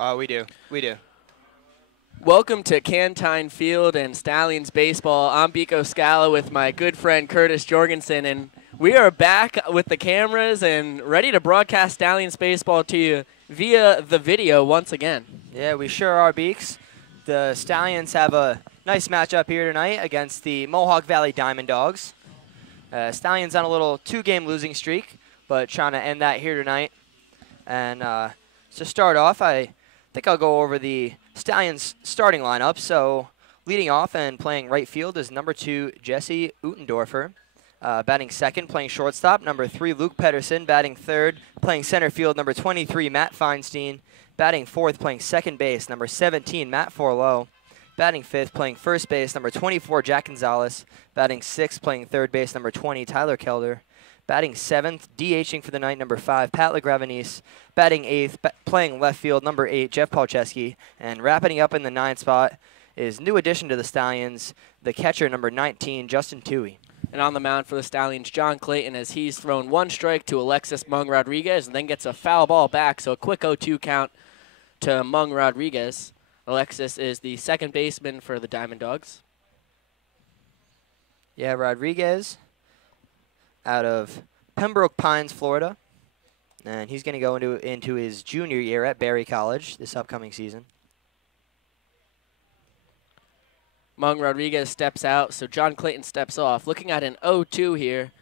We do. We do. Welcome to Cantine Field and Stallions Baseball. I'm Biko Scala with my good friend Curtis Jorgensen, and we are back with the cameras and ready to broadcast Stallions Baseball to you via the video once again. Yeah, we sure are, Beaks. The Stallions have a nice matchup here tonight against the Mohawk Valley Diamond Dogs. Stallions on a little 2-game losing streak, but trying to end that here tonight. And to start off, I think I'll go over the Stallions starting lineup. So leading off and playing right field is number 2, Jesse Utendorfer. Batting second, playing shortstop, number 3, Luke Pedersen. Batting third, playing center field, number 23, Matt Feinstein. Batting fourth, playing second base, number 17, Matt Forlow. Batting fifth, playing first base, number 24, Jack Gonzalez. Batting sixth, playing third base, number 20, Tyler Kelder. Batting seventh, DHing for the night, number 5, Pat LaGravenese. Batting eighth, playing left field, number 8, Jeff Palczewski. And wrapping up in the 9th spot is new addition to the Stallions, the catcher, number 19, Justin Toohey. And on the mound for the Stallions, John Clayton, as he's thrown 1 strike to Alexis Mung Rodriguez and then gets a foul ball back, so a quick 0-2 count to Mung Rodriguez. Alexis is the second baseman for the Diamond Dogs. Yeah, Rodriguez out of Pembroke Pines, Florida. And he's going to go into his junior year at Berry College this upcoming season. Mung Rodriguez steps out, so John Clayton steps off. Looking at an 0-2 here,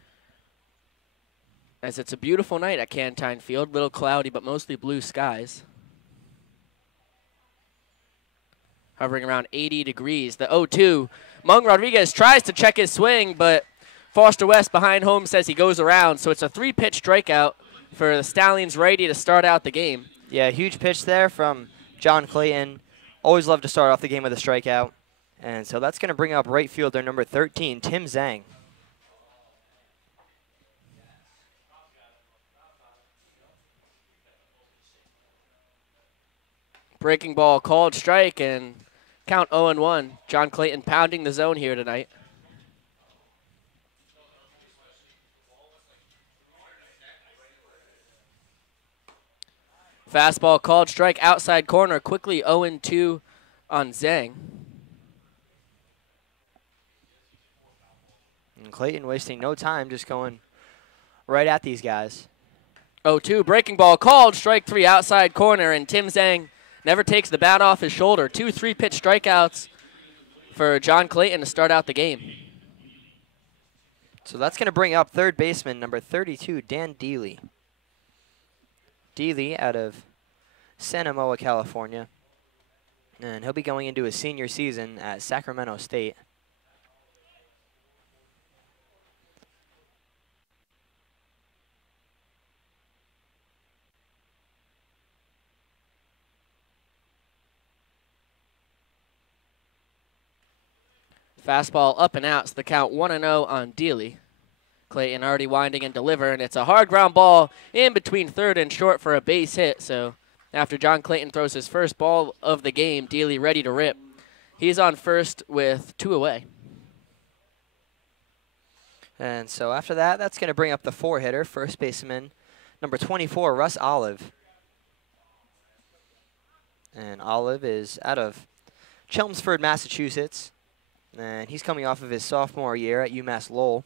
as it's a beautiful night at Cantine Field. Little cloudy, but mostly blue skies. Hovering around 80 degrees. The 0-2. Mung Rodriguez tries to check his swing, but Foster West behind home says he goes around. So it's a 3-pitch strikeout for the Stallions ready to start out the game. Yeah, huge pitch there from John Clayton. Always love to start off the game with a strikeout. And so that's going to bring up right fielder number 13, Tim Zhang. Breaking ball called strike and count 0-1. John Clayton pounding the zone here tonight. Fastball called strike outside corner. Quickly 0-2 on Zhang. And Clayton wasting no time, just going right at these guys. 0-2. Breaking ball called. Strike 3 outside corner. And Tim Zhang never takes the bat off his shoulder. 2 3-pitch strikeouts for John Clayton to start out the game. So that's going to bring up third baseman number 32, Dan Deely. Deely out of Santa Moa, California. And he'll be going into his senior season at Sacramento State. Fastball up and out, so the count 1-0 on Deely. Clayton already winding and deliver, and it's a hard ground ball in between third and short for a base hit. So after John Clayton throws his first ball of the game, Deely ready to rip. He's on first with 2 away. And so after that, that's going to bring up the 4-hitter, first baseman, number 24, Russ Olive. And Olive is out of Chelmsford, Massachusetts. And he's coming off of his sophomore year at UMass Lowell.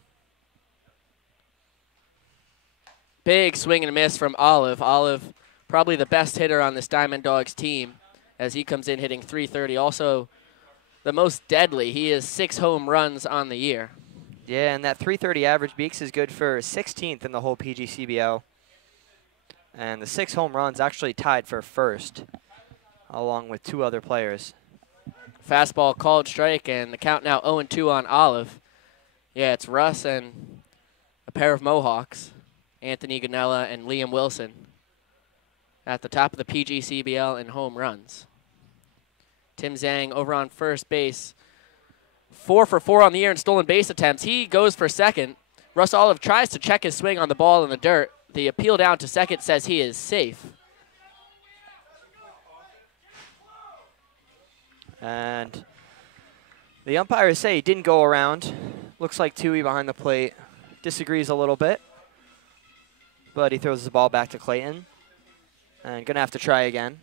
Big swing and a miss from Olive. Olive, probably the best hitter on this Diamond Dogs team, as he comes in hitting .330. Also, the most deadly. He has 6 home runs on the year. Yeah, and that .330 average, Beaks, is good for 16th in the whole PGCBL. And the 6 home runs actually tied for first, along with 2 other players. Fastball called strike, and the count now 0-2 on Olive. Yeah, it's Russ and a pair of Mohawks, Anthony Ganella and Liam Wilson, at the top of the PGCBL in home runs. Tim Zhang over on first base, 4 for 4 on the year in stolen base attempts. He goes for second. Russ Olive tries to check his swing on the ball in the dirt. The appeal down to second says he is safe. And the umpires say he didn't go around. Looks like Toohey behind the plate disagrees a little bit. But he throws the ball back to Clayton. And going to have to try again.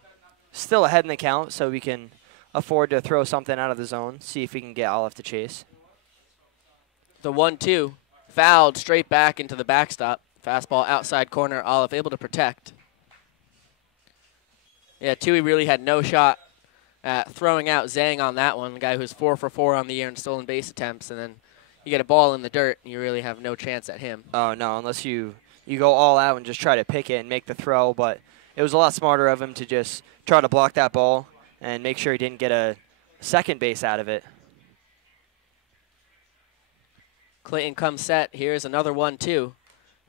still ahead in the count, so we can afford to throw something out of the zone, see if we can get Olive to chase. The 1-2, fouled straight back into the backstop. Fastball outside corner, Olive able to protect. Yeah, Tui really had no shot at throwing out Zhang on that one, the guy who's 4 for 4 on the year in stolen base attempts, and then you get a ball in the dirt, and you really have no chance at him. Oh, no, unless you go all out and just try to pick it and make the throw, but it was a lot smarter of him to just try to block that ball and make sure he didn't get a second base out of it. Clayton comes set. Here's another 1-2.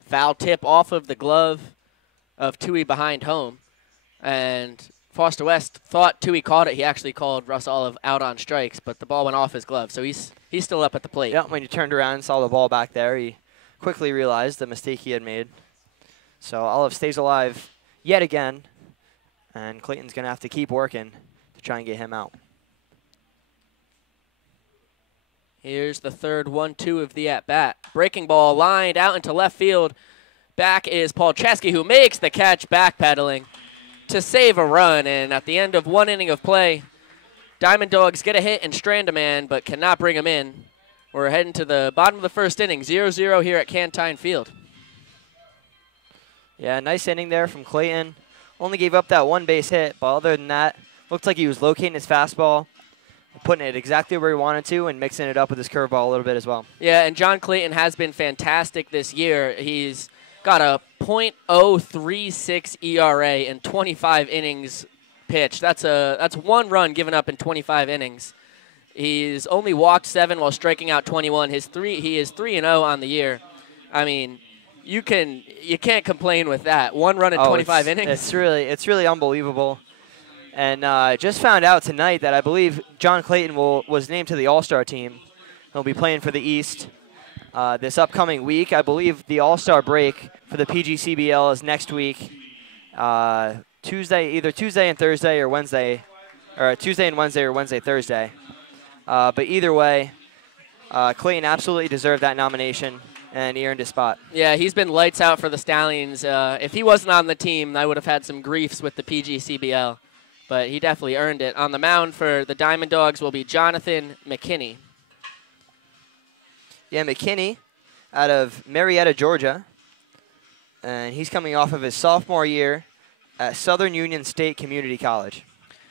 Foul tip off of the glove of Tui behind home. And Foster West thought Tui caught it. He actually called Russ Olive out on strikes, but the ball went off his glove, so he's still up at the plate. Yeah, when he turned around and saw the ball back there, he quickly realized the mistake he had made. So Olive stays alive yet again, and Clayton's going to have to keep working to try and get him out. Here's the third 1-2 of the at-bat. Breaking ball lined out into left field. Back is Paul Chesky, who makes the catch backpedaling to save a run. And at the end of 1 inning of play, Diamond Dogs get a hit and strand a man, but cannot bring him in. We're heading to the bottom of the first inning, 0-0 here at Cantine Field. Yeah, nice inning there from Clayton. Only gave up that 1 base hit, but other than that, looked like he was locating his fastball, putting it exactly where he wanted to, and mixing it up with his curveball a little bit as well. Yeah, and John Clayton has been fantastic this year. He's got a .036 ERA in 25 innings pitched. That's 1 run given up in 25 innings. He's only walked 7 while striking out 21. He is 3-0 on the year. I mean, you can't complain with that. 1 run in 25 innings. It's really unbelievable. And just found out tonight that I believe John Clayton was named to the All-Star team. He'll be playing for the East this upcoming week. I believe the All-Star break for the PGCBL is next week, either Tuesday and Thursday or Wednesday, or Tuesday and Wednesday or Wednesday, Thursday. But either way, Clayton absolutely deserved that nomination, and he earned his spot. Yeah, he's been lights out for the Stallions. If he wasn't on the team, I would have had some griefs with the PGCBL. But he definitely earned it. On the mound for the Diamond Dogs will be Jonathan McKinney. Yeah, McKinney out of Marietta, Georgia. And he's coming off of his sophomore year at Southern Union State Community College.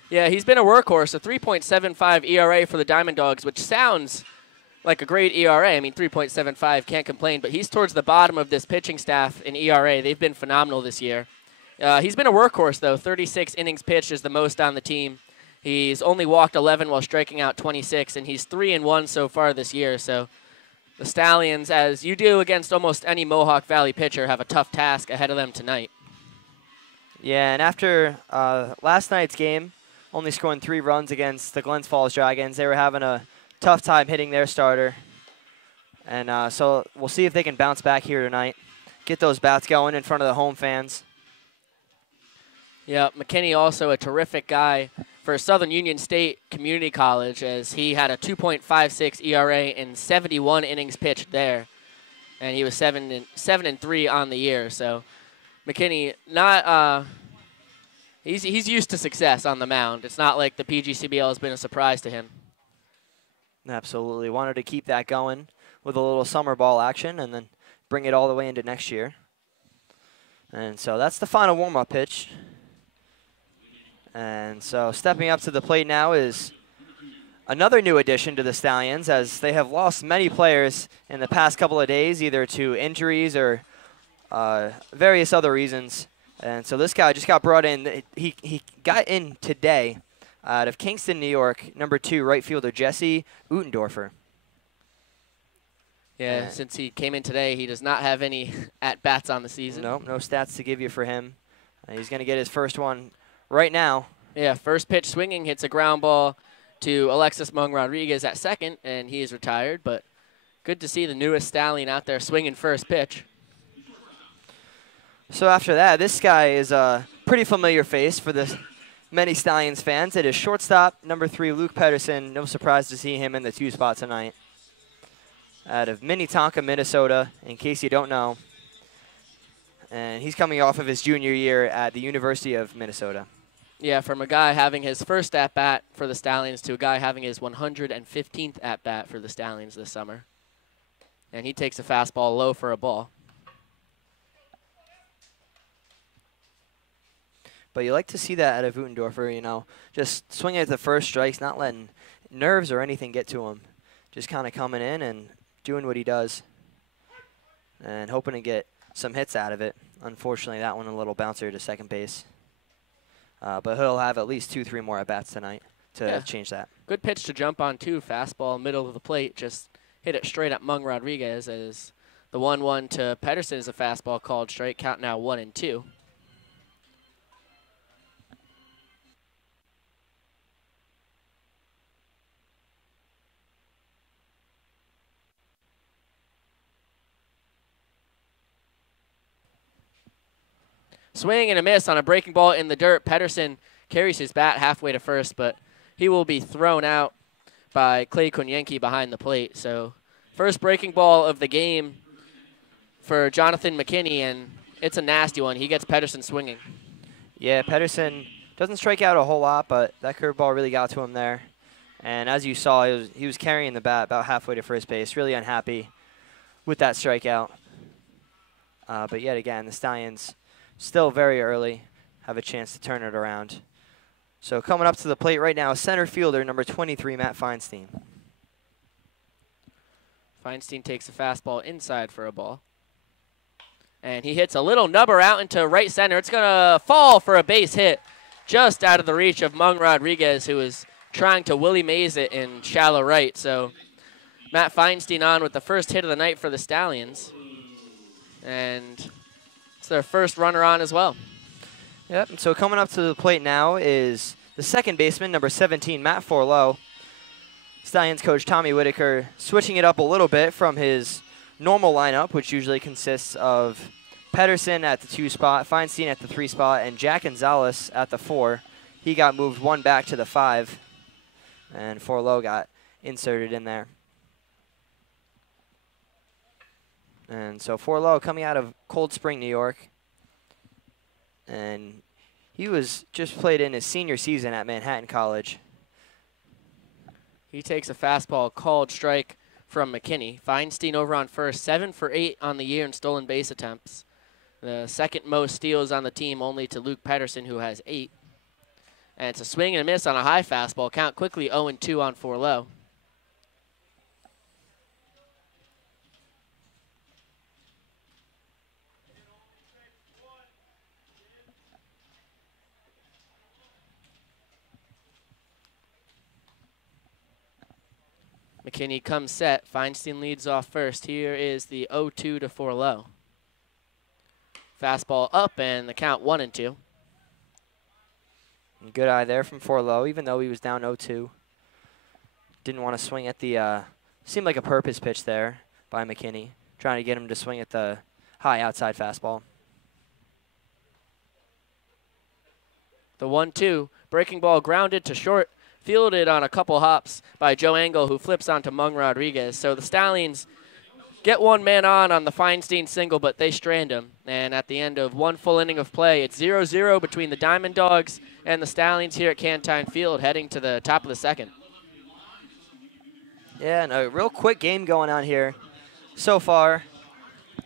Yeah, he's been a workhorse, a 3.75 ERA for the Diamond Dogs, which sounds like a great ERA. I mean, 3.75, can't complain. But he's towards the bottom of this pitching staff in ERA. They've been phenomenal this year. He's been a workhorse, though. 36 innings pitched is the most on the team. He's only walked 11 while striking out 26, and he's 3-1 so far this year. So the Stallions, as you do against almost any Mohawk Valley pitcher, have a tough task ahead of them tonight. Yeah, and after last night's game, only scoring 3 runs against the Glens Falls Dragons, they were having a tough time hitting their starter. And so we'll see if they can bounce back here tonight, get those bats going in front of the home fans. Yeah, McKinney also a terrific guy for Southern Union State Community College, as he had a 2.56 ERA in 71 innings pitched there, and he was 7-3 on the year. So McKinney, he's used to success on the mound. It's not like the PGCBL has been a surprise to him. Absolutely, wanted to keep that going with a little summer ball action, and then bring it all the way into next year. And so that's the final warm-up pitch. And so stepping up to the plate now is another new addition to the Stallions, as they have lost many players in the past couple of days, either to injuries or various other reasons. And so this guy just got brought in. He got in today out of Kingston, New York, number 2 right fielder Jesse Utendorfer. Yeah, since he came in today, he does not have any at-bats on the season. Nope, no stats to give you for him. He's going to get his first one right now. Yeah, first pitch swinging, hits a ground ball to Alexis Mung Rodriguez at second, and he is retired. But good to see the newest Stallion out there swinging first pitch. So after that, this guy is a pretty familiar face for the many Stallions fans. It is shortstop, number 3, Luke Pedersen. No surprise to see him in the 2 spot tonight. Out of Minnetonka, Minnesota, in case you don't know. And he's coming off of his junior year at the University of Minnesota. Yeah, from a guy having his first at-bat for the Stallions to a guy having his 115th at-bat for the Stallions this summer. And he takes a fastball low for a ball. But you like to see that out of Utendorfer, you know, just swinging at the first strikes, not letting nerves or anything get to him. Just kind of coming in and doing what he does and hoping to get some hits out of it. Unfortunately, that one a little bouncer to second base. But he'll have at least 2-3 more at-bats tonight to change that. Good pitch to jump on, too. Fastball, middle of the plate. Just hit it straight at Mung Rodriguez as the 1-1 to Pedersen is a fastball called straight. Count now 1-2. Swing and a miss on a breaking ball in the dirt. Pedersen carries his bat halfway to first, but he will be thrown out by Clay Konyenki behind the plate. So first breaking ball of the game for Jonathan McKinney, and it's a nasty one. He gets Pedersen swinging. Yeah, Pedersen doesn't strike out a whole lot, but that curveball really got to him there. And as you saw, he was carrying the bat about halfway to first base, really unhappy with that strikeout. But yet again, the Stallions still very early have a chance to turn it around. So coming up to the plate right now, center fielder number 23, Matt Feinstein. Feinstein takes a fastball inside for a ball. And he hits a little nubber out into right center. It's going to fall for a base hit just out of the reach of Mung Rodriguez, who is trying to Willie Mays it in shallow right. So Matt Feinstein on with the first hit of the night for the Stallions. And it's their first runner on as well. Yep, and so coming up to the plate now is the second baseman, number 17, Matt Forlow. Stallions coach Tommy Whitaker switching it up a little bit from his normal lineup, which usually consists of Pedersen at the 2 spot, Feinstein at the 3 spot, and Jack Gonzalez at the 4. He got moved one back to the 5, and Forlow got inserted in there. And so Forlow coming out of Cold Spring, New York. And he was just played in his senior season at Manhattan College. He takes a fastball called strike from McKinney. Feinstein over on first, 7 for 8 on the year in stolen base attempts. The second most steals on the team, only to Luke Pedersen, who has 8. And it's a swing and a miss on a high fastball. Count quickly 0-2 on Forlow. McKinney comes set. Feinstein leads off first. Here is the 0-2 to Forlow. Fastball up, and the count 1-2. Good eye there from Forlow, even though he was down 0-2. Didn't want to swing at the, seemed like a purpose pitch there by McKinney, trying to get him to swing at the high outside fastball. The 1-2, breaking ball grounded to short. Fielded on a couple hops by Joe Engel, who flips onto Mung Rodriguez. So the Stallions get one man on the Feinstein single, but they strand him. And at the end of one full inning of play, it's 0-0 between the Diamond Dogs and the Stallions here at Cantine Field, heading to the top of the second. Yeah, and a real quick game going on here so far,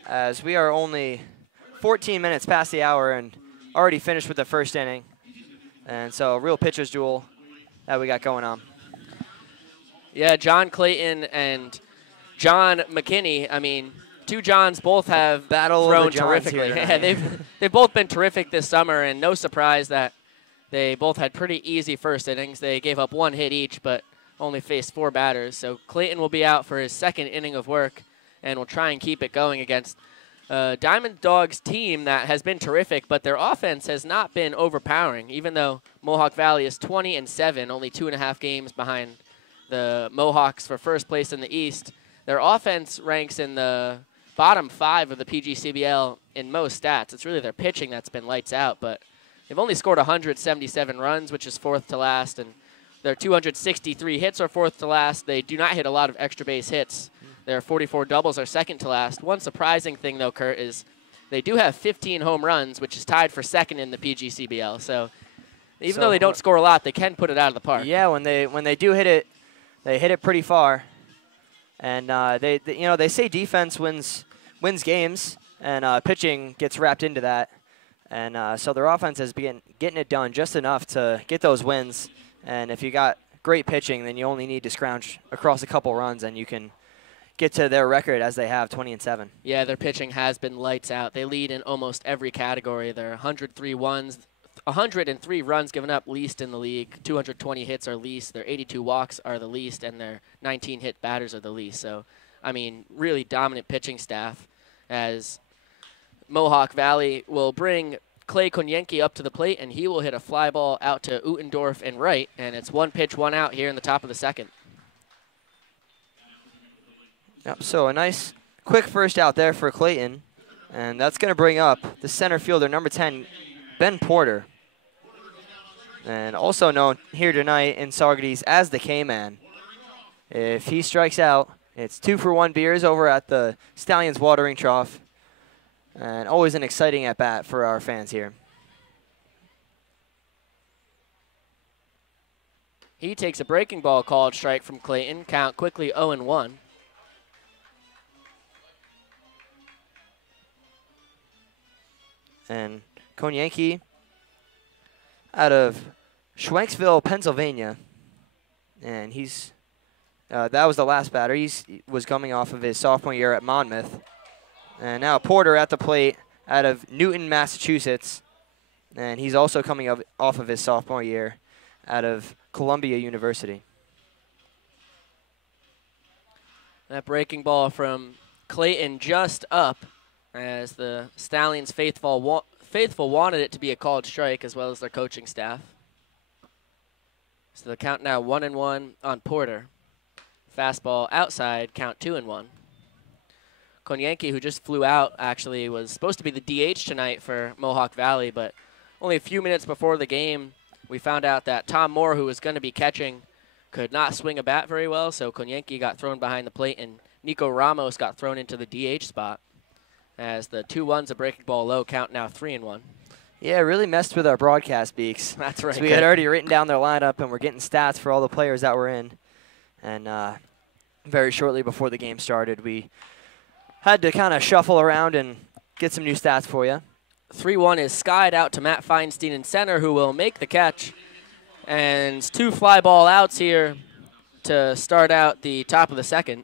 as we are only 14 minutes past the hour and already finished with the first inning. And so a real pitcher's duel that we got going on. Yeah, John Clayton and John McKinney. I mean, two Johns both have thrown terrifically. Yeah, they've both been terrific this summer, and no surprise that they both had pretty easy first innings. They gave up 1 hit each, but only faced 4 batters. So Clayton will be out for his second inning of work, and will try and keep it going against Diamond Dogs team that has been terrific, but their offense has not been overpowering, even though Mohawk Valley is 20-7, only 2.5 games behind the Mohawks for first place in the East. Their offense ranks in the bottom 5 of the PGCBL in most stats. It's really their pitching that's been lights out, but they've only scored 177 runs, which is 4th to last, and their 263 hits are 4th to last. They do not hit a lot of extra base hits. Their 44 doubles are 2nd to last. One surprising thing, though, Kurt, is they do have 15 home runs, which is tied for 2nd in the PGCBL. So Even though they don't score a lot, they can put it out of the park. Yeah, when they do hit it, they hit it pretty far. And they say defense wins games, and pitching gets wrapped into that. And so their offense has been getting it done just enough to get those wins. And if you got great pitching, then you only need to scrounge across a couple runs, and you can get to their record as they have, 20-7. Yeah, their pitching has been lights out. They lead in almost every category. They're 103 runs given up, least in the league. 220 hits are least. Their 82 walks are the least, and their 19 hit batters are the least. So, I mean, really dominant pitching staff, as Mohawk Valley will bring Clay Konyenki up to the plate, and he will hit a fly ball out to Utendorf and right, and it's 1 pitch, 1 out here in the top of the second. Yep, so a nice quick first out there for Clayton, and that's going to bring up the center fielder, number 10, Ben Porter, and also known here tonight in Saugerties as the K-Man. If he strikes out, it's 2-for-1 beers over at the Stallions watering trough, and always an exciting at-bat for our fans here. He takes a breaking ball called strike from Clayton. Count quickly 0-1. And Konyenki out of Schwenksville, Pennsylvania. And he's that was the last batter. He was coming off of his sophomore year at Monmouth. And now Porter at the plate out of Newton, Massachusetts. And he's also coming off of his sophomore year out of Columbia University. That breaking ball from Clayton just up, as the Stallions faithful wanted it to be a called strike, as well as their coaching staff. So the count now 1-1 on Porter. Fastball outside, count 2-1. Konyenki, who just flew out, actually was supposed to be the DH tonight for Mohawk Valley, but only a few minutes before the game, we found out that Tom Moore, who was going to be catching, could not swing a bat very well, so Konyenki got thrown behind the plate, and Nico Ramos got thrown into the DH spot. As the 2-1's a breaking ball low, count now 3-1. Yeah, it really messed with our broadcast, Beaks. That's right. So we had already written down their lineup, and we're getting stats for all the players that were in. And very shortly before the game started, we had to kind of shuffle around and get some new stats for you. 3-1 is skied out to Matt Feinstein in center, who will make the catch. And 2 fly ball outs here to start out the top of the second.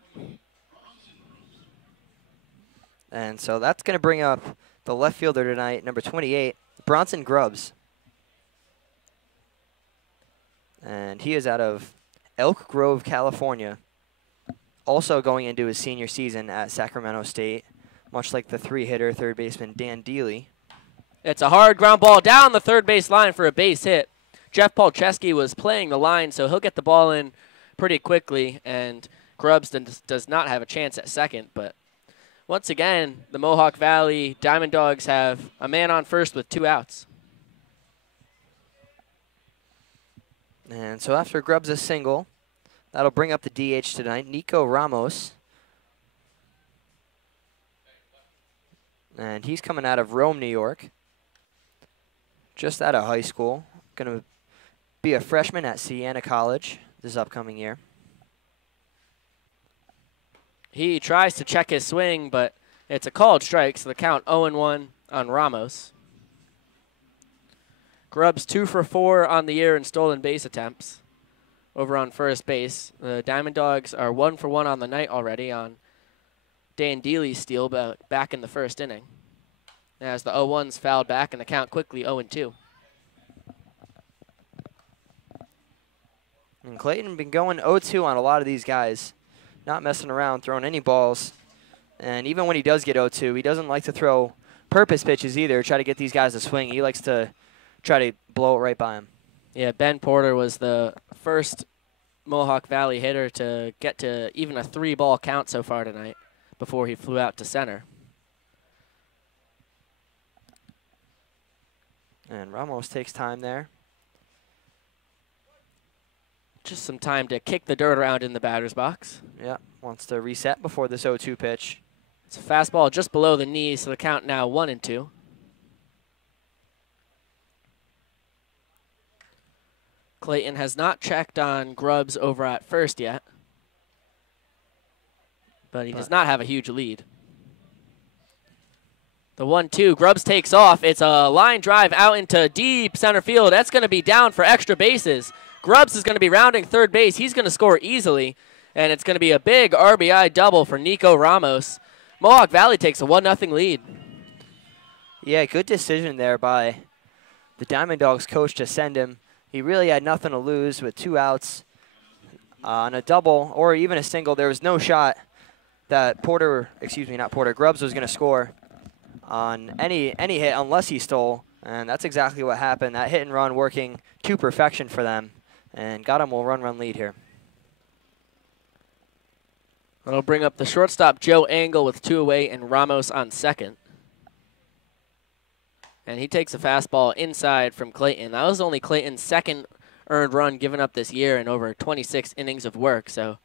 And so that's going to bring up the left fielder tonight, number 28, Bronson Grubbs. And he is out of Elk Grove, California. Also going into his senior season at Sacramento State, much like the 3-hitter third baseman Dan Deely. It's a hard ground ball down the third base line for a base hit. Jeff Polcheski was playing the line, so he'll get the ball in pretty quickly, and Grubbs does not have a chance at second, but once again, the Mohawk Valley Diamond Dogs have a man on first with 2 outs. And so after Grubbs' single, that'll bring up the DH tonight, Nico Ramos. And he's coming out of Rome, New York. Just out of high school. Going to be a freshman at Siena College this upcoming year. He tries to check his swing, but it's a called strike, so the count 0-1 on Ramos. Grubbs 2 for 4 on the year in stolen base attempts over on first base. The Diamond Dogs are 1 for 1 on the night already on Dan Deely's steal, but back in the first inning. As the 0-1's fouled back, and the count quickly 0-2. And Clayton been going 0-2 on a lot of these guys. Not messing around, throwing any balls. And even when he does get 0-2, he doesn't like to throw purpose pitches either, try to get these guys to swing. He likes to try to blow it right by him. Yeah, Ben Porter was the first Mohawk Valley hitter to get to even a 3-ball count so far tonight before he flew out to center. And Ramos takes time there. Just some time to kick the dirt around in the batter's box. Yeah, wants to reset before this 0-2 pitch. It's a fastball just below the knee, so the count now 1-2. Clayton has not checked on Grubbs over at first yet, but he does not have a huge lead. The 1-2, Grubbs takes off. It's a line drive out into deep center field. That's going to be down for extra bases. Grubbs is going to be rounding third base. He's going to score easily, and it's going to be a big RBI double for Nico Ramos. Mohawk Valley takes a 1-0 lead. Yeah, good decision there by the Diamond Dogs coach to send him. He really had nothing to lose with 2 outs on a double or even a single. There was no shot that Grubbs was going to score on any hit unless he stole, and that's exactly what happened. That hit and run working to perfection for them, and got him a run lead here. That'll bring up the shortstop Joe Engel with 2 away and Ramos on second. And he takes a fastball inside from Clayton. That was only Clayton's second earned run given up this year in over 26 innings of work, so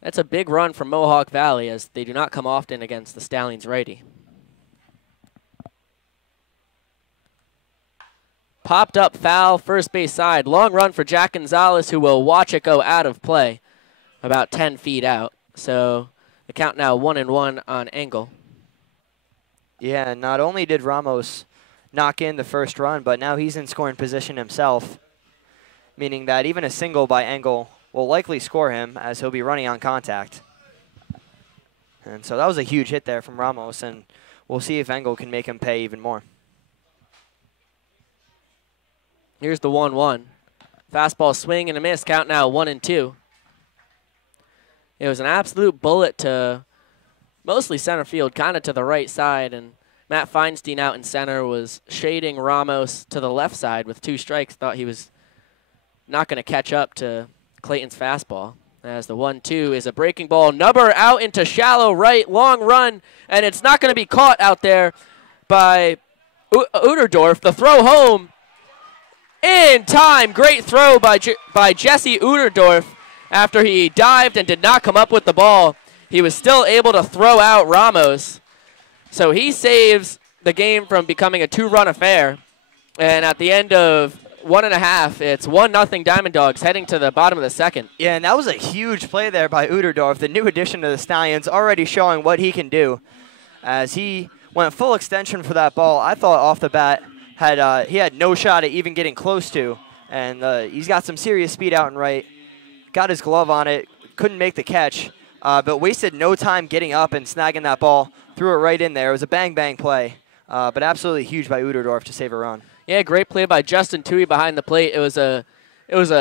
that's a big run from Mohawk Valley, as they do not come often against the Stallions righty. Popped up foul, first base side. Long run for Jack Gonzalez, who will watch it go out of play about 10 feet out. So the count now 1-1 on Engel. Yeah, not only did Ramos knock in the first run, but now he's in scoring position himself, meaning that even a single by Engel will likely score him, as he'll be running on contact. And so that was a huge hit there from Ramos, and we'll see if Engel can make him pay even more. Here's the 1-1. Fastball swing and a miss. Count now 1-2. It was an absolute bullet to mostly center field, kind of to the right side. And Matt Feinstein out in center was shading Ramos to the left side with 2 strikes. Thought he was not going to catch up to Clayton's fastball. As the 1-2 is a breaking ball. Nubber out into shallow right. Long run. And it's not going to be caught out there by Uderdorf. The throw home. In time, great throw by Jesse Uderdorf. After he dived and did not come up with the ball, he was still able to throw out Ramos. So he saves the game from becoming a 2-run affair. And at the end of 1.5, it's 1-0 Diamond Dogs heading to the bottom of the second. Yeah, and that was a huge play there by Uderdorf, the new addition to the Stallions, already showing what he can do. As he went full extension for that ball, I thought off the bat, he had no shot at even getting close to, and he's got some serious speed out and right. Got his glove on it, couldn't make the catch, but wasted no time getting up and snagging that ball. Threw it right in there. It was a bang-bang play, but absolutely huge by Uderdorf to save a run. Yeah, great play by Justin Tui behind the plate. It was a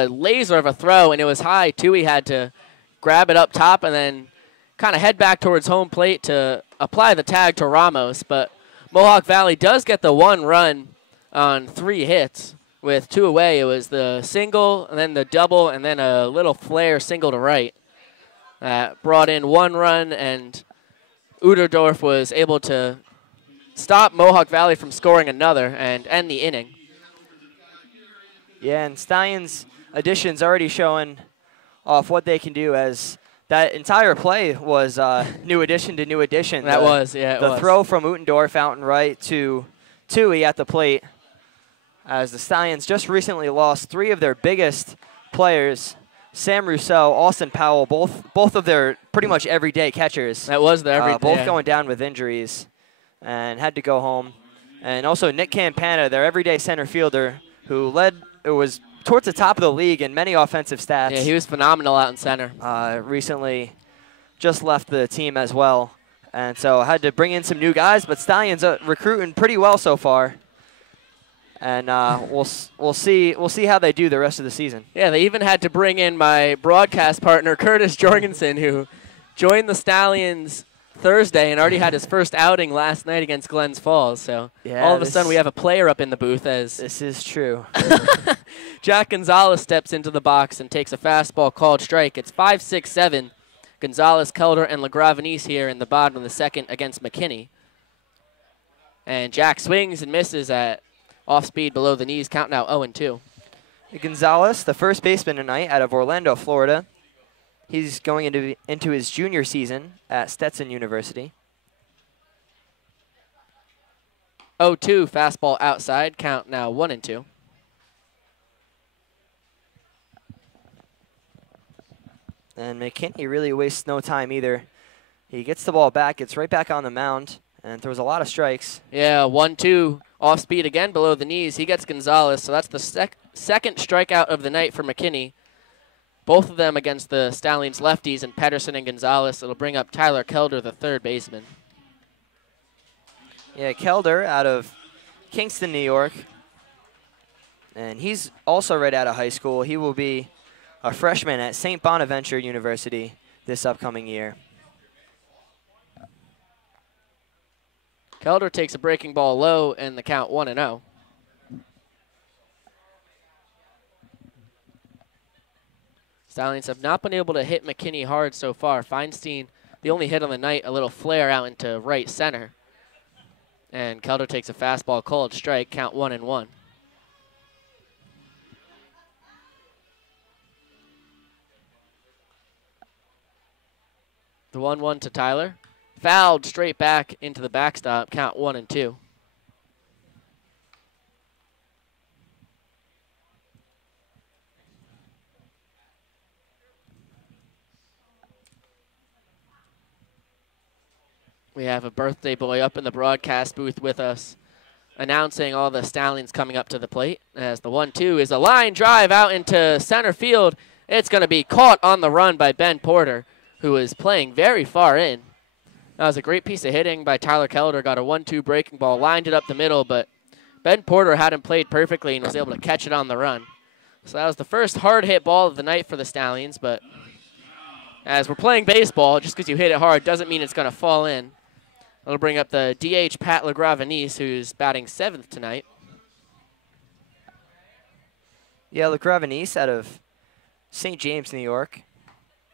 laser of a throw, and it was high. Tui had to grab it up top and then kind of head back towards home plate to apply the tag to Ramos. But Mohawk Valley does get the 1 run on 3 hits with 2 away. It was the single and then the double and then a little flare single to right. Brought in 1 run, and Uderdorf was able to stop Mohawk Valley from scoring another and end the inning. Yeah, and Stallions additions already showing off what they can do, as that entire play was new addition to new addition. That was, yeah, it was. The throw from Utendorf out and right to Tui at the plate, as the Stallions just recently lost 3 of their biggest players, Sam Rousseau, Austin Powell, both of their pretty much everyday catchers. That was the everyday. Both going down with injuries and had to go home. And also Nick Campana, their everyday center fielder, who was towards the top of the league in many offensive stats. Yeah, he was phenomenal out in center. Recently just left the team as well. And so had to bring in some new guys, but Stallions recruiting pretty well so far. And we'll see how they do the rest of the season. Yeah, they even had to bring in my broadcast partner, Curtis Jorgensen, who joined the Stallions Thursday and already had his first outing last night against Glens Falls. So yeah, all of a sudden we have a player up in the booth. As this is true. Jack Gonzalez steps into the box and takes a fastball called strike. It's 5-6-7. Gonzalez, Kelder, and LaGravenese here in the bottom of the second against McKinney. And Jack swings and misses at off speed below the knees. Count now 0-2. Gonzalez, the first baseman tonight out of Orlando, Florida. He's going into his junior season at Stetson University. 0-2, fastball outside. Count now 1-2. And McKinney really wastes no time either. He gets the ball back, gets right back on the mound, and throws a lot of strikes. Yeah, 1-2 off speed again below the knees. He gets Gonzalez, so that's the second strikeout of the night for McKinney. Both of them against the Stallions lefties, and Pedersen and Gonzalez. It'll bring up Tyler Kelder, the third baseman. Yeah, Kelder out of Kingston, New York. And he's also right out of high school. He will be a freshman at St. Bonaventure University this upcoming year. Kelder takes a breaking ball low, and the count 1-0. Stallions have not been able to hit McKinney hard so far. Feinstein, the only hit on the night, a little flare out into right center. And Kelder takes a fastball called strike, count 1-1. The 1-1 to Tyler. Fouled straight back into the backstop, count 1-2. We have a birthday boy up in the broadcast booth with us, announcing all the Stallions coming up to the plate. As the 1-2 is a line drive out into center field. It's going to be caught on the run by Ben Porter, who is playing very far in. That was a great piece of hitting by Tyler Kelder. Got a 1-2 breaking ball, lined it up the middle, but Ben Porter hadn't played perfectly and was able to catch it on the run. So that was the first hard hit ball of the night for the Stallions, but as we're playing baseball, just because you hit it hard doesn't mean it's going to fall in. It'll bring up the DH Pat LaGravenese, who's batting 7th tonight. Yeah, LaGravenese out of St. James, New York.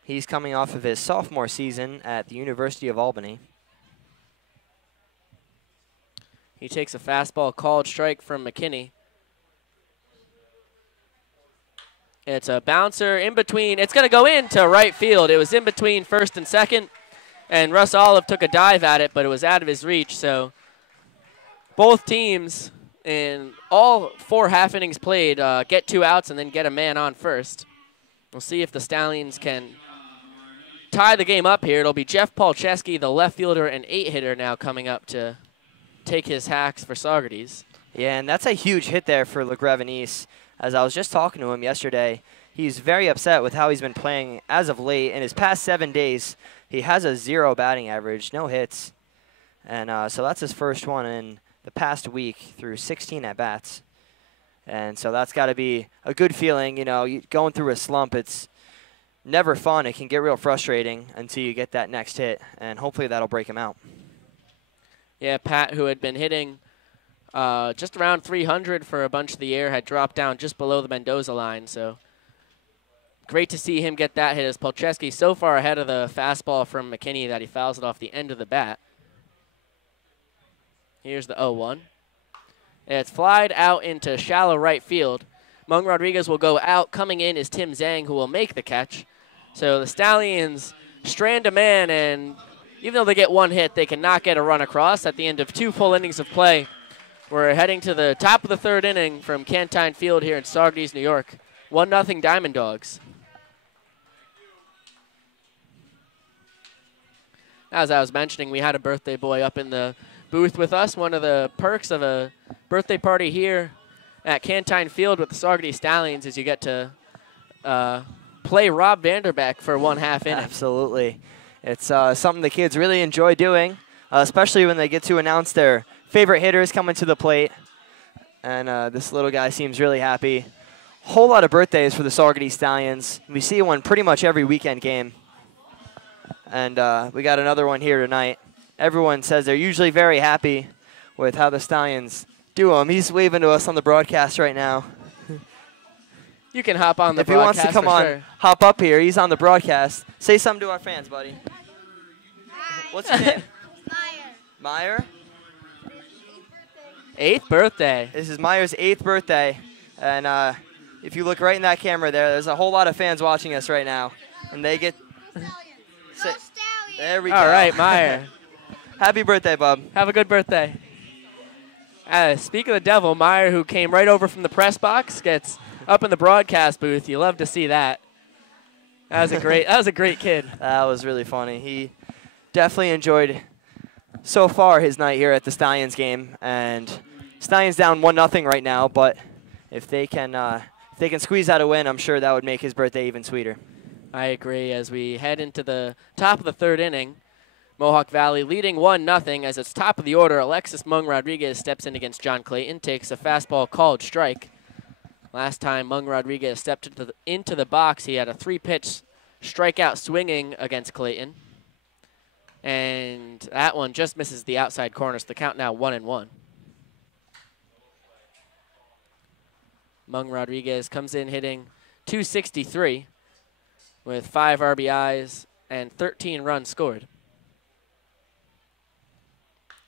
He's coming off of his sophomore season at the University of Albany. He takes a fastball called strike from McKinney. It's a bouncer in between. It's going to go into right field. It was in between first and second. And Russ Olive took a dive at it, but it was out of his reach. So both teams in all 4 half innings played get 2 outs and then get a man on first. We'll see if the Stallions can tie the game up here. It'll be Jeff Palczewski, the left fielder and 8-hitter now coming up to take his hacks for Saugerties. Yeah, and that's a huge hit there for LaGravenese. As I was just talking to him yesterday, he's very upset with how he's been playing as of late. In his past 7 days, he has a 0 batting average, no hits. And so that's his first one in the past week through 16 at-bats. And so that's got to be a good feeling. You know, going through a slump, it's never fun. It can get real frustrating until you get that next hit, and hopefully that'll break him out. Yeah, Pat, who had been hitting just around 300 for a bunch of the year, had dropped down just below the Mendoza line. So great to see him get that hit, as Palczewski so far ahead of the fastball from McKinney that he fouls it off the end of the bat. Here's the 0-1. It's flied out into shallow right field. Mung Rodriguez will go out. Coming in is Tim Zhang, who will make the catch. So the Stallions strand a man, and even though they get 1 hit, they cannot get a run across at the end of 2 full innings of play. We're heading to the top of the 3rd inning from Cantine Field here in Saugerties, New York. 1-0 Diamond Dogs. As I was mentioning, we had a birthday boy up in the booth with us. One of the perks of a birthday party here at Cantine Field with the Saugerties Stallions is you get to play Rob Vanderbeck for 1 half inning. Absolutely. It's something the kids really enjoy doing, especially when they get to announce their favorite hitters coming to the plate. And this little guy seems really happy. Whole lot of birthdays for the Saugerties Stallions. We see one pretty much every weekend game. And we got another one here tonight. Everyone says they're usually very happy with how the Stallions do them. He's waving to us on the broadcast right now. You can hop on the if broadcast. If he wants to come on, sure. Hop up here. He's on the broadcast. Say something to our fans, buddy. Hi. What's your name? Meyer. 8th birthday. This is Meyer's 8th birthday. And if you look right in that camera there's a whole lot of fans watching us right now. And they get... There we go. All right, Meyer. Happy birthday, bub. Have a good birthday. Speak of the devil, Meyer, who came right over from the press box, gets up in the broadcast booth. You love to see that. That was a great kid. That was really funny. He definitely enjoyed so far his night here at the Stallions game, and Stallions down 1-0 right now. But if they can squeeze out a win, I'm sure that would make his birthday even sweeter. I agree. As we head into the top of the third inning, Mohawk Valley leading 1-0. As it's top of the order, Alexis Mung Rodriguez steps in against John Clayton, takes a fastball called strike. Last time Mung Rodriguez stepped into the box, he had a 3-pitch strikeout swinging against Clayton. And that one just misses the outside corner, so the count now 1-1. Mung Rodriguez comes in hitting .263 with 5 RBIs and 13 runs scored.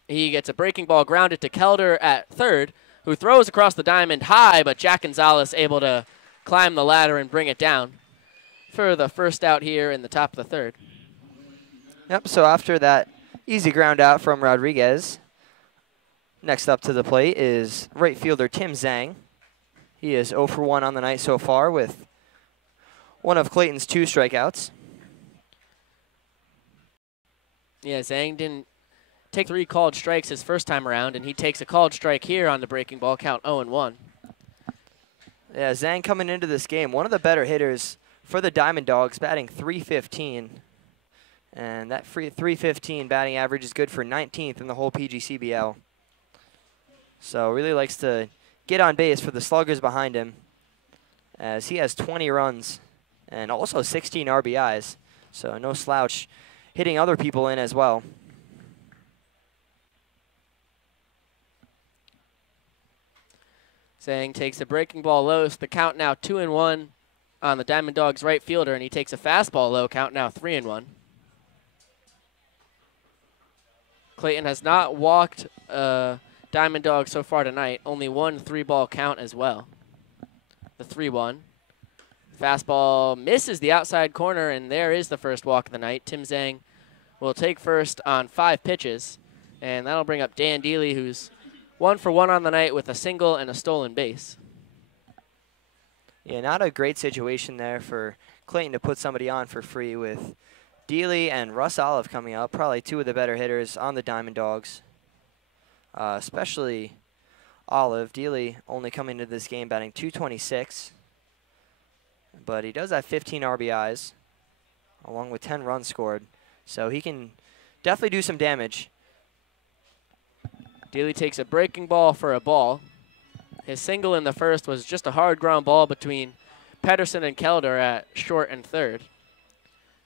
He gets a breaking ball grounded to Kelder at third, who throws across the diamond high, but Jack Gonzalez able to climb the ladder and bring it down for the first out here in the top of the third. Yep, so after that easy ground out from Rodriguez, next up to the plate is right fielder Tim Zhang. He is 0 for 1 on the night so far with one of Clayton's 2 strikeouts. Yeah, Zhang didn't take 3 called strikes his first time around, and he takes a called strike here on the breaking ball, count 0-1. Yeah, Zhang coming into this game, one of the better hitters for the Diamond Dogs, batting .315. And that .315 batting average is good for 19th in the whole PGCBL. So really likes to get on base for the sluggers behind him, as he has 20 runs and also 16 RBIs. So no slouch, hitting other people in as well. Zhang takes a breaking ball low, so the count now 2-1 on the Diamond Dogs right fielder, and he takes a fastball low, count now 3-1. Clayton has not walked Diamond Dog so far tonight, only 1 3-ball count as well. The 3-1. Fastball misses the outside corner, and there is the first walk of the night. Tim Zhang will take first on 5 pitches, and that'll bring up Dan Deely, who's 1 for 1 on the night with a single and a stolen base. Yeah, not a great situation there for Clayton to put somebody on for free with Deely and Russ Olive coming up, probably 2 of the better hitters on the Diamond Dogs, especially Olive. Deely only coming into this game batting .226, but he does have 15 RBIs along with 10 runs scored, so he can definitely do some damage. Deely takes a breaking ball for a ball. His single in the first was just a hard ground ball between Pedersen and Kelder at short and third.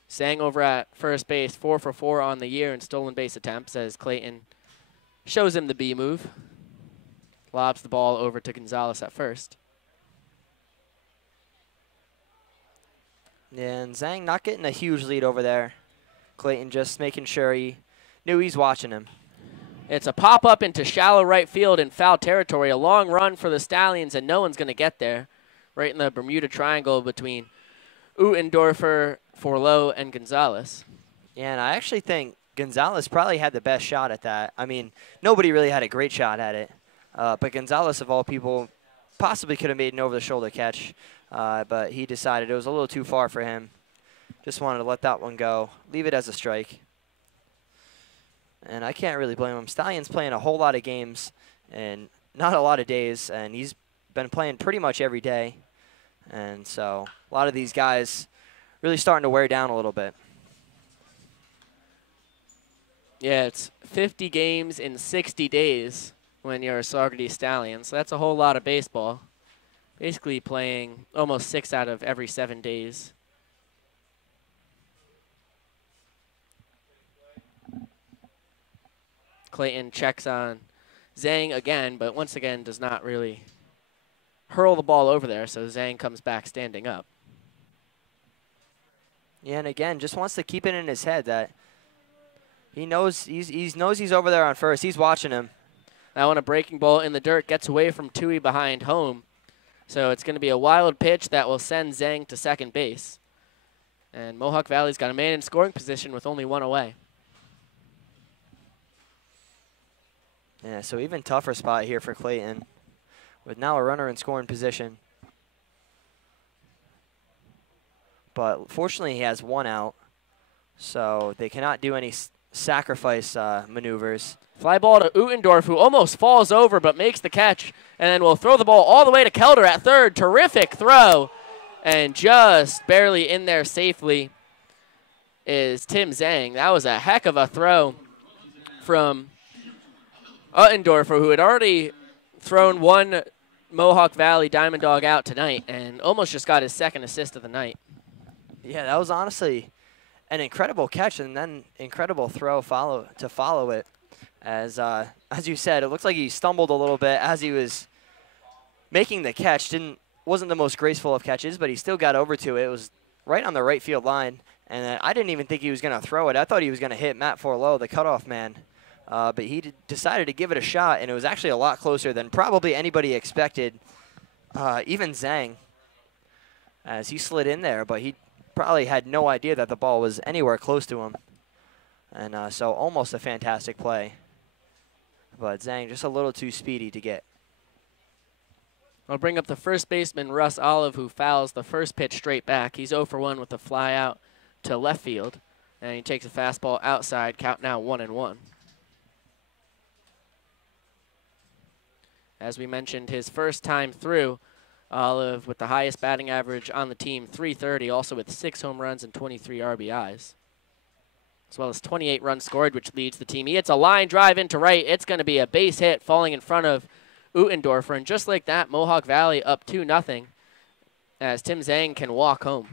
Zhang over at first base, 4 for 4 on the year in stolen base attempts, as Clayton shows him the B move. Lobs the ball over to Gonzalez at first. Yeah, and Zhang not getting a huge lead over there. Clayton just making sure he knew he's watching him. It's a pop-up into shallow right field in foul territory. A long run for the Stallions, and no one's going to get there. Right in the Bermuda Triangle between Uttendorfer, Forlow, and Gonzalez. Yeah, and I actually think Gonzalez probably had the best shot at that. I mean, nobody really had a great shot at it. But Gonzalez, of all people, possibly could have made an over-the-shoulder catch. But he decided it was a little too far for him. Just wanted to let that one go. Leave it as a strike. And I can't really blame him. Stallion's playing a whole lot of games and not a lot of days. And he's been playing pretty much every day. And so a lot of these guys really starting to wear down a little bit. Yeah, it's 50 games in 60 days when you're a Saugerties Stallions. So that's a whole lot of baseball. Basically playing almost 6 out of every 7 days. Clayton checks on Zhang again, but once again does not really hurl the ball over there, so Zhang comes back standing up. Yeah, and again, just wants to keep it in his head that he knows he's over there on first. He's watching him. That one, a breaking ball in the dirt, gets away from Tui behind home. So it's going to be a wild pitch that will send Zhang to second base. And Mohawk Valley's got a man in scoring position with only 1 away. Yeah, so even tougher spot here for Clayton with now a runner in scoring position. but fortunately he has one out, so they cannot do any sacrifice maneuvers. Fly ball to Uttendorf, who almost falls over but makes the catch, and then will throw the ball all the way to Kelder at third. Terrific throw, and just barely in there safely is Tim Zhang. That was a heck of a throw from Uttendorfer, who had already thrown one Mohawk Valley Diamond Dog out tonight and almost just got his second assist of the night. Yeah, that was honestly an incredible catch and then incredible throw to follow it. As you said, it looks like he stumbled a little bit as he was making the catch. Wasn't the most graceful of catches, but he still got over to it. It was right on the right field line, and I didn't even think he was going to throw it. I thought he was going to hit Matt Forlow, the cutoff man, but he decided to give it a shot, and it was actually a lot closer than probably anybody expected, even Zhang, as he slid in there, but he probably had no idea that the ball was anywhere close to him, and so almost a fantastic play. But Zhang just a little too speedy to get. I'll bring up the first baseman, Russ Olive, who fouls the first pitch straight back. He's 0 for 1 with a fly out to left field, and he takes a fastball outside, count now 1-1. As we mentioned, his first time through, Olive with the highest batting average on the team, 330, also with 6 home runs and 23 RBIs. As well as 28 runs scored, which leads the team. He hits a line drive into right. It's going to be a base hit falling in front of Uttendorfer. And just like that, Mohawk Valley up 2-0 as Tim Zhang can walk home.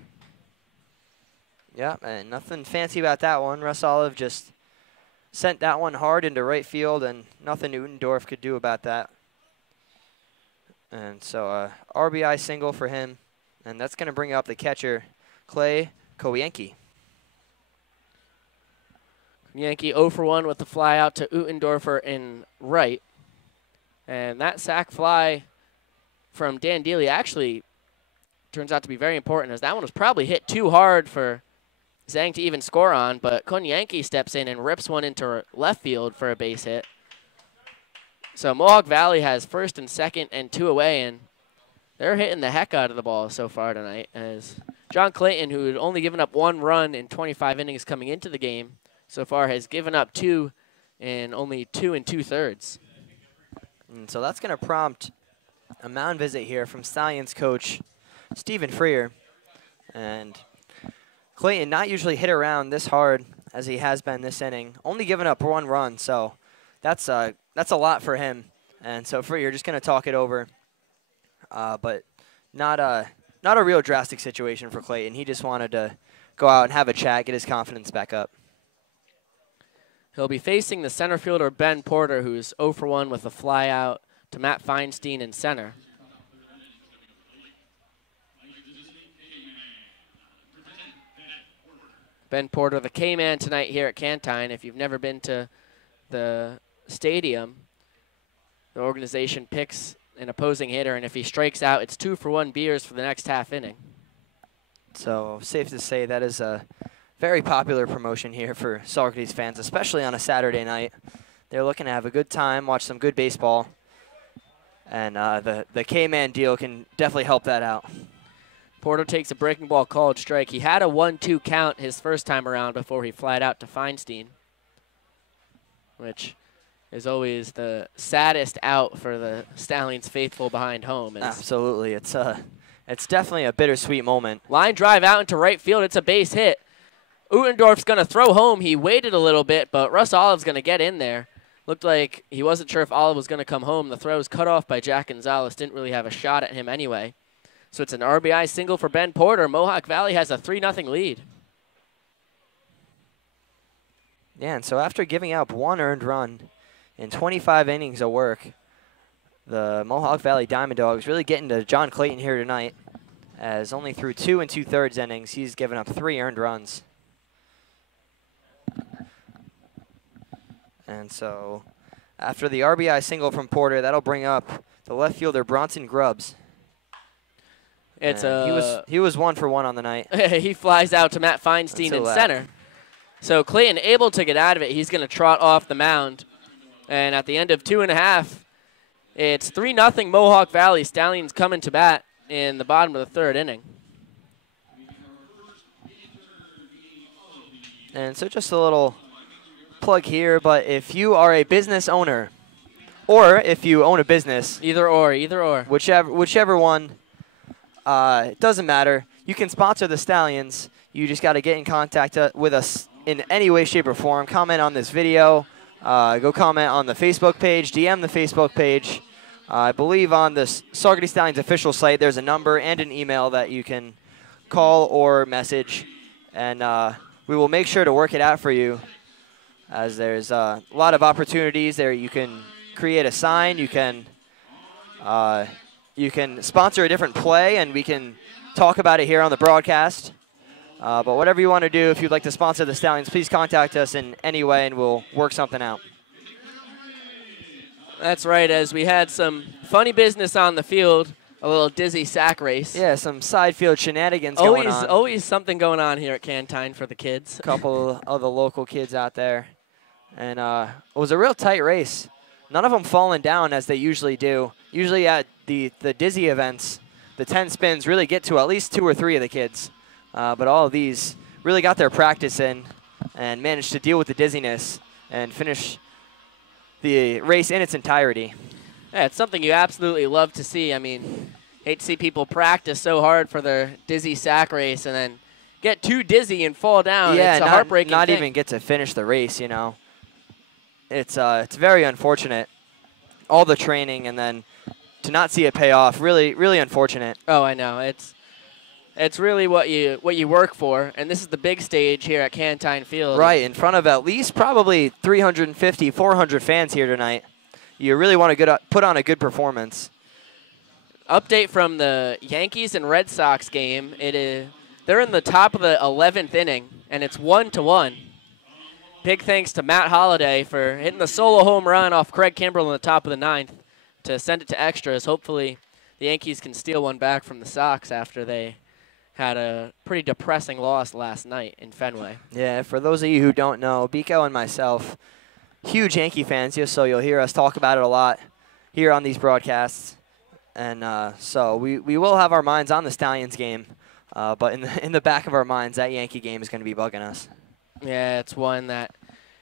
Yeah, and nothing fancy about that one. Russ Olive just sent that one hard into right field, and nothing Uttendorf could do about that. And so RBI single for him, and that's going to bring up the catcher, Clay Kowienki. Yankee 0 for 1 with the fly out to Uttendorfer in right. And that sac fly from Dan Dealey actually turns out to be very important, as that one was probably hit too hard for Zhang to even score on, but Konyanki steps in and rips one into left field for a base hit. So Mohawk Valley has first and second and 2 away, and they're hitting the heck out of the ball so far tonight, as John Clayton, who had only given up 1 run in 25 innings coming into the game, so far has given up 2 in only 2 2/3. And so that's going to prompt a mound visit here from Stallions coach Stephen Freer. And Clayton not usually hit around this hard as he has been this inning, only given up 1 run, so that's a lot for him. And so Freer just going to talk it over, but not a real drastic situation for Clayton. He just wanted to go out and have a chat, get his confidence back up. He'll be facing the center fielder, Ben Porter, who's 0 for 1 with a fly out to Matt Feinstein in center. Ben Porter, the K-man tonight here at Cantine. If you've never been to the stadium, the organization picks an opposing hitter, and if he strikes out, it's 2 for 1 beers for the next half inning. So safe to say that is a very popular promotion here for Saugerties fans, especially on a Saturday night. They're looking to have a good time, watch some good baseball, and the K-man deal can definitely help that out. Porter takes a breaking ball called strike. He had a 1-2 count his first time around before he flied out to Feinstein, which is always the saddest out for the Stallions faithful behind home. Absolutely. It's definitely a bittersweet moment. Line drive out into right field. It's a base hit. Uttendorf's going to throw home. He waited a little bit, but Russ Olive's going to get in there. Looked like he wasn't sure if Olive was going to come home. The throw was cut off by Jack Gonzalez. Didn't really have a shot at him anyway. So it's an RBI single for Ben Porter. Mohawk Valley has a 3-0 lead. Yeah, and so after giving up 1 earned run in 25 innings of work, the Mohawk Valley Diamond Dogs really getting to John Clayton here tonight, as only through 2 2/3 innings, he's given up 3 earned runs. And so after the RBI single from Porter, that'll bring up the left fielder Bronson Grubbs. He was 1 for 1 on the night. He flies out to Matt Feinstein in center. So Clayton able to get out of it. He's going to trot off the mound. And at the end of 2.5, it's 3-0 Mohawk Valley. Stallions coming to bat in the bottom of the 3rd inning. And so just a little plug here, but if you are a business owner, or if you own a business, Either or. whichever one, it doesn't matter. You can sponsor the Stallions. You just got to get in contact with us in any way, shape, or form. Comment on this video. Go comment on the Facebook page. DM the Facebook page. I believe on the Saugerties Stallions official site, there's a number and an email that you can call or message, and we will make sure to work it out for you, as there's a lot of opportunities there. You can create a sign. You can sponsor a different play, and we can talk about it here on the broadcast. But whatever you want to do, if you'd like to sponsor the Stallions, please contact us in any way, and we'll work something out. That's right, as we had some funny business on the field, a little dizzy sack race. Yeah, some side field shenanigans going on. Always something going on here at Cantine for the kids. A couple of the local kids out there. And it was a real tight race. None of them falling down as they usually do. Usually at the dizzy events, the 10 spins really get to at least 2 or 3 of the kids. But all of these really got their practice in and managed to deal with the dizziness and finish the race in its entirety. Yeah, it's something you absolutely love to see. I mean, hate to see people practice so hard for their dizzy sack race and then get too dizzy and fall down. Yeah, it's a heartbreaking not thing. even get to finish the race, you know. It's very unfortunate. All the training and then to not see it pay off, really, really unfortunate. Oh, I know. It's really what you work for, and this is the big stage here at Cantine Field. Right, in front of at least probably 350, 400 fans here tonight. You really want to put on a good performance. Update from the Yankees and Red Sox game. They're in the top of the 11th inning, and it's 1-1. Big thanks to Matt Holliday for hitting the solo home run off Craig Kimbrell in the top of the 9th to send it to extras. Hopefully the Yankees can steal one back from the Sox after they had a pretty depressing loss last night in Fenway. Yeah, for those of you who don't know, Biko and myself, huge Yankee fans, just so you'll hear us talk about it a lot here on these broadcasts. And so we will have our minds on the Stallions game, but in the back of our minds, that Yankee game is going to be bugging us. Yeah, it's one that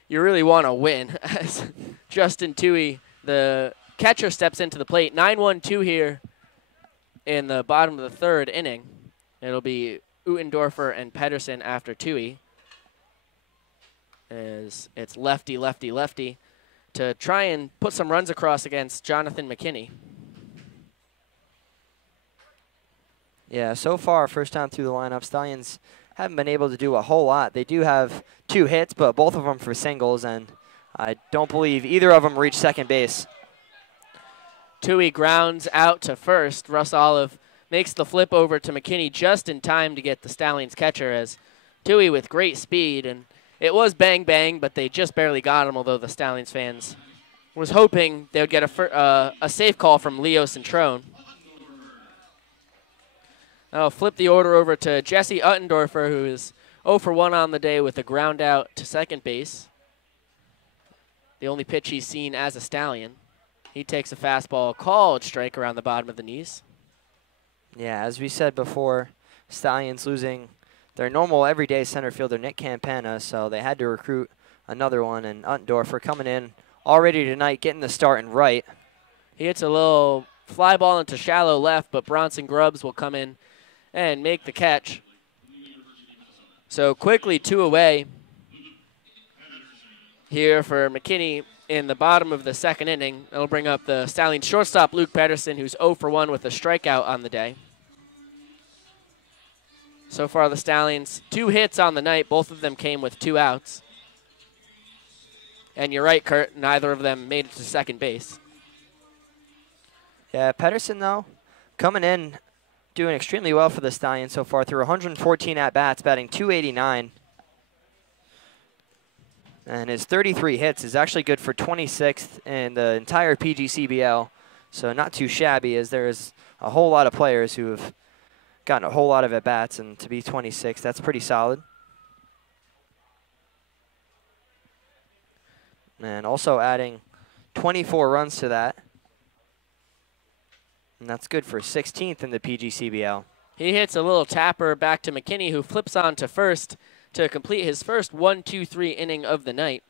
you really want to win. As Justin Toohey, the catcher, steps into the plate. 9-1-2 here in the bottom of the 3rd inning. It'll be Utendorfer and Pedersen after Toohey. As it's lefty, lefty, lefty to try and put some runs across against Jonathan McKinney. Yeah, so far, first time through the lineup, Stallions haven't been able to do a whole lot. They do have 2 hits, but both of them for singles, and I don't believe either of them reached second base. Toohey grounds out to first. Russ Olive makes the flip over to McKinney just in time to get the Stallions catcher, as Toohey with great speed, and it was bang-bang, but they just barely got him, although the Stallions fans was hoping they would get a safe call from Leo Centrone. I'll flip the order over to Jesse Uttendorfer, who is 0 for 1 on the day with a ground out to second base. The only pitch he's seen as a Stallion. He takes a fastball called strike around the bottom of the knees. Yeah, as we said before, Stallions losing their normal everyday center fielder, Nick Campana, so they had to recruit another one, and Uttendorfer coming in already tonight, getting the start in right. He hits a little fly ball into shallow left, but Bronson Grubbs will come in and make the catch. So quickly 2 away here for McKinney in the bottom of the 2nd inning. It'll bring up the Stallions shortstop, Luke Pedersen, who's 0 for 1 with a strikeout on the day. So far, the Stallions, 2 hits on the night. Both of them came with 2 outs. And you're right, Kurt, neither of them made it to second base. Yeah, Pedersen, though, coming in, doing extremely well for the Stallions so far through 114 at-bats, batting .289. And his 33 hits is actually good for 26th in the entire PGCBL. So not too shabby, as there is a whole lot of players who have gotten a whole lot of at-bats, and to be 26, that's pretty solid. And also adding 24 runs to that. And that's good for 16th in the PGCBL. He hits a little tapper back to McKinney, who flips on to first to complete his first 1-2-3 inning of the night.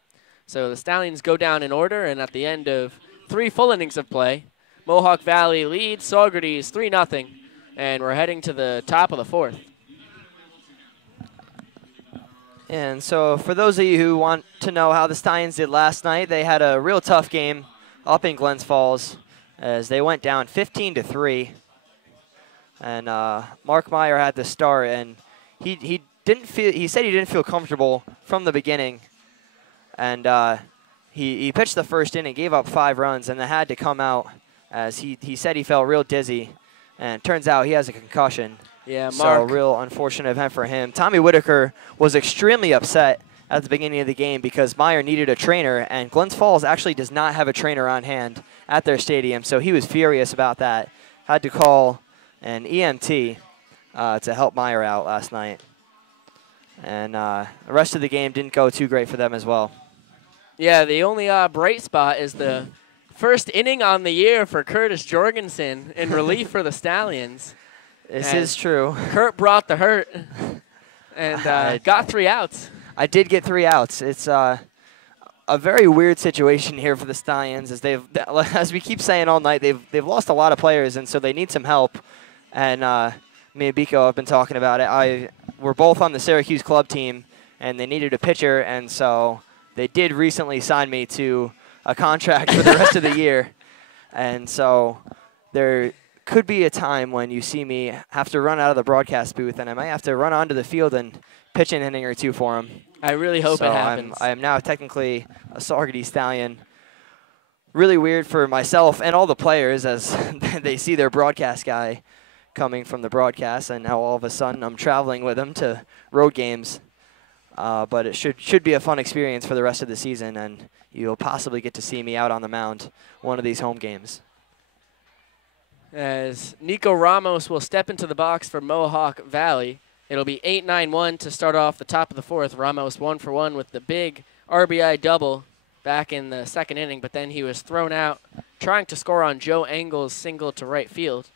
So the Stallions go down in order, and at the end of 3 full innings of play, Mohawk Valley leads Saugerties 3-0, and we're heading to the top of the 4th. And so for those of you who want to know how the Stallions did last night, they had a real tough game up in Glens Falls as they went down 15-3. And Mark Meyer had the start, and he said he didn't feel comfortable from the beginning. And he pitched the first inning, gave up 5 runs, and that had to come out as he said he felt real dizzy. And it turns out he has a concussion. Yeah, So Mark. real unfortunate event for him. Tommy Whitaker was extremely upset at the beginning of the game because Meyer needed a trainer, and Glens Falls actually does not have a trainer on hand at their stadium, so he was furious about that. Had to call an EMT to help Meyer out last night. And the rest of the game didn't go too great for them as well. Yeah, the only bright spot is the first inning on the year for Curtis Jorgensen in relief for the Stallions. This is true. Kurt brought the hurt and got 3 outs. I did get 3 outs. It's a very weird situation here for the Stallions, as as we keep saying all night, they've lost a lot of players, and so they need some help. And me and Biko have been talking about it. We're both on the Syracuse club team, and they needed a pitcher, and so they did recently sign me to a contract for the rest of the year. And so there could be a time when you see me have to run out of the broadcast booth, and I might have to run onto the field and pitch an inning or 2 for him. I really hope it happens. I am now technically a Saugerties Stallion. Really weird for myself and all the players as they see their broadcast guy coming from the broadcast, and now all of a sudden I'm traveling with him to road games. But it should be a fun experience for the rest of the season, and you'll possibly get to see me out on the mound one of these home games. As Nico Ramos will step into the box for Mohawk Valley. It'll be 8-9-1 to start off the top of the 4th. Ramos 1 for 1 with the big RBI double back in the 2nd inning, but then he was thrown out trying to score on Joe Engel's single to right field.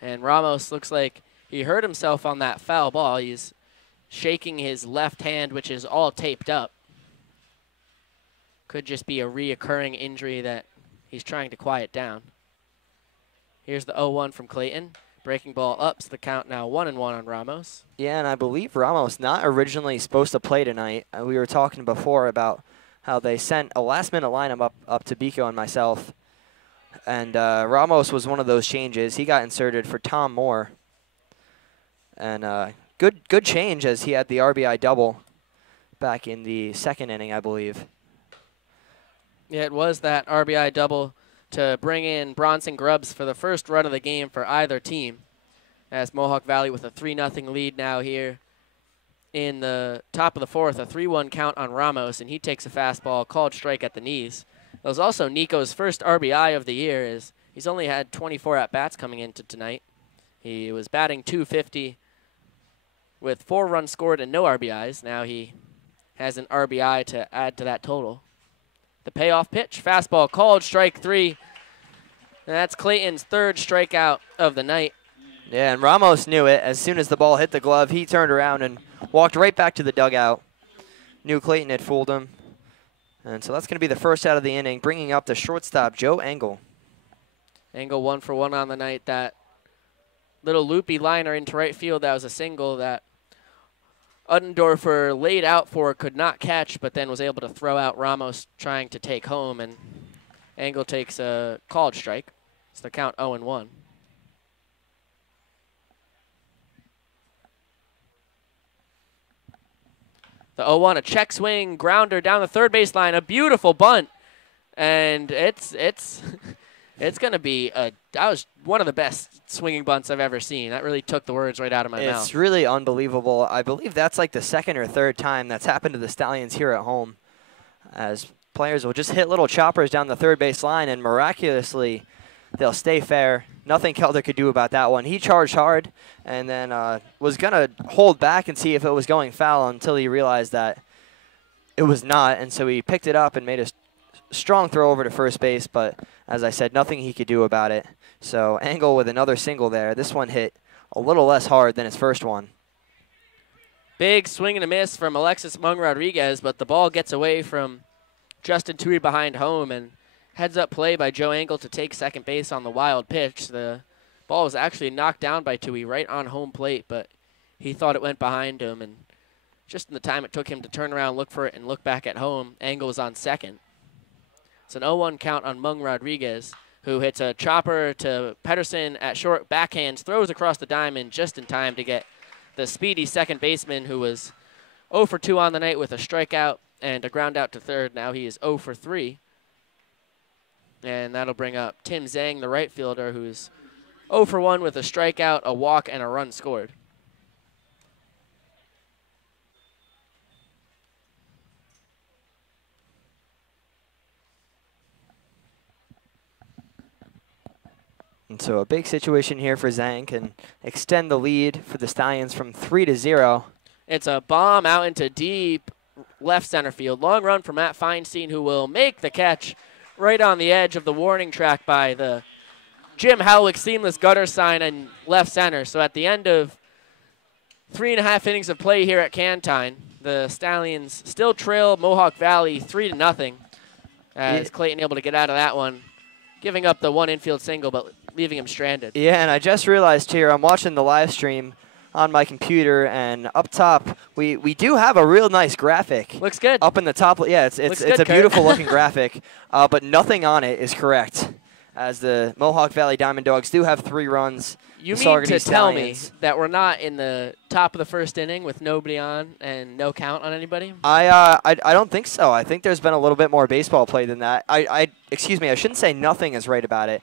And Ramos looks like he hurt himself on that foul ball. He's shaking his left hand, which is all taped up. Could just be a reoccurring injury that he's trying to quiet down. Here's the 0-1 from Clayton. Breaking ball up, so the count now 1-1 on Ramos. Yeah, and I believe Ramos not originally supposed to play tonight. We were talking before about how they sent a last-minute lineup up to Biko and myself. And Ramos was one of those changes. He got inserted for Tom Moore. And good change as he had the RBI double back in the 2nd inning, I believe. Yeah, it was that RBI double to bring in Bronson Grubbs for the first run of the game for either team, as Mohawk Valley with a 3-0 lead now here in the top of the 4th, a 3-1 count on Ramos, and he takes a fastball called strike at the knees. That was also Nico's first RBI of the year, as he's only had 24 at-bats coming into tonight. He was batting .250 with 4 runs scored and no RBIs. Now he has an RBI to add to that total. The payoff pitch, fastball called, strike 3. And that's Clayton's 3rd strikeout of the night. Yeah, and Ramos knew it. As soon as the ball hit the glove, he turned around and walked right back to the dugout. Knew Clayton had fooled him. And so that's going to be the first out of the inning, bringing up the shortstop, Joe Engel. Engel 1 for 1 on the night. That little loopy liner into right field, that was a single that Uddendorfer laid out for, could not catch, but then was able to throw out Ramos trying to take home, and Engel takes a called strike. It's the count 0-1. The 0-1, a check swing, grounder down the third baseline, a beautiful bunt, and it's going to be that was one of the best swinging bunts I've ever seen. That really took the words right out of my mouth. It's really unbelievable. I believe that's like the 2nd or 3rd time that's happened to the Stallions here at home, as players will just hit little choppers down the third base line, and miraculously they'll stay fair. Nothing Kelder could do about that one. He charged hard and then was going to hold back and see if it was going foul until he realized that it was not, and so he picked it up and made a strong throw over to first base, but as I said, nothing he could do about it. So Engel with another single there. This one hit a little less hard than his first one. Big swing and a miss from Alexis Mung Rodriguez, but the ball gets away from Justin Tui behind home, and heads up play by Joe Engel to take second base on the wild pitch. The ball was actually knocked down by Tui right on home plate, but he thought it went behind him, and just in the time it took him to turn around, look for it, and look back at home, Engel was on second. It's an 0-1 count on Mung Rodriguez, who hits a chopper to Pedersen at short, backhands, throws across the diamond just in time to get the speedy second baseman, who was 0 for 2 on the night with a strikeout and a ground out to third. Now he is 0 for 3. And that'll bring up Tim Zhang, the right fielder, who's 0 for 1 with a strikeout, a walk, and a run scored. And so a big situation here for Zhang, can extend the lead for the Stallions from 3-0. It's a bomb out into deep left center field. Long run for Matt Feinstein, who will make the catch right on the edge of the warning track by the Jim Howlick seamless gutter sign in left center. So at the end of 3.5 innings of play here at Cantine, the Stallions still trail Mohawk Valley 3-0. As Clayton able to get out of that one, giving up the one infield single, but leaving him stranded. Yeah, and I just realized here, I'm watching the live stream on my computer, and up top, we do have a real nice graphic. Looks good. Up in the top, yeah, it's a beautiful looking graphic, but nothing on it is correct, as the Mohawk Valley Diamond Dogs do have 3 runs. You mean to tell me that we're not in the top of the first inning with nobody on and no count on anybody? I don't think so. I think there's been a little bit more baseball play than that. Excuse me, I shouldn't say nothing is right about it.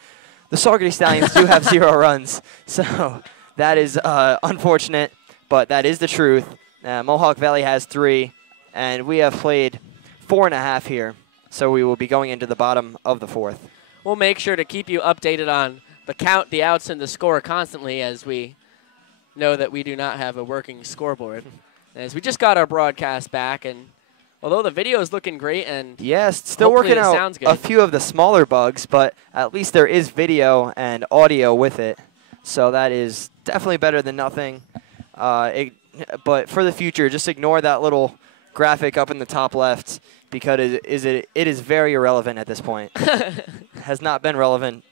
The Saugerties Stallions do have 0 runs, so that is unfortunate, but that is the truth. Mohawk Valley has 3, and we have played 4.5 here, so we will be going into the bottom of the 4th. We'll make sure to keep you updated on the count, the outs, and the score constantly, as we know that we do not have a working scoreboard. As we just got our broadcast back, and although the video is looking great, and yes, still working out a few of the smaller bugs, but at least there is video and audio with it, so that is definitely better than nothing. But for the future, just ignore that little graphic up in the top left, because it is very irrelevant at this point. Has not been relevant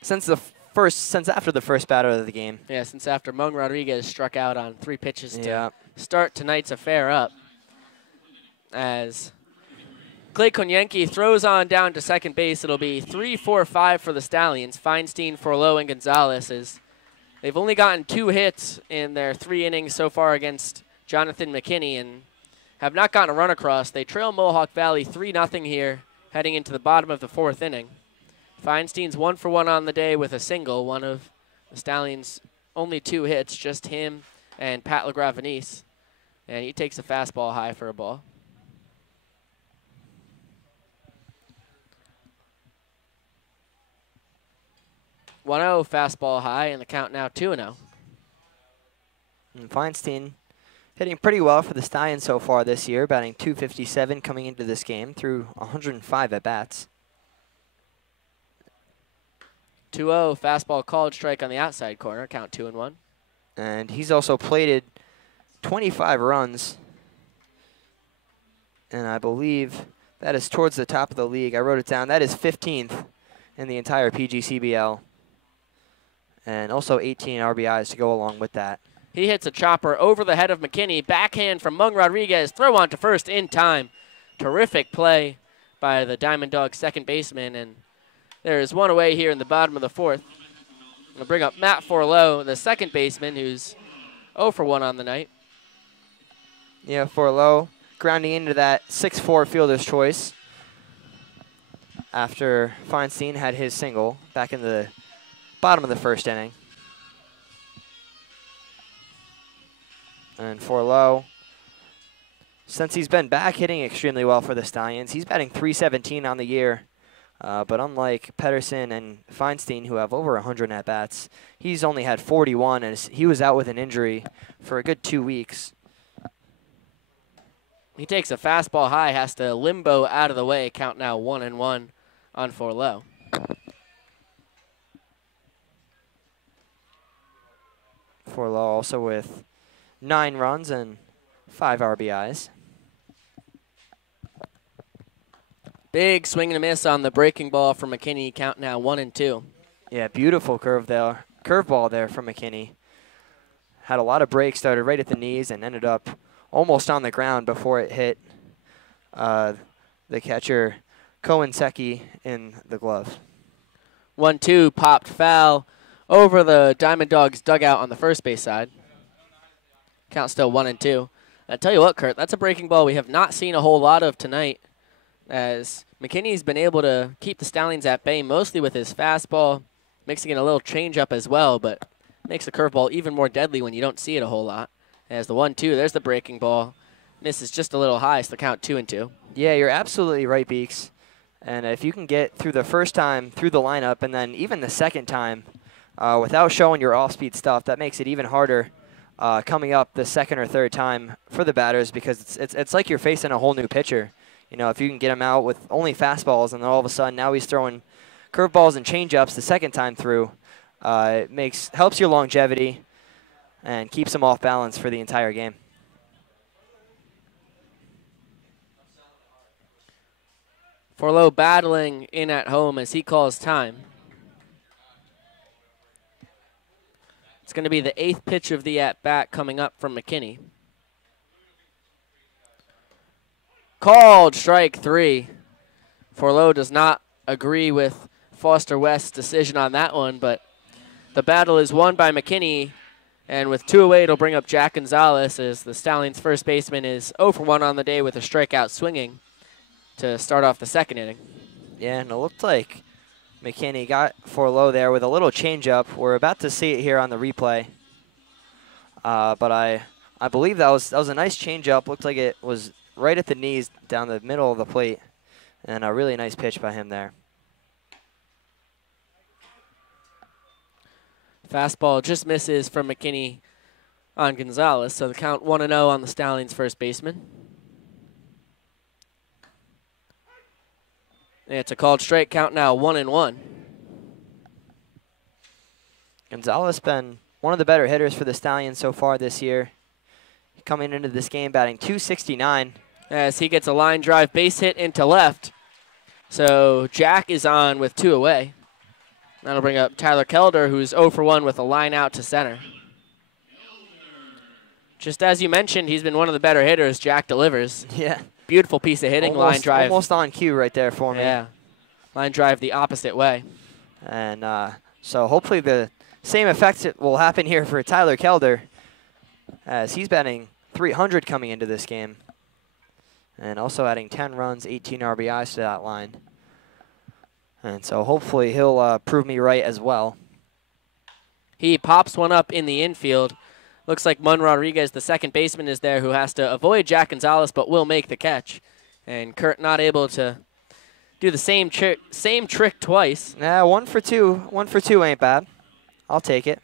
since after the first batter of the game. Yeah, since after Mung Rodriguez struck out on 3 pitches to start tonight's affair up. As Clay Konyenki throws on down to second base, it'll be 3-4-5 for the Stallions. Feinstein, Forlow, and Gonzalez, as they've only gotten 2 hits in their 3 innings so far against Jonathan McKinney and have not gotten a run across. They trail Mohawk Valley 3-0 here, heading into the bottom of the 4th inning. Feinstein's 1 for 1 on the day with a single, one of the Stallions' only 2 hits, just him and Pat LaGravenese. And he takes a fastball high for a ball. 1-0 fastball high, and the count now 2-0. And Feinstein hitting pretty well for the Stallions so far this year, batting .257 coming into this game through 105 at-bats. 2-0 fastball called, strike on the outside corner, count 2-1. And he's also plated 25 runs, and I believe that is towards the top of the league. I wrote it down. That is 15th in the entire PGCBL, and also 18 RBIs to go along with that. He hits a chopper over the head of McKinney. Backhand from Mung Rodriguez. Throw on to first in time. Terrific play by the Diamond Dogs second baseman, and there is one away here in the bottom of the 4th. We'll bring up Matt Forlow, the second baseman, who's 0 for 1 on the night. Yeah, Forlow grounding into that 6-4 fielder's choice after Feinstein had his single back in the bottom of the 1st inning. And Forlow, since he's been back, hitting extremely well for the Stallions. He's batting .317 on the year. But unlike Pedersen and Feinstein, who have over 100 at-bats, he's only had 41, and he was out with an injury for a good 2 weeks. He takes a fastball high, has to limbo out of the way. Count now 1-1 on Forlow. Forlow also with 9 runs and 5 RBIs. Big swing and a miss on the breaking ball from McKinney. Count now 1-2. Yeah, beautiful curveball there from McKinney. Had a lot of breaks, started right at the knees and ended up almost on the ground before it hit the catcher Kowenseki in the glove. 1-2 popped foul over the Diamond Dogs dugout on the first base side. Count still 1-2. I tell you what, Kurt, that's a breaking ball we have not seen a whole lot of tonight, as McKinney's been able to keep the Stallions at bay mostly with his fastball, mixing in a little changeup as well, but makes the curveball even more deadly when you don't see it a whole lot. As the 1-2, there's the breaking ball. Misses just a little high, so the count 2-2. Yeah, you're absolutely right, Beeks. And if you can get through the first time through the lineup and then even the second time without showing your off-speed stuff, that makes it even harder coming up the second or third time for the batters, because it's like you're facing a whole new pitcher. You know, if you can get him out with only fastballs and then all of a sudden now he's throwing curveballs and changeups the second time through, it helps your longevity and keeps him off balance for the entire game. Forlow battling in at home as he calls time. It's going to be the 8th pitch of the at-bat coming up from McKinney. Called strike 3. Forlow does not agree with Foster West's decision on that one, but the battle is won by McKinney, and with 2 away, it'll bring up Jack Gonzalez as the Stallions' first baseman is 0 for 1 on the day with a strikeout swinging to start off the second inning. Yeah, and it looked like McKinney got Forlow there with a little changeup. We're about to see it here on the replay, but I believe that was a nice changeup. Looked like it was right at the knees down the middle of the plate, and a really nice pitch by him there. Fastball just misses from McKinney on Gonzalez, so the count 1-0 on the Stallions' first baseman. It's a called strike, count now 1-1. Gonzalez been one of the better hitters for the Stallions so far this year. Coming into this game batting .269. As he gets a line drive base hit into left. So Jack is on with 2 away. That'll bring up Tyler Kelder, who's 0 for 1 with a line out to center. Just as you mentioned, he's been one of the better hitters. Jack delivers. Yeah. Beautiful piece of hitting, line drive. Almost on cue right there for me. Yeah, line drive the opposite way. And so hopefully the same effect will happen here for Tyler Kelder, as he's batting .300 coming into this game. And also adding 10 runs, 18 RBIs to that line. And so hopefully he'll prove me right as well. He pops one up in the infield. Looks like Mun Rodriguez, the second baseman, is there, who has to avoid Jack Gonzalez but will make the catch. And Kurt not able to do the same trick twice. Yeah, 1 for 2. 1 for 2 ain't bad. I'll take it.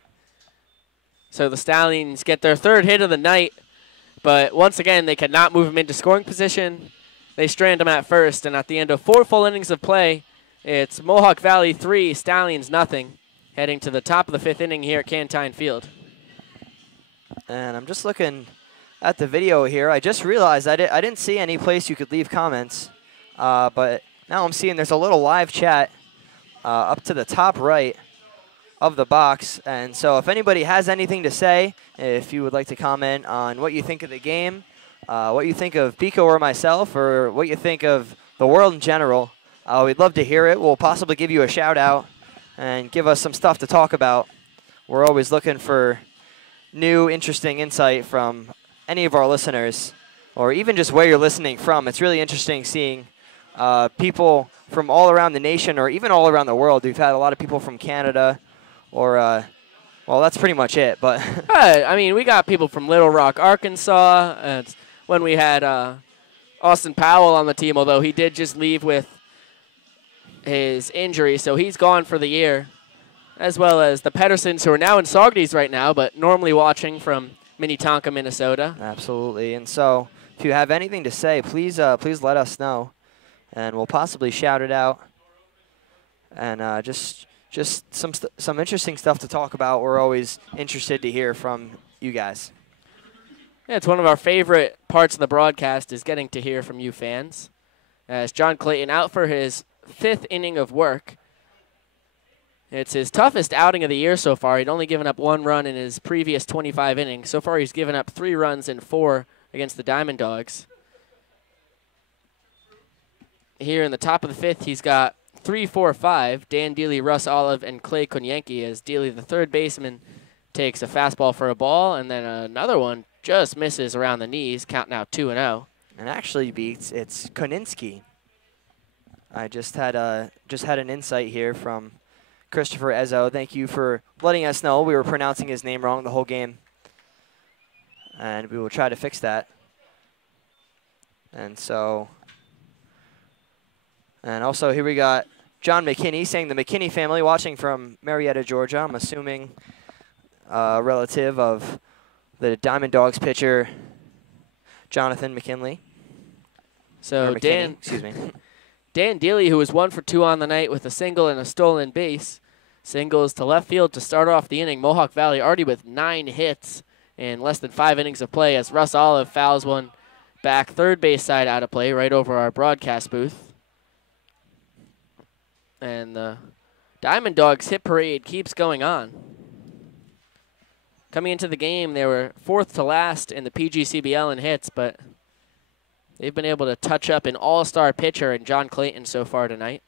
So the Stallions get their 3rd hit of the night, but once again they cannot move him into scoring position. They strand him at first, and at the end of 4 full innings of play, it's Mohawk Valley 3, Stallions nothing, heading to the top of the 5th inning here at Cantine Field. And I'm just looking at the video here. I just realized I didn't see any place you could leave comments, but now I'm seeing there's a little live chat up to the top right of the box. And so if anybody has anything to say, if you would like to comment on what you think of the game, what you think of Pico or myself, or what you think of the world in general, we'd love to hear it. We'll possibly give you a shout out and give us some stuff to talk about. We're always looking for new, interesting insight from any of our listeners, or even just where you're listening from. It's really interesting seeing people from all around the nation, or even all around the world. We've had a lot of people from Canada, or, well, that's pretty much it. But I mean, we got people from Little Rock, Arkansas. It's when we had Austin Powell on the team, although he did just leave with his injury, so he's gone for the year, as well as the Pedersons, who are now in Saugerties right now, but normally watching from Minnetonka, Minnesota. Absolutely. And so if you have anything to say, please let us know, and we'll possibly shout it out. And just some interesting stuff to talk about. We're always interested to hear from you guys. Yeah, it's one of our favorite parts of the broadcast is getting to hear from you fans. As John Clayton out for his 5th inning of work. It's his toughest outing of the year so far. He'd only given up 1 run in his previous 25 innings. So far he's given up 3 runs in 4 against the Diamond Dogs. Here in the top of the 5th, he's got 3, 4, 5. Dan Dealey, Russ Olive, and Clay Konyanki as Dealey, the third baseman, takes a fastball for a ball, and then another one just misses around the knees, count now 2-0. And actually beats, it's Koninsky. I just had an insight here from Christopher Ezzo. Thank you for letting us know we were pronouncing his name wrong the whole game. And we will try to fix that. And so, and also here we got John McKinney saying the McKinney family watching from Marietta, Georgia. I'm assuming a relative of the Diamond Dogs pitcher, Jonathan McKinley. So Dan Dealey, who was 1 for 2 on the night with a single and a stolen base, singles to left field to start off the inning. Mohawk Valley already with 9 hits in less than 5 innings of play as Russ Olive fouls one back third base side out of play right over our broadcast booth. And the Diamond Dogs hit parade keeps going on. Coming into the game, they were 4th to last in the PGCBL in hits, but they've been able to touch up an all-star pitcher in John Clayton so far tonight.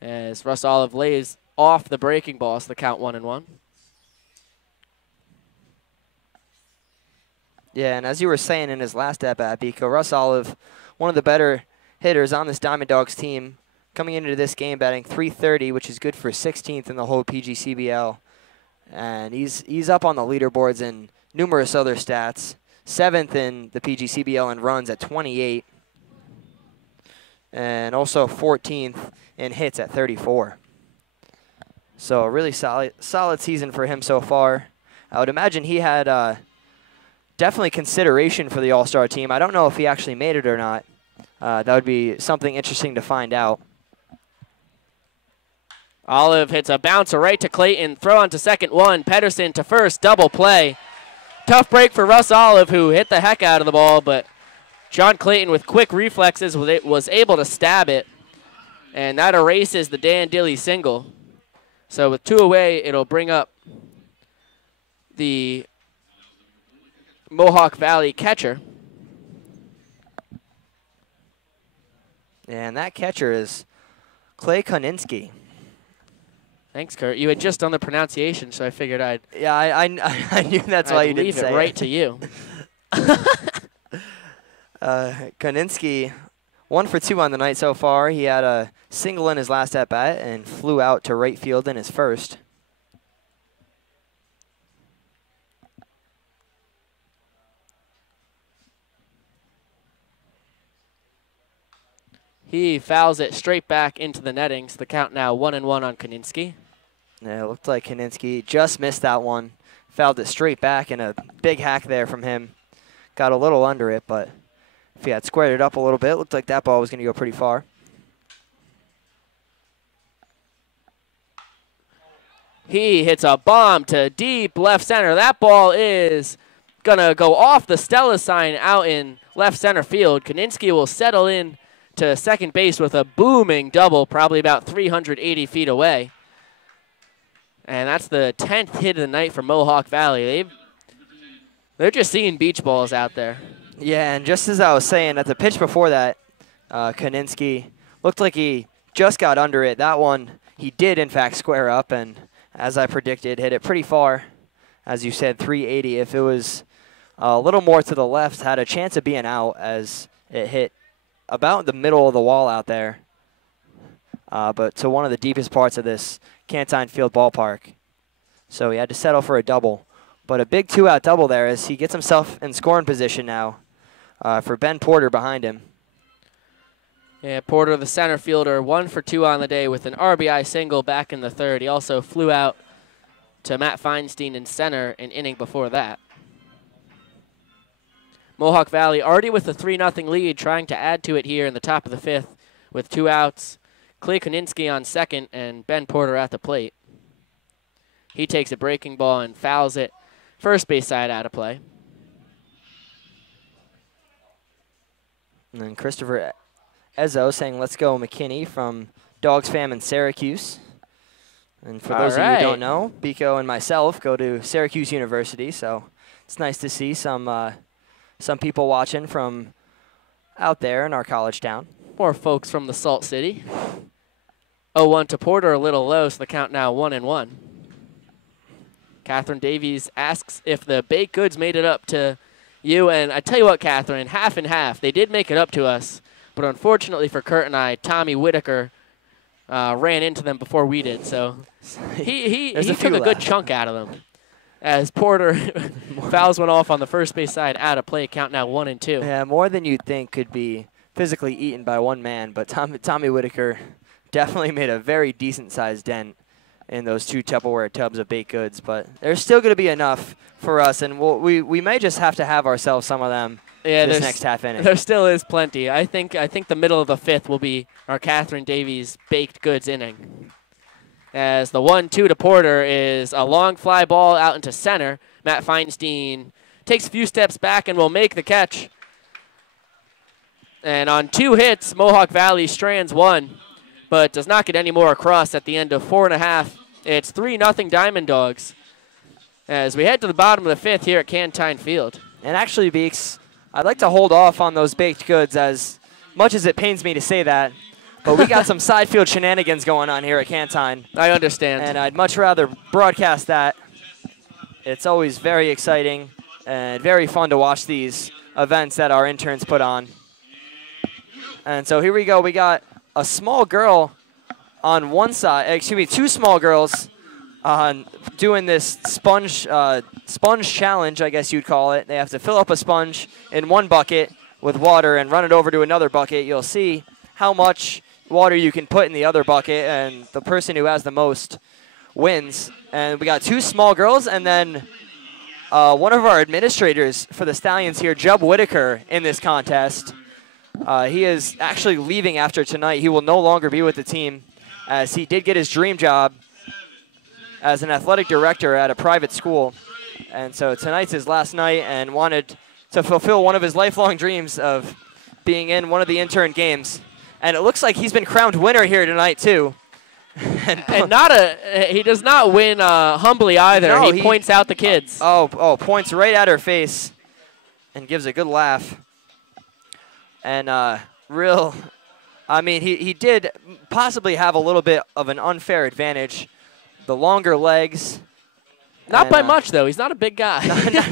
As Russ Olive lays off the breaking ball, so the count 1-1. Yeah, and as you were saying in his last at-bat, Biko, Russ Olive, one of the better hitters on this Diamond Dogs team, coming into this game batting .330, which is good for 16th in the whole PGCBL. And he's up on the leaderboards in numerous other stats. 7th in the PGCBL in runs at 28. And also 14th in hits at 34. So a really solid season for him so far. I would imagine he had definitely consideration for the All-Star team. I don't know if he actually made it or not. That would be something interesting to find out. Olive hits a bouncer right to Clayton. Throw on to second, 1. Pedersen to first, double play. Tough break for Russ Olive, who hit the heck out of the ball, but John Clayton with quick reflexes was able to stab it, and that erases the Dan Dealey single. So with 2 away, it'll bring up the Mohawk Valley catcher. And that catcher is Clay Koninsky. Thanks, Kurt. You had just done the pronunciation, so I figured I'd... Yeah, I knew that's why you didn't say it. Leave it right to you. Koninsky, 1 for 2 on the night so far. He had a single in his last at-bat and flew out to right field in his first. He fouls it straight back into the netting, so the count now 1-1 on Koninsky. Yeah, it looked like Koninsky just missed that one. Fouled it straight back, and a big hack there from him. Got a little under it, but if he had squared it up a little bit, it looked like that ball was going to go pretty far. He hits a bomb to deep left center. That ball is going to go off the Stella sign out in left center field. Koninsky will settle in to second base with a booming double, probably about 380 feet away. And that's the 10th hit of the night for Mohawk Valley. They're just seeing beach balls out there. Yeah, and just as I was saying, at the pitch before that, Koninsky looked like he just got under it. That one, he did, in fact, square up, and as I predicted, hit it pretty far. As you said, 380. If it was a little more to the left, had a chance of being out as it hit about the middle of the wall out there, but to one of the deepest parts of this Cantine Field ballpark. So he had to settle for a double. But a big 2-out double there as he gets himself in scoring position now for Ben Porter behind him. Yeah, Porter, the center fielder, 1 for 2 on the day with an RBI single back in the third. He also flew out to Matt Feinstein in center an inning before that. Mohawk Valley already with a 3-0 lead, trying to add to it here in the top of the 5th with 2 outs. Clay Koninsky on second and Ben Porter at the plate. He takes a breaking ball and fouls it first base side out of play. And then Christopher Ezzo saying, let's go McKinney from Dogs Fam in Syracuse. And for those of you who don't know, Biko and myself go to Syracuse University, so it's nice to see some people watching from out there in our college town. More folks from the Salt City. 0-1 to Porter, a little low, so the count now 1-1. Catherine Davies asks if the baked goods made it up to you, and I tell you what, Catherine, half and half. They did make it up to us, but unfortunately for Kurt and I, Tommy Whitaker ran into them before we did, so he took a good chunk out of them. As Porter fouls one off on the first base side, out of play, count now 1-2. Yeah, more than you'd think could be physically eaten by one man, but Tommy Whitaker definitely made a very decent-sized dent in those 2 Tupperware tubs of baked goods, but there's still going to be enough for us, and we may just have to have ourselves some of them this next half inning. There still is plenty. I think the middle of the 5th will be our Catherine Davies baked goods inning. As the 1-2 to Porter is a long fly ball out into center. Matt Feinstein takes a few steps back and will make the catch. And on 2 hits, Mohawk Valley strands 1, but does not get any more across at the end of 4.5. It's 3-0 Diamond Dogs as we head to the bottom of the 5th here at Cantine Field. And actually, Beeks, I'd like to hold off on those baked goods as much as it pains me to say that, but we got some side field shenanigans going on here at Cantine. I understand. And I'd much rather broadcast that. It's always very exciting and very fun to watch these events that our interns put on. And so here we go. We got a small girl on one side, 2 small girls doing this sponge challenge, I guess you'd call it. They have to fill up a sponge in one bucket with water and run it over to another bucket. You'll see how much water you can put in the other bucket, and the person who has the most wins. And we got 2 small girls, and then one of our administrators for the Stallions here, Jub Whitaker, in this contest. He is actually leaving after tonight. He will no longer be with the team, as he did get his dream job as an athletic director at a private school. And so tonight's his last night, and wanted to fulfill one of his lifelong dreams of being in one of the intern games. And it looks like he's been crowned winner here tonight, too. and he does not win humbly either. No, he points out the kids. Points right at her face and gives a good laugh. And he did possibly have a little bit of an unfair advantage. The longer legs. Not by much, though. He's not a big guy.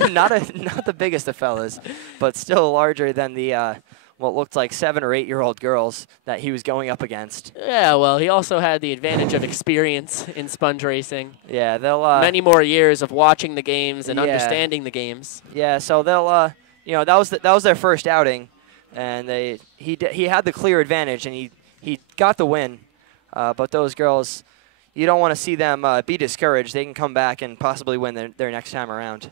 not the biggest of fellas, but still larger than the what looked like 7 or 8-year-old girls that he was going up against. Yeah, well, he also had the advantage of experience in sponge racing. Yeah, they'll many more years of watching the games and understanding the games. Yeah, so they'll that was their first outing, and he had the clear advantage, and he got the win. But those girls, you don't want to see them be discouraged. They can come back and possibly win their next time around.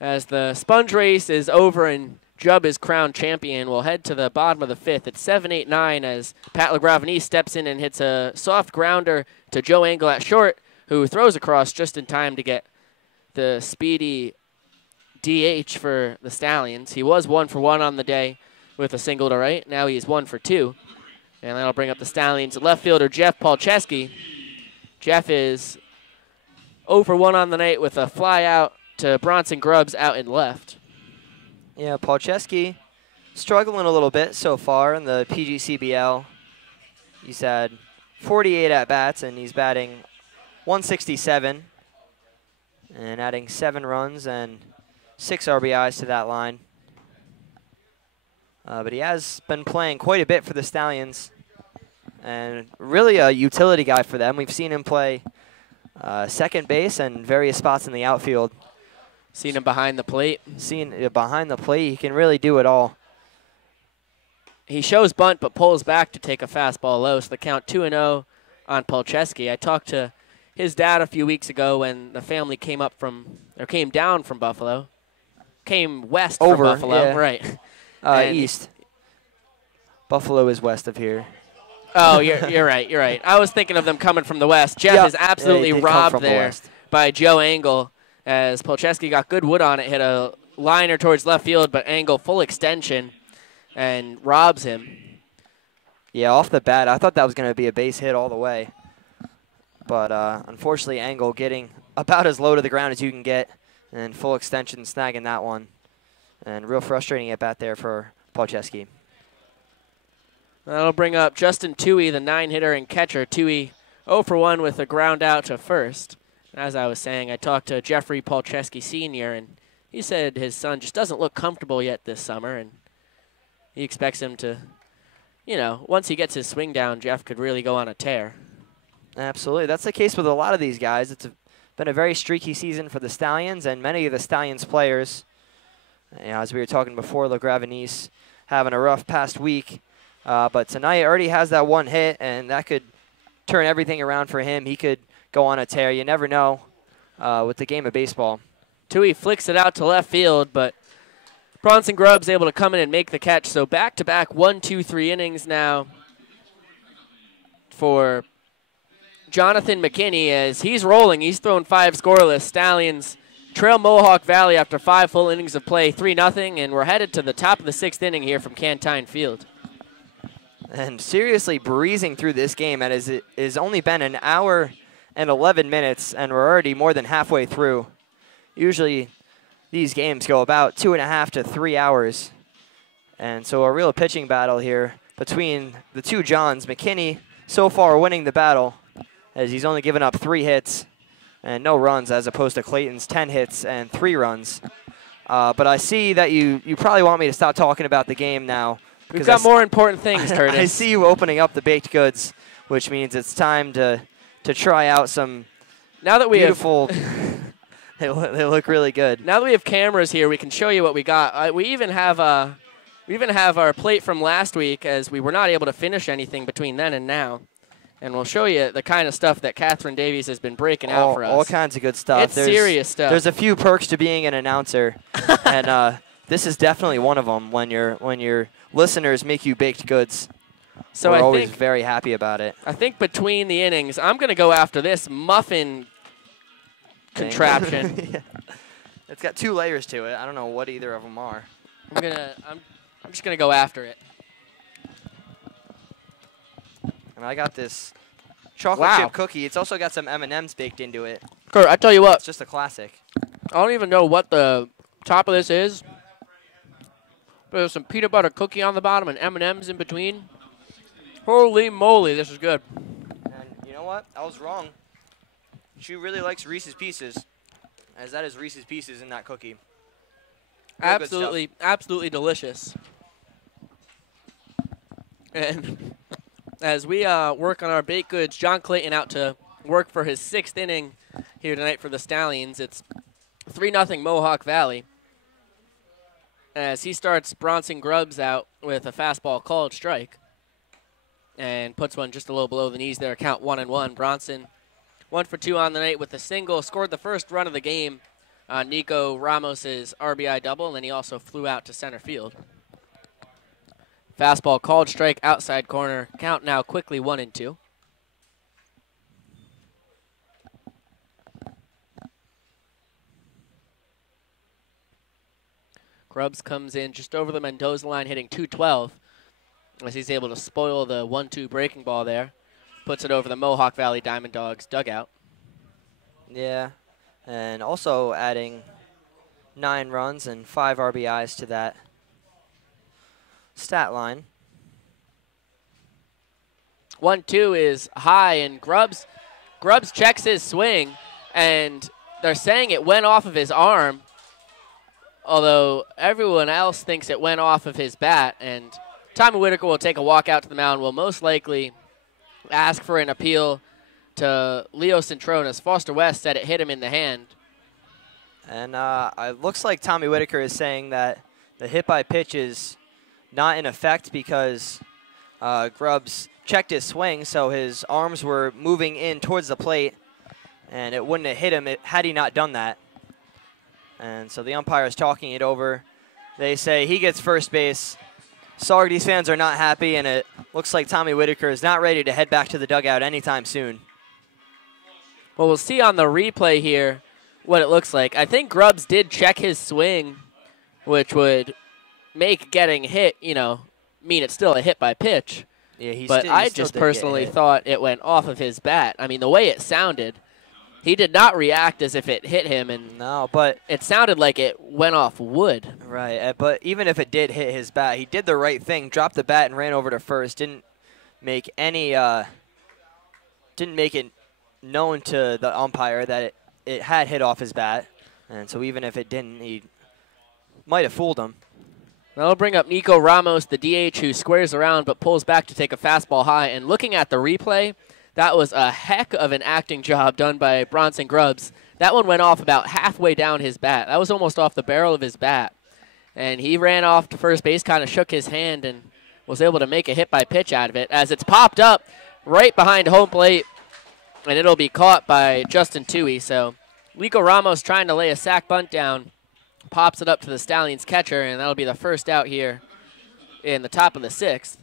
As the sponge race is over and Jub is crowned champion, we'll head to the bottom of the 5th. It's 7-8-9 as Pat LaGravani steps in and hits a soft grounder to Joe Engel at short, who throws across just in time to get the speedy DH for the Stallions. He was 1 for 1 on the day with a single to right. Now he's 1 for 2. And that'll bring up the Stallions left fielder Jeff Palczewski. Jeff is 0 for 1 on the night with a fly out to Bronson Grubbs out in left. Yeah, Palczewski struggling a little bit so far in the PGCBL. He's had 48 at-bats, and he's batting .167 and adding 7 runs and 6 RBIs to that line. But he has been playing quite a bit for the Stallions, and really a utility guy for them. We've seen him play second base and various spots in the outfield. Seen him behind the plate. Behind the plate, he can really do it all. He shows bunt but pulls back to take a fastball low, so the count 2-0 on Palczewski. I talked to his dad a few weeks ago when the family came down from Buffalo. Came west from Buffalo, yeah. Right. East. Buffalo is west of here. Oh, you're right. I was thinking of them coming from the west. Jeff is absolutely robbed there by Joe Engel, as Polcheski got good wood on it, hit a liner towards left field, but Angle full extension and robs him. Yeah, off the bat, I thought that was going to be a base hit all the way. But unfortunately, Angle getting about as low to the ground as you can get, and full extension snagging that one. And real frustrating at bat there for Polcheski. That'll bring up Justin Toohey, the 9-hitter and catcher. Toohey 0 for 1 with a ground out to first. As I was saying, I talked to Jeffrey Polcheski Sr., and he said his son just doesn't look comfortable yet this summer, and he expects him to, you know, once he gets his swing down, Jeff could really go on a tear. Absolutely. That's the case with a lot of these guys. It's been a very streaky season for the Stallions, and many of the Stallions players, you know, as we were talking before, LeGravenese having a rough past week. But tonight already has that one hit, and that could turn everything around for him. He could go on a tear. You never know with the game of baseball. Toohey flicks it out to left field, but Bronson Grubb's able to come in and make the catch. So back-to-back 1, 2, 3 innings now for Jonathan McKinney as he's rolling. He's thrown 5 scoreless. Stallions trail Mohawk Valley after 5 full innings of play, 3-0, and we're headed to the top of the 6th inning here from Cantine Field. And seriously breezing through this game as it has only been an hour and 11 minutes, and we're already more than halfway through. Usually these games go about 2.5 to 3 hours. And so a real pitching battle here between the two Johns. McKinney so far winning the battle as he's only given up 3 hits and no runs, as opposed to Clayton's 10 hits and 3 runs. But I see that you probably want me to stop talking about the game now. We've got more important things, Curtis. I see you opening up the baked goods, which means it's time to try out some now that we beautiful they look really good. Now that we have cameras here, we can show you what we got. We even have our plate from last week, as we were not able to finish anything between then and now. And we'll show you the kind of stuff that Catherine Davies has been breaking out for us. All kinds of good stuff. It's serious stuff. There's a few perks to being an announcer, and this is definitely one of them. When your listeners make you baked goods, so we're always very happy about it. I think between the innings, I'm going to go after this muffin contraption. Yeah. It's got 2 layers to it. I don't know what either of them are. I'm just gonna go after it. And I got this chocolate chip cookie. It's also got some M&Ms baked into it. Kurt, I tell you what. It's just a classic. I don't even know what the top of this is. But there's some peanut butter cookie on the bottom and M&Ms in between. Holy moly, this is good. And you know what? I was wrong. She really likes Reese's Pieces, as that is Reese's Pieces in that cookie. Absolutely delicious. And as we work on our baked goods, John Clayton out to work for his 6th inning here tonight for the Stallions. It's 3-0 Mohawk Valley. As he starts Bronson Grubbs out with a fastball called strike. And puts one just a little below the knees there, count 1-1. Bronson 1 for 2 on the night with a single, scored the first run of the game on Nico Ramos's RBI double, and then he also flew out to center field. Fastball called strike outside corner. Count now quickly 1-2. Grubbs comes in just over the Mendoza line, hitting .212 as he's able to spoil the 1-2 breaking ball there. Puts it over the Mohawk Valley Diamond Dogs dugout. Yeah, and also adding 9 runs and 5 RBIs to that stat line. 1-2 is high, and Grubbs checks his swing, and they're saying it went off of his arm, although everyone else thinks it went off of his bat, and Tommy Whitaker will take a walk out to the mound, will most likely ask for an appeal to Leo Centrones. Foster West said it hit him in the hand. And it looks like Tommy Whitaker is saying that the hit by pitch is not in effect because Grubbs checked his swing, so his arms were moving in towards the plate, and it wouldn't have hit him had he not done that. And so the umpire is talking it over. They say he gets first base. Saugerties fans are not happy, and it looks like Tommy Whitaker is not ready to head back to the dugout anytime soon. Well, we'll see on the replay here what it looks like. I think Grubbs did check his swing, which would make getting hit, mean it's still a hit by pitch. Yeah, but I just personally thought it went off of his bat. I mean, the way it sounded, he did not react as if it hit him, and no, but it sounded like it went off wood. Right, but even if it did hit his bat, he did the right thing, dropped the bat and ran over to first. Didn't make it known to the umpire that it had hit off his bat, and so even if it didn't, he might have fooled him. That'll bring up Nico Ramos, the DH, who squares around but pulls back to take a fastball high. And looking at the replay, that was a heck of an acting job done by Bronson Grubbs. That one went off about halfway down his bat. That was almost off the barrel of his bat. And he ran off to first base, kind of shook his hand, and was able to make a hit by pitch out of it as it's popped up right behind home plate, and it'll be caught by Justin Toohey. So Nico Ramos trying to lay a sac bunt down, pops it up to the Stallions catcher, and that'll be the first out here in the top of the 6th.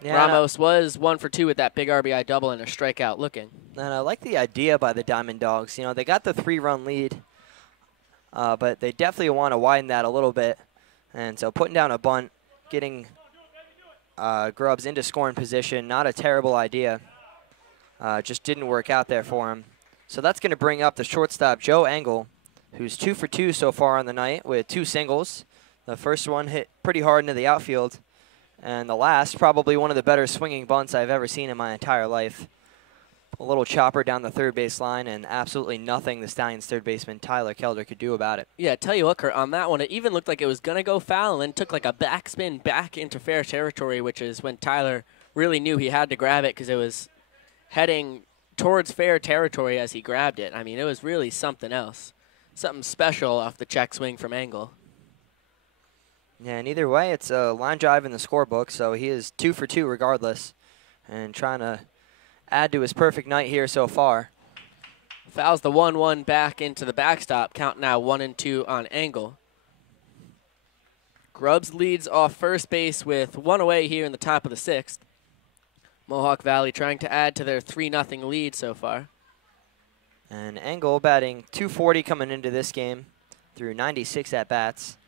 Yeah, Ramos was 1 for 2 with that big RBI double and a strikeout looking. And I like the idea by the Diamond Dogs. They got the 3-run lead, but they definitely want to widen that a little bit. And so putting down a bunt, getting Grubbs into scoring position, not a terrible idea. Just didn't work out there for him. So that's going to bring up the shortstop, Joe Engel, who's 2 for 2 so far on the night with 2 singles. The first one hit pretty hard into the outfield, and the last, probably one of the better swinging bunts I've ever seen in my entire life. A little chopper down the third base line, and absolutely nothing the Stallions' third baseman, Tyler Kelder, could do about it. Yeah, tell you what, Kurt, on that one, it even looked like it was going to go foul and then took like a backspin back into fair territory, which is when Tyler really knew he had to grab it because it was heading towards fair territory as he grabbed it. I mean, it was really something else. Something special off the check swing from Engel. Yeah, and either way, it's a line drive in the scorebook, so he is 2 for 2 regardless, and trying to add to his perfect night here so far. Fouls the 1-1 back into the backstop. Count now 1-2 on Engel. Grubbs leads off first base with 1 away here in the top of the 6th. Mohawk Valley trying to add to their 3-0 lead so far. And Engel batting .240 coming into this game through 96 at-bats.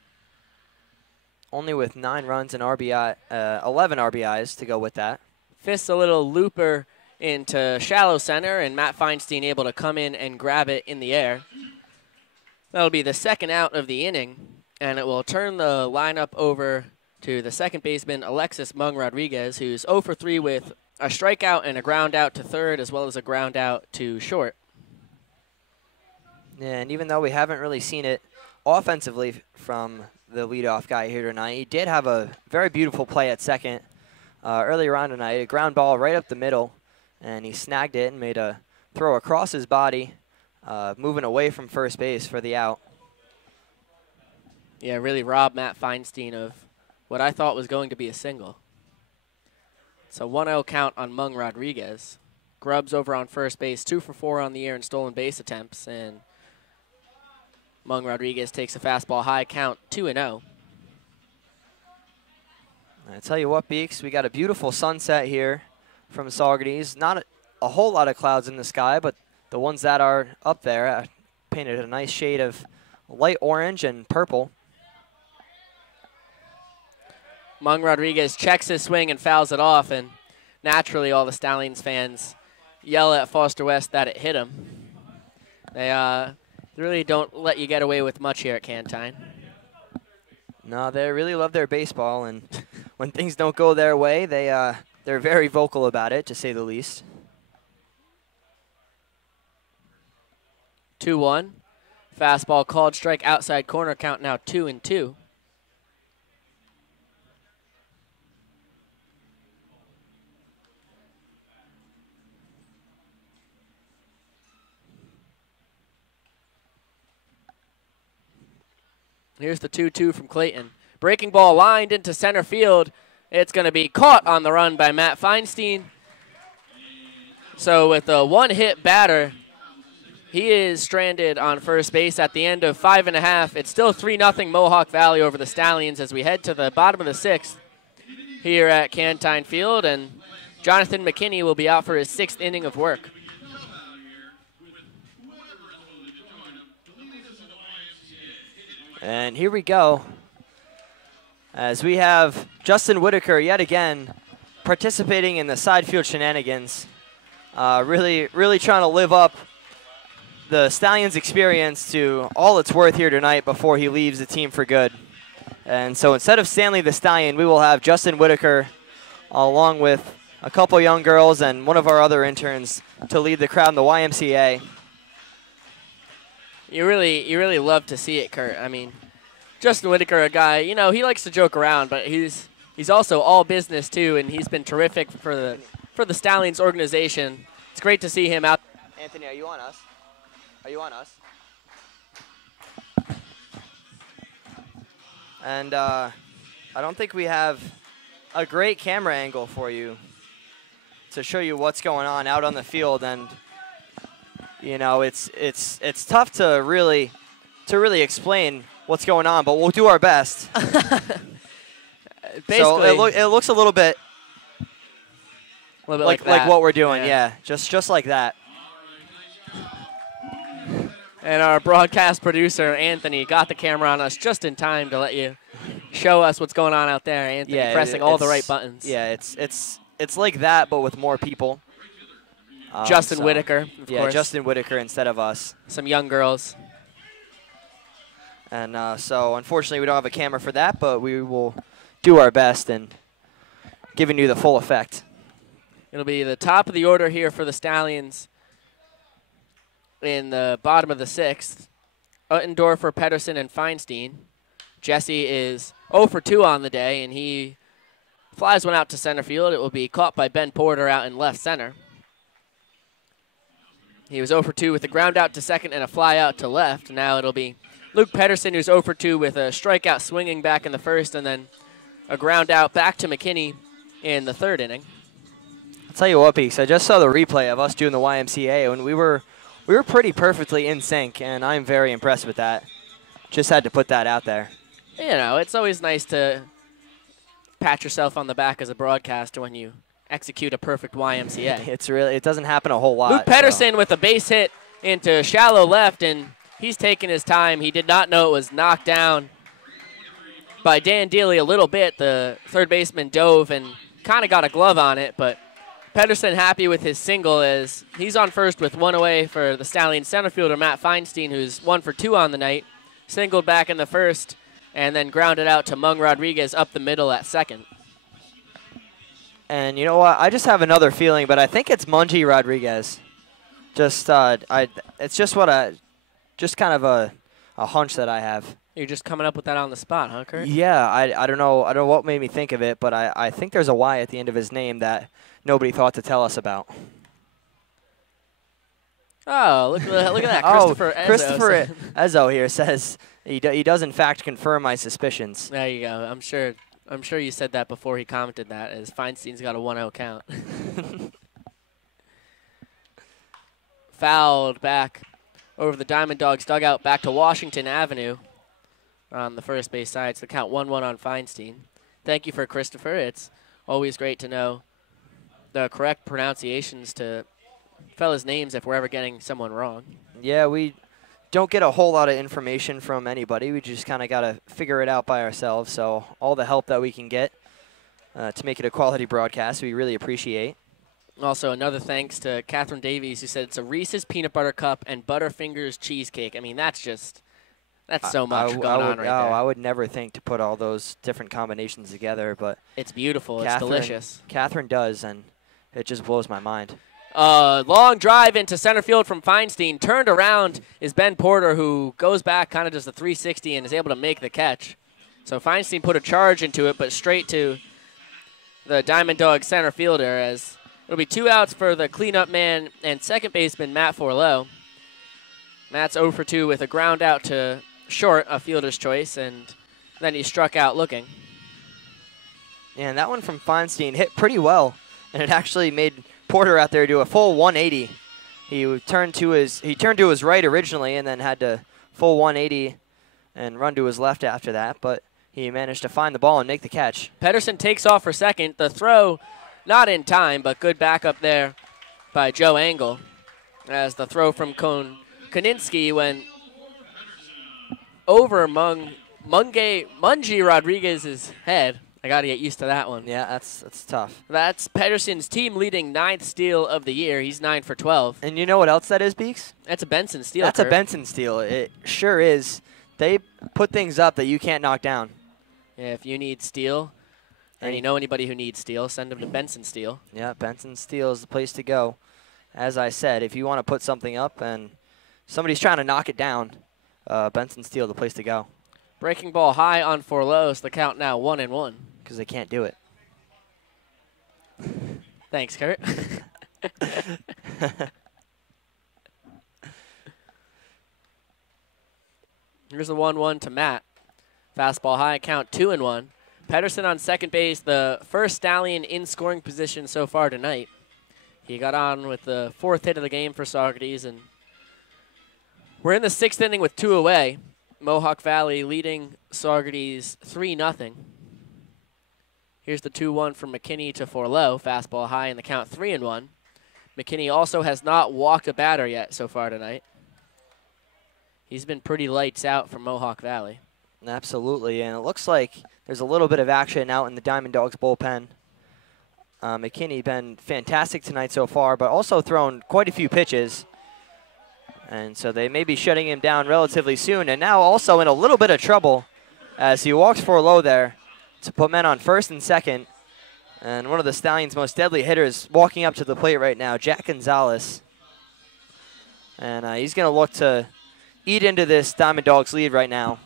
Only with 9 runs and 11 RBIs to go with that. Fists a little looper into shallow center, and Matt Feinstein able to come in and grab it in the air. That'll be the second out of the inning, and it will turn the lineup over to the second baseman, Alexis Mung Rodriguez, who's 0 for 3 with a strikeout and a ground out to third, as well as a ground out to short. Yeah, and even though we haven't really seen it offensively from the leadoff guy here tonight, he did have a very beautiful play at second earlier on tonight. A ground ball right up the middle, and he snagged it and made a throw across his body, moving away from first base for the out. Yeah, really robbed Matt Feinstein of what I thought was going to be a single. It's a 1-0 count on Mung Rodriguez. Grubbs over on first base, 2 for 4 on the year in stolen base attempts, and Mung Rodriguez takes a fastball high, count 2-0. I tell you what, Beeks, we got a beautiful sunset here from Saugerties. Not a whole lot of clouds in the sky, but the ones that are up there painted a nice shade of light orange and purple. Mung Rodriguez checks his swing and fouls it off, and naturally all the Stallions fans yell at Foster West that it hit him. They really don't let you get away with much here at Cantine. No, they really love their baseball, and when things don't go their way, they're very vocal about it, to say the least. 2-1. Fastball called strike outside corner, count now 2-2. Here's the 2-2 from Clayton. Breaking ball lined into center field. It's going to be caught on the run by Matt Feinstein. So with a one-hit batter, he is stranded on first base at the end of 5.5. It's still 3-0 Mohawk Valley over the Stallions as we head to the bottom of the 6th here at Cantine Field, and Jonathan McKinney will be out for his 6th inning of work. And here we go. As we have Justin Whitaker yet again participating in the side field shenanigans. Really trying to live up the Stallions experience to all it's worth here tonight before he leaves the team for good. And so instead of Stanley the Stallion, we will have Justin Whitaker along with a couple young girls and one of our other interns to lead the crowd in the YMCA. You really love to see it, Kurt. I mean, Justin Whitaker, a guy, you know, he likes to joke around, but he's also all business too, and he's been terrific for the Stallions organization. It's great to see him out. Anthony, are you on us? Are you on us? And I don't think we have a great camera angle for you to show you what's going on out on the field, and you know it's tough to really explain what's going on, but we'll do our best. Basically, so it looks a little bit like what we're doing, yeah. Just like that. And our broadcast producer, Anthony, got the camera on us just in time to let you show us what's going on out there. Anthony pressing all the right buttons. Yeah, it's like that, but with more people. Justin Whitaker, of course. Justin Whitaker instead of us. Some young girls. And so, unfortunately, we don't have a camera for that, but we will do our best in giving you the full effect. It'll be the top of the order here for the Stallions in the bottom of the sixth. Uttendorfer, Pedersen, and Feinstein. Jesse is 0 for 2 on the day, and he flies one out to center field. It will be caught by Ben Porter out in left center. He was 0 for 2 with a ground out to second and a fly out to left. Now it'll be Luke Pedersen, who's 0 for 2 with a strikeout swinging back in the first, and then a ground out back to McKinney in the third inning. I'll tell you what, Beeks, I just saw the replay of us doing the YMCA, and we were pretty perfectly in sync, and I'm very impressed with that. Just had to put that out there. You know, it's always nice to pat yourself on the back as a broadcaster when you execute a perfect YMCA. It doesn't happen a whole lot. Luke Pedersen with a base hit into shallow left, and he's taking his time. He did not know it was knocked down by Dan Dealey a little bit. The third baseman dove and kind of got a glove on it, but Pedersen happy with his single as he's on first with one away for the Stallions center fielder Matt Feinstein, who's 1 for 2 on the night. Singled back in the first and then grounded out to Mung Rodriguez up the middle at second. And you know what? I just have another feeling, but I think it's Mungie Rodriguez. It's just kind of a hunch that I have. You're just coming up with that on the spot, huh, Kurt? Yeah, I don't know what made me think of it, but I think there's a Y at the end of his name that nobody thought to tell us about. Oh, look at that, Christopher Ezzo. Christopher Ezzo here says he does in fact confirm my suspicions. There you go. I'm sure you said that before he commented that, as Feinstein's got a 1-0 count. Fouled back over the Diamond Dogs dugout back to Washington Avenue on the first base side. It's the count 1-1 on Feinstein. Thank you for Christopher. It's always great to know the correct pronunciations to fellas' names if we're ever getting someone wrong. Yeah, we don't get a whole lot of information from anybody. We just kind of got to figure it out by ourselves. So all the help that we can get to make it a quality broadcast, we really appreciate. Also, another thanks to Catherine Davies, who said it's a Reese's Peanut Butter Cup and Butterfingers cheesecake. I mean, that's so much going on right there. I would never think to put all those different combinations together, but it's beautiful. It's delicious. Catherine does, and it just blows my mind. Long drive into center field from Feinstein. Turned around is Ben Porter, who goes back, kind of does the 360, and is able to make the catch. So Feinstein put a charge into it, but straight to the Diamond Dog center fielder, as it'll be 2 outs for the cleanup man and second baseman Matt Forlow. Matt's 0 for 2 with a ground out to short, a fielder's choice, and then he struck out looking. Yeah, and that one from Feinstein hit pretty well, and it actually made Porter out there do a full 180. He turned to his right originally, and then had to full 180 and run to his left after that. But he managed to find the ball and make the catch. Pedersen takes off for second. The throw, not in time, but good backup there by Joe Engel, as the throw from Koninski went over Mungie Rodriguez's head. I got to get used to that one. Yeah, that's tough. That's Pedersen's team leading 9th steal of the year. He's 9 for 12. And you know what else that is, Beeks? That's a Benson steal. That's Kurt. a Benson steal. It sure is. They put things up that you can't knock down. Yeah, if you need steel, and you know anybody who needs steel, send them to Benson Steel. Yeah, Benson Steel is the place to go. As I said, if you want to put something up and somebody's trying to knock it down, Benson Steel the place to go. Breaking ball high on Forlos. The count now 1-1. Because they can't do it. Thanks, Kurt. Here's the 1-1 to Matt. Fastball high, count 2-1. Pedersen on second base, the first Stallion in scoring position so far tonight. He got on with the 4th hit of the game for Saugerties, and we're in the 6th inning with 2 away. Mohawk Valley leading Saugerties 3-0. Here's the 2-1 from McKinney to Forlow. Fastball high in the count 3-1. McKinney also has not walked a batter yet so far tonight. He's been pretty lights out from Mohawk Valley. Absolutely, and it looks like there's a little bit of action out in the Diamond Dogs bullpen. McKinney been fantastic tonight so far, but also thrown quite a few pitches. And so they may be shutting him down relatively soon. And now also in a little bit of trouble as he walks Forlow there to put men on first and second. And one of the Stallions' most deadly hitters walking up to the plate right now, Jack Gonzalez. And he's going to look to eat into this Diamond Dogs lead right now.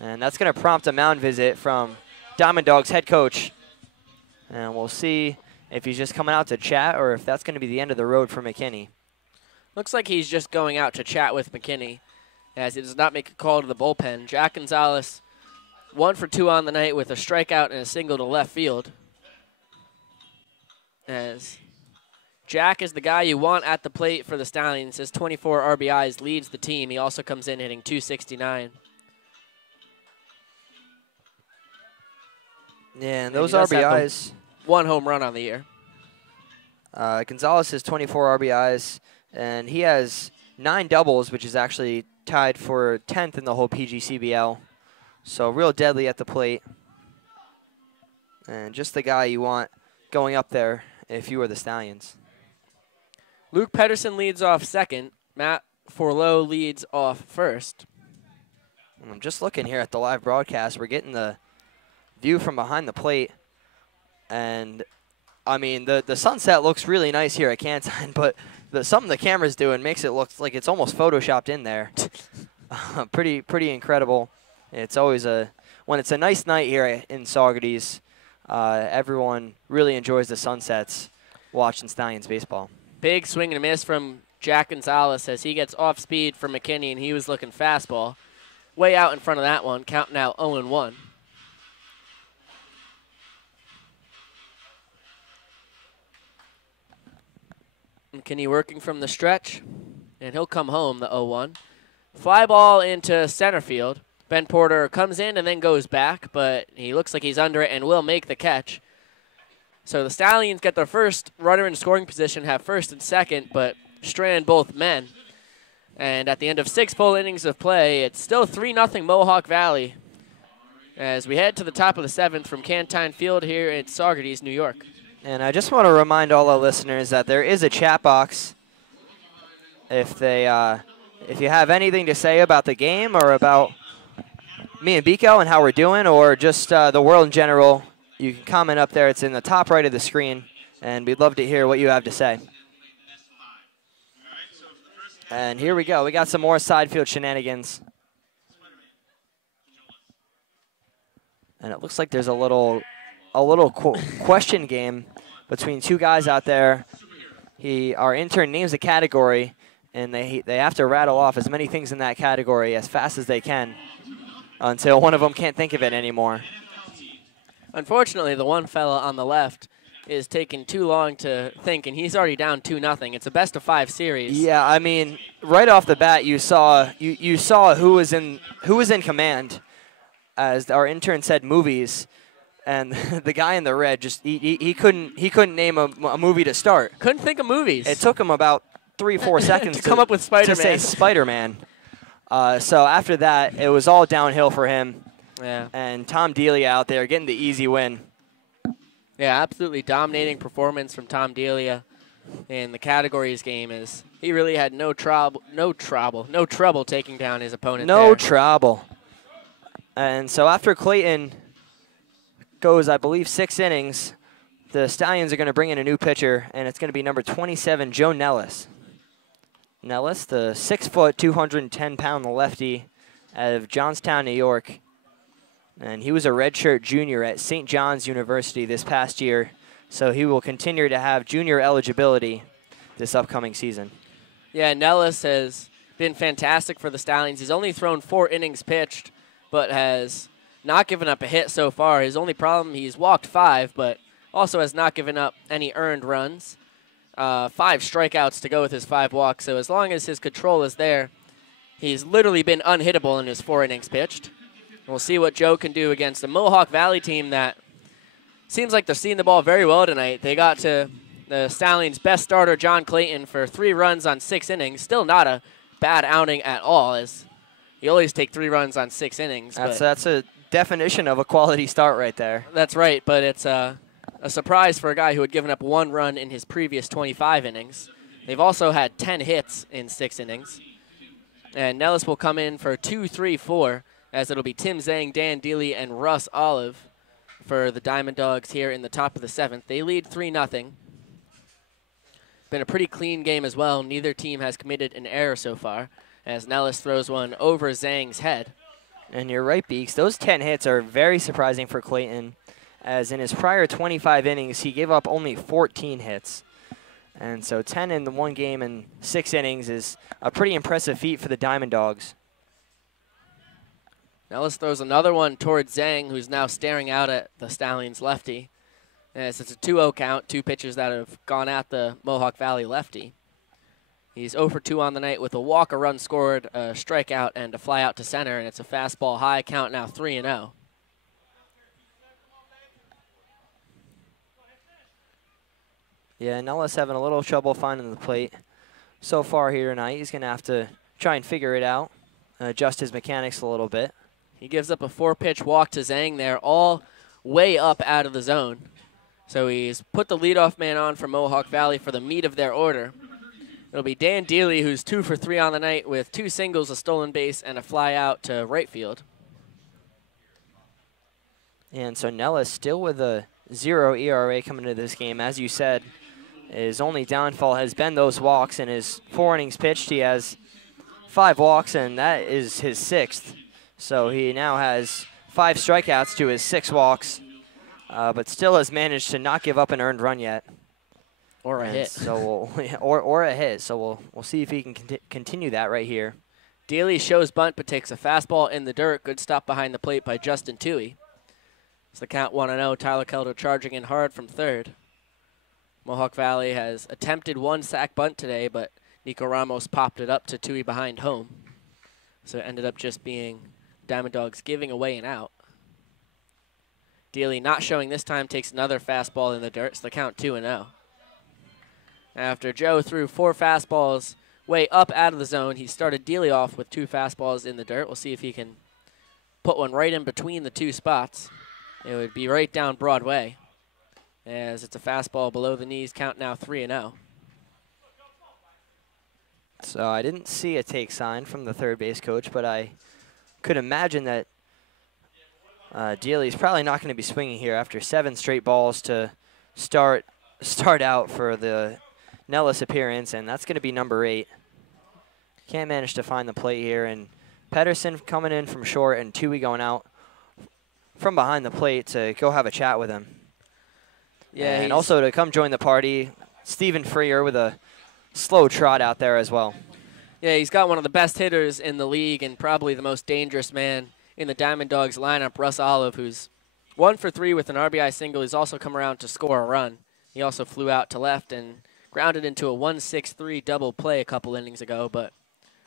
And that's going to prompt a mound visit from Diamond Dogs head coach. And we'll see if he's just coming out to chat or if that's going to be the end of the road for McKinney. Looks like he's just going out to chat with McKinney as he does not make a call to the bullpen. Jack Gonzalez, 1 for 2 on the night with a strikeout and a single to left field. As Jack is the guy you want at the plate for the Stallions. His 24 RBIs leads the team. He also comes in hitting .269. Yeah, and those RBIs. 1 home run on the year. Gonzalez has 24 RBIs, and he has 9 doubles, which is actually tied for 10th in the whole PGCBL. So real deadly at the plate. And just the guy you want going up there if you were the Stallions. Luke Pedersen leads off second. Matt Forlow leads off first. I'm just looking here at the live broadcast. We're getting the view from behind the plate. And, I mean, the sunset looks really nice here at Cantine, but something the camera's doing makes it look like it's almost photoshopped in there. Pretty incredible. It's always when it's a nice night here in Saugerties, everyone really enjoys the sunsets watching Stallions baseball. Big swing and a miss from Jack Gonzalez as he gets off speed from McKinney, and he was looking fastball. Way out in front of that one. Count now 0-1. McKinney working from the stretch, and he'll come home, the 0-1. Fly ball into center field. Ben Porter comes in and then goes back, but he looks like he's under it and will make the catch. So the Stallions get their first runner in scoring position, have first and second, but strand both men. And at the end of 6 full innings of play, it's still 3-0 Mohawk Valley as we head to the top of the 7th from Cantine Field here in Saugerties, New York. And I just want to remind all our listeners that there is a chat box if you have anything to say about the game or about me and Biko and how we're doing, or just the world in general. You can comment up there. It's in the top right of the screen, and we'd love to hear what you have to say. And here we go. We got some more side field shenanigans. And it looks like there's a little question game between 2 guys out there. Our intern names a category, and they have to rattle off as many things in that category as fast as they can until one of them can't think of it anymore. Unfortunately, the one fella on the left is taking too long to think, and he's already down 2-0. It's a best-of-5 series. Yeah, I mean, right off the bat, you saw who was in command, as our intern said, movies, and the guy in the red just he couldn't name a movie to start. Couldn't think of movies. It took him about 3-4 seconds to come up with Spider-Man. To say Spider-Man. So after that, it was all downhill for him. Yeah. And Tom Delia out there getting the easy win. Yeah, absolutely dominating performance from Tom Delia in the categories game. Is he really had no trouble taking down his opponent. No trouble. And so after Clayton goes, I believe, 6 innings, the Stallions are going to bring in a new pitcher, and it's going to be number 27, Joe Nellis. Nellis, the 6-foot, 210-pound lefty out of Johnstown, New York. And he was a redshirt junior at St. John's University this past year, so he will continue to have junior eligibility this upcoming season. Yeah, Nellis has been fantastic for the Stallions. He's only thrown 4 innings pitched, but has not given up a hit so far. His only problem, he's walked 5, but also has not given up any earned runs. 5 strikeouts to go with his 5 walks, so as long as his control is there, he's literally been unhittable in his 4 innings pitched. We'll see what Joe can do against the Mohawk Valley team that seems like they're seeing the ball very well tonight. They got to the Stallions' best starter, John Clayton, for 3 runs on 6 innings. Still not a bad outing at all, as you always take 3 runs on 6 innings. That's a definition of a quality start right there. That's right, but it's a surprise for a guy who had given up 1 run in his previous 25 innings. They've also had 10 hits in 6 innings. And Nellis will come in for 2-3-4, as it'll be Tim Zhang, Dan Dealey, and Russ Olive for the Diamond Dogs here in the top of the 7th. They lead 3-0. Been a pretty clean game as well. Neither team has committed an error so far, as Nellis throws one over Zhang's head. And you're right, Beeks. Those 10 hits are very surprising for Clayton, as in his prior 25 innings, he gave up only 14 hits. And so 10 in the 1 game and 6 innings is a pretty impressive feat for the Diamond Dogs. Nellis throws another one towards Zhang, who's now staring out at the Stallions lefty. As it's a 2-0 count, 2 pitches that have gone at the Mohawk Valley lefty. He's 0 for 2 on the night with a walk, a run scored, a strikeout, and a fly out to center, and it's a fastball high count now 3-0. Yeah, Nellis having a little trouble finding the plate so far here tonight. He's going to have to try and figure it out, adjust his mechanics a little bit. He gives up a 4-pitch walk to Zhang there, all way up out of the zone. So he's put the leadoff man on for Mohawk Valley for the meat of their order. It'll be Dan Dealey, who's 2 for 3 on the night with 2 singles, a stolen base, and a fly out to right field. And so Nellis still with a 0 ERA coming into this game. As you said, his only downfall has been those walks. In his 4 innings pitched, he has 5 walks, and that is his 6th. So he now has 5 strikeouts to his 6 walks, but still has managed to not give up an earned run yet. Or a hit. So or a hit. So we'll see if he can continue that right here. Dealey shows bunt, but takes a fastball in the dirt. Good stop behind the plate by Justin Toohey. It's the count 1-0. Tyler Kelder charging in hard from third. Mohawk Valley has attempted 1 sack bunt today, but Nico Ramos popped it up to Toohey behind home. So it ended up just being Diamond Dogs giving away an out. Dealey not showing this time, takes another fastball in the dirt. It's the count 2-0. After Joe threw 4 fastballs way up out of the zone, he started Dealey off with 2 fastballs in the dirt. We'll see if he can put one right in between the 2 spots. It would be right down Broadway, as it's a fastball below the knees, count now 3-0. So I didn't see a take sign from the third base coach, but I could imagine that Dealey's probably not going to be swinging here after 7 straight balls to start out for the Nellis appearance, and that's going to be number 8. Can't manage to find the plate here, and Pedersen coming in from short and Toohey going out from behind the plate to go have a chat with him. Yeah, and also to come join the party, Stephen Freer with a slow trot out there as well. Yeah, he's got one of the best hitters in the league and probably the most dangerous man in the Diamond Dogs lineup, Russ Olive, who's 1 for 3 with an RBI single. He's also come around to score a run. He also flew out to left and grounded into a 1-6-3 double play a couple innings ago, but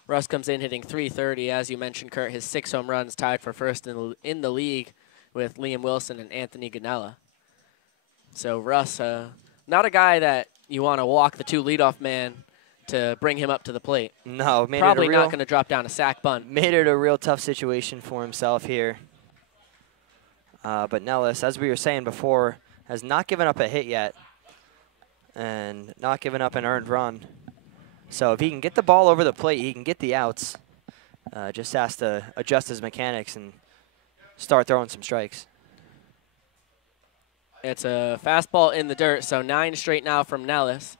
Russ comes in hitting .330. As you mentioned, Kurt, his 6 home runs tied for first in the league with Liam Wilson and Anthony Ganella. So Russ, not a guy that you want to walk the 2 leadoff man to bring him up to the plate. No, Probably not going to drop down a sack bunt. Made it a real tough situation for himself here. But Nellis, as we were saying before, has not given up a hit yet and not given up an earned run. So if he can get the ball over the plate, he can get the outs. Just has to adjust his mechanics and start throwing some strikes. It's a fastball in the dirt, so 9 straight now from Nellis.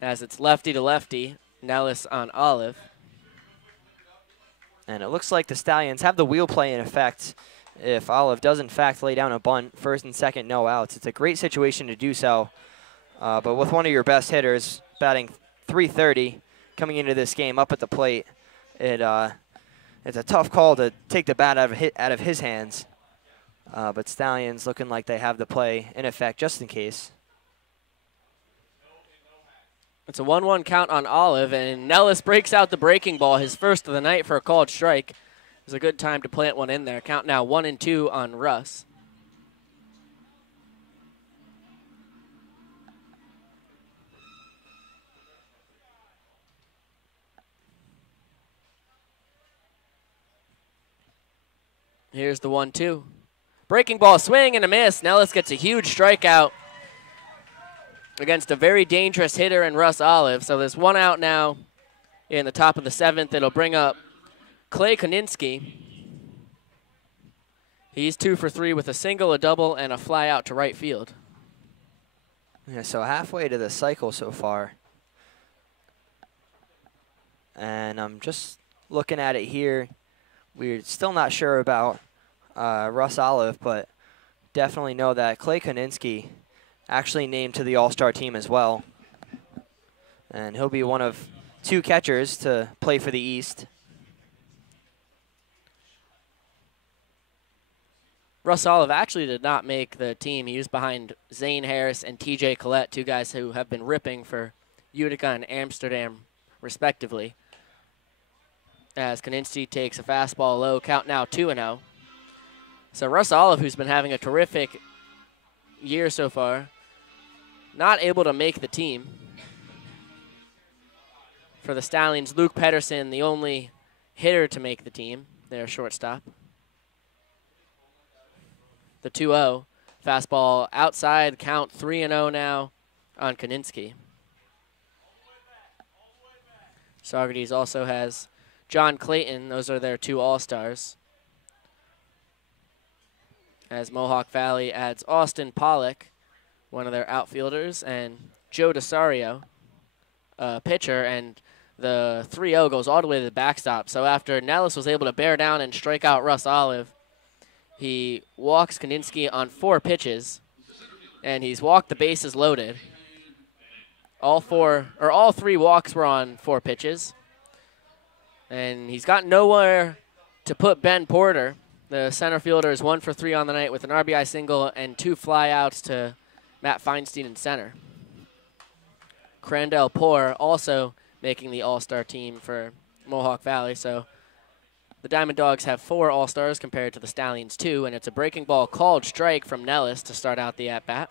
As it's lefty to lefty, Nellis on Olive. And it looks like the Stallions have the wheel play in effect. If Olive does, in fact, lay down a bunt, first and second, no outs. It's a great situation to do so. But with one of your best hitters batting .330 coming into this game up at the plate, it's a tough call to take the bat out of his hands. But Stallions looking like they have the play in effect just in case. It's a 1-1 count on Olive, and Nellis breaks out the breaking ball, his first of the night for a called strike. It was a good time to plant one in there. Count now 1-2 on Russ. Here's the 1-2. Breaking ball, swing and a miss. Nellis gets a huge strikeout against a very dangerous hitter in Russ Olive. So there's 1 out now in the top of the 7th. It'll bring up Clay Koninsky. He's 2 for 3 with a single, a double, and a fly out to right field. Yeah, so halfway to the cycle so far. And I'm just looking at it here. We're still not sure about Russ Olive, but definitely know that Clay Koninsky actually named to the All-Star team as well. And he'll be one of 2 catchers to play for the East. Russ Olive actually did not make the team. He was behind Zane Harris and TJ Collette, 2 guys who have been ripping for Utica and Amsterdam, respectively. As Koninsky takes a fastball low, count now 2-0. So Russ Olive, who's been having a terrific year so far, not able to make the team. For the Stallions, Luke Pedersen, the only hitter to make the team, their shortstop. The 2-0. Fastball outside, count 3-0 now on Koninsky. Saugerties also has John Clayton. Those are their 2 All-Stars. As Mohawk Valley adds Austin Pollock, one of their outfielders, and Joe DeSario, pitcher, and the 3-0 goes all the way to the backstop. So after Nellis was able to bear down and strike out Russ Olive, he walks Koninsky on 4 pitches, and he's walked the bases loaded. All 3 walks were on 4 pitches. And he's got nowhere to put Ben Porter. The center fielder is 1 for 3 on the night with an RBI single and 2 flyouts to Matt Feinstein in center. Crandell Poor also making the All-Star team for Mohawk Valley. So the Diamond Dogs have 4 All-Stars compared to the Stallions 2, and it's a breaking ball called strike from Nellis to start out the at-bat.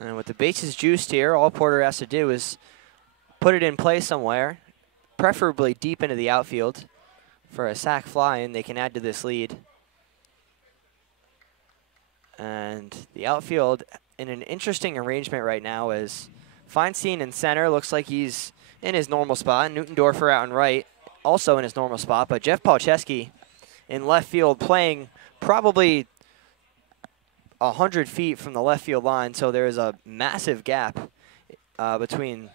And with the bases juiced here, all Porter has to do is put it in play somewhere, preferably deep into the outfield for a sac fly, and they can add to this lead. And the outfield in an interesting arrangement right now is Feinstein in center. Looks like he's in his normal spot. Newtendorfer out and right, also in his normal spot. But Jeff Palczewski in left field playing probably 100 feet from the left field line. So there is a massive gap between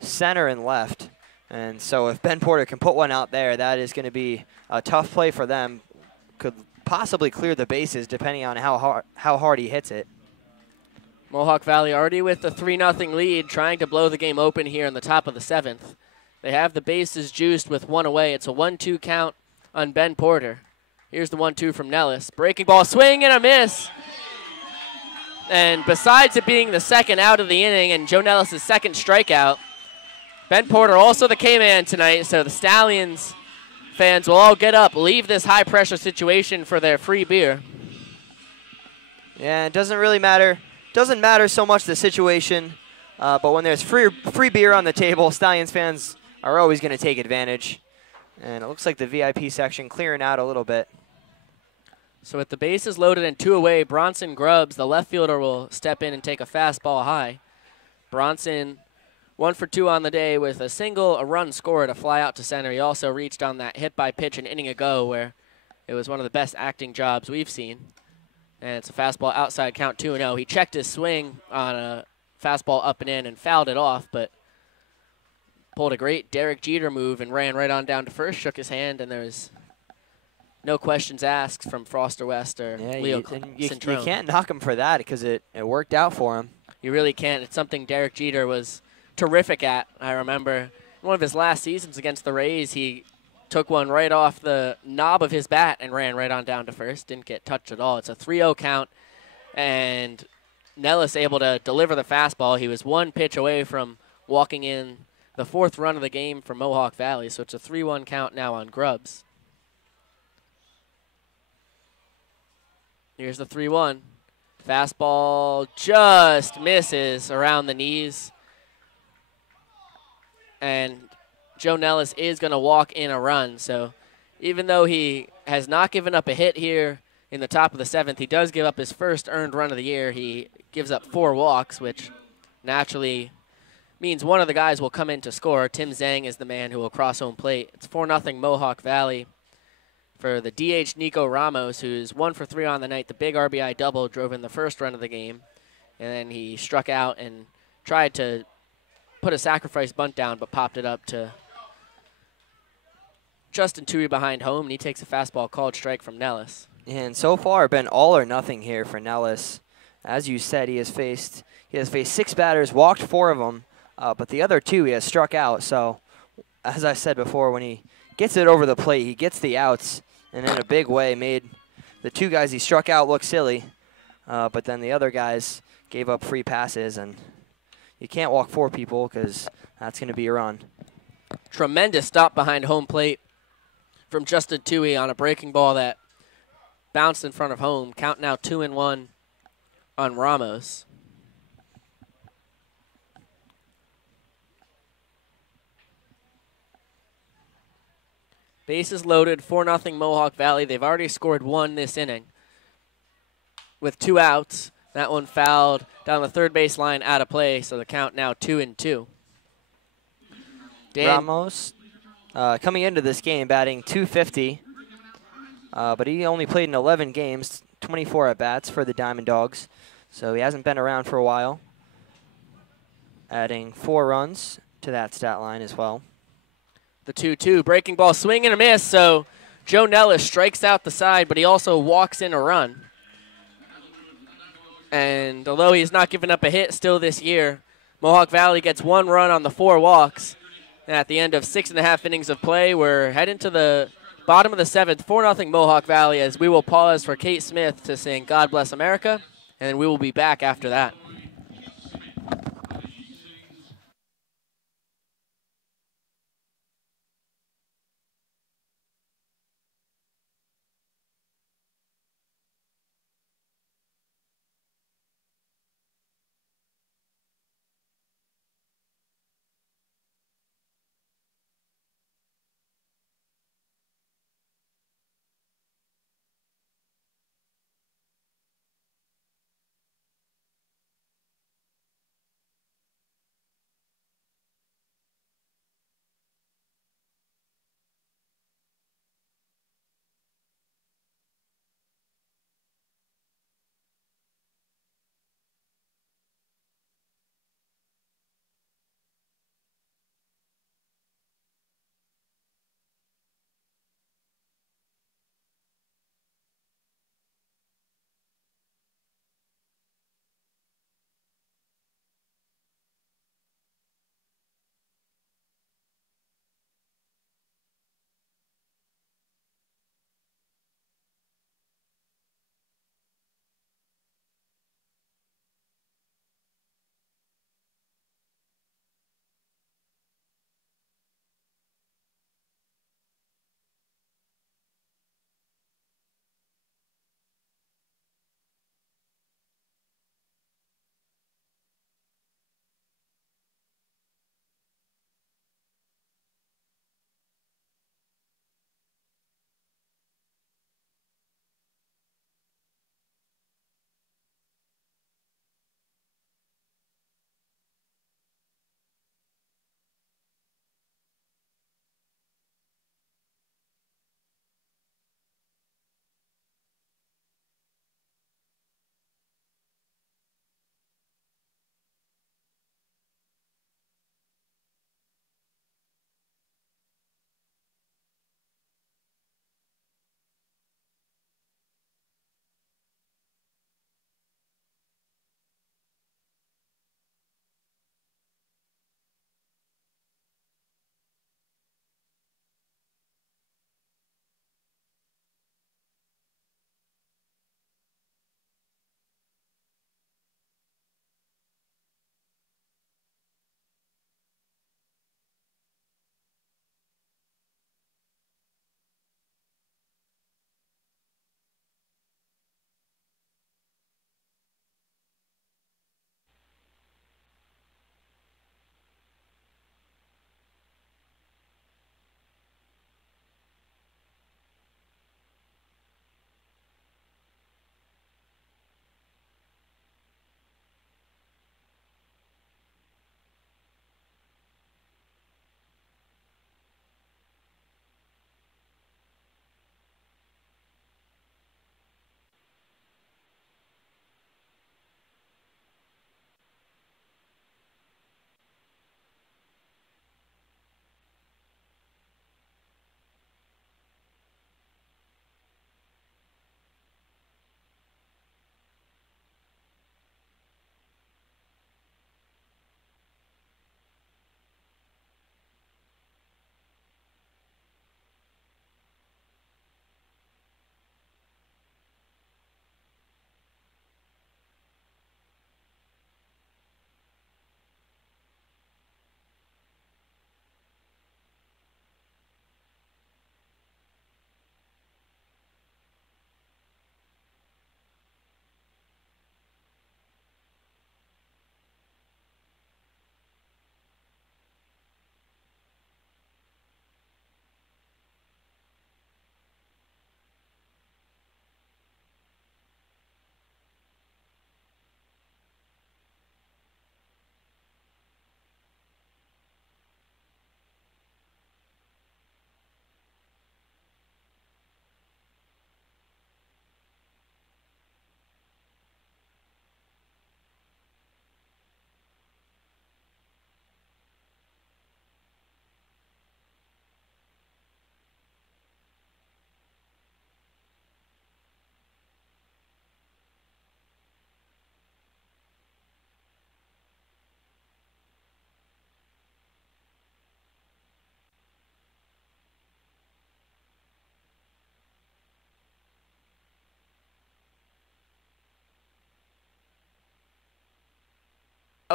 center and left. And so if Ben Porter can put one out there, that is going to be a tough play for them. Could possibly clear the bases depending on how hard he hits it. Mohawk Valley already with the 3-0 lead, trying to blow the game open here in the top of the 7th. They have the bases juiced with 1 away. It's a 1-2 count on Ben Porter. Here's the 1-2 from Nellis. Breaking ball, swing and a miss. And besides it being the 2nd out of the inning and Joe Nellis' 2nd strikeout, Ben Porter also the K-man tonight, so the Stallions fans will all get up, leave this high-pressure situation for their free beer. Yeah, it doesn't really matter. Doesn't matter so much the situation, but when there's free beer on the table, Stallions fans are always going to take advantage. And it looks like the VIP section clearing out a little bit. So with the bases loaded and 2 away, Bronson Grubbs, the left fielder, will step in and take a fastball high. Bronson 1 for 2 on the day with a single, a run scored, a fly out to center. He also reached on that hit by pitch an inning ago where it was one of the best acting jobs we've seen. And it's a fastball outside, count 2-0. He checked his swing on a fastball up and in and fouled it off, but pulled a great Derek Jeter move and ran right on down to first, shook his hand, and there was no questions asked from Foster West or Leo Cintrone. You can't knock him for that because it worked out for him. You really can't. It's something Derek Jeter was terrific at. I remember in one of his last seasons against the Rays, he took one right off the knob of his bat and ran right on down to first. Didn't get touched at all. It's a 3-0 count, and Nellis able to deliver the fastball. He was 1 pitch away from walking in the 4th run of the game for Mohawk Valley, so it's a 3-1 count now on Grubbs. Here's the 3-1. Fastball just misses around the knees. And Joe Nellis is going to walk in a run. So even though he has not given up a hit here in the top of the 7th, he does give up his first earned run of the year. He gives up 4 walks, which naturally means one of the guys will come in to score. Tim Zhang is the man who will cross home plate. It's 4-0 Mohawk Valley for the DH Nico Ramos, who's 1 for 3 on the night. The big RBI double drove in the first run of the game, and then he struck out and tried to put a sacrifice bunt down, but popped it up to Justin Tui behind home, and he takes a fastball called strike from Nellis. And so far, been all or nothing here for Nellis. As you said, he has faced 6 batters, walked 4 of them, but the other 2 he has struck out. So, as I said before, when he gets it over the plate, he gets the outs, and in a big way made the 2 guys he struck out look silly, but then the other guys gave up free passes, and you can't walk 4 people because that's going to be a run. Tremendous stop behind home plate from Justin Tui on a breaking ball that bounced in front of home. Count now 2-1 on Ramos. Bases loaded, 4-0 Mohawk Valley. They've already scored 1 this inning with 2 outs. That one fouled down the third base line out of play, so the count now 2-2. Ramos coming into this game batting .250, but he only played in 11 games, 24 at-bats for the Diamond Dogs, so he hasn't been around for a while, adding 4 runs to that stat line as well. The 2-2, breaking ball, swing and a miss, so Joe Nellis strikes out the side, but he also walks in a run. And although he's not given up a hit still this year, Mohawk Valley gets 1 run on the 4 walks. And at the end of 6.5 innings of play, we're heading to the bottom of the 7th, 4-0 Mohawk Valley, as we will pause for Kate Smith to sing God Bless America, and then we will be back after that.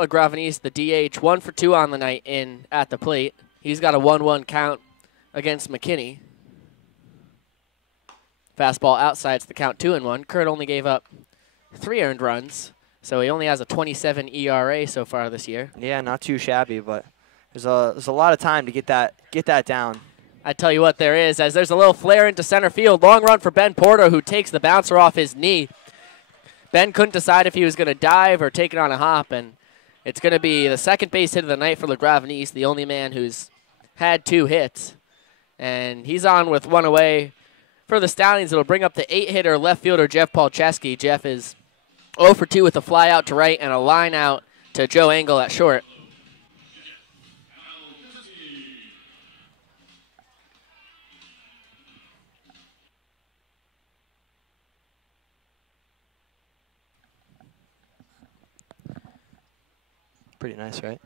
Gravenese, the DH, 1 for 2 on the night in at the plate. He's got a 1-1 count against McKinney. Fastball outside's the count, 2-1. Kurt only gave up 3 earned runs, so he only has a 27 ERA so far this year. Yeah, not too shabby, but there's a lot of time to get that down. I tell you what there is, as there's a little flare into center field. Long run for Ben Porter, who takes the bouncer off his knee. Ben couldn't decide if he was going to dive or take it on a hop, and it's going to be the second base hit of the night for Gravenese, the only man who's had 2 hits. And he's on with 1 away for the Stallions. It'll bring up the 8-hitter left fielder Jeff Palczewski. Jeff is 0 for 2 with a fly out to right and a line out to Joe Engel at short. Pretty nice, right?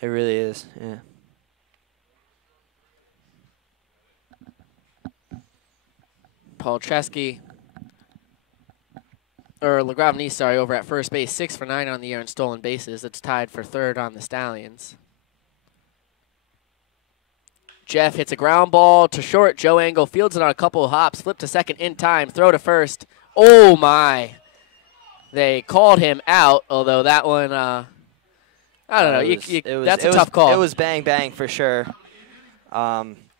It really is, yeah. Palczewski, or Gravenese, sorry, over at first base, 6 for 9 on the year in stolen bases. It's tied for 3rd on the Stallions. Jeff hits a ground ball to short. Joe Engel fields it on a couple of hops, flip to second in time, throw to first. Oh, my. They called him out, although that one, I don't know. That's a tough call. It was bang, bang for sure.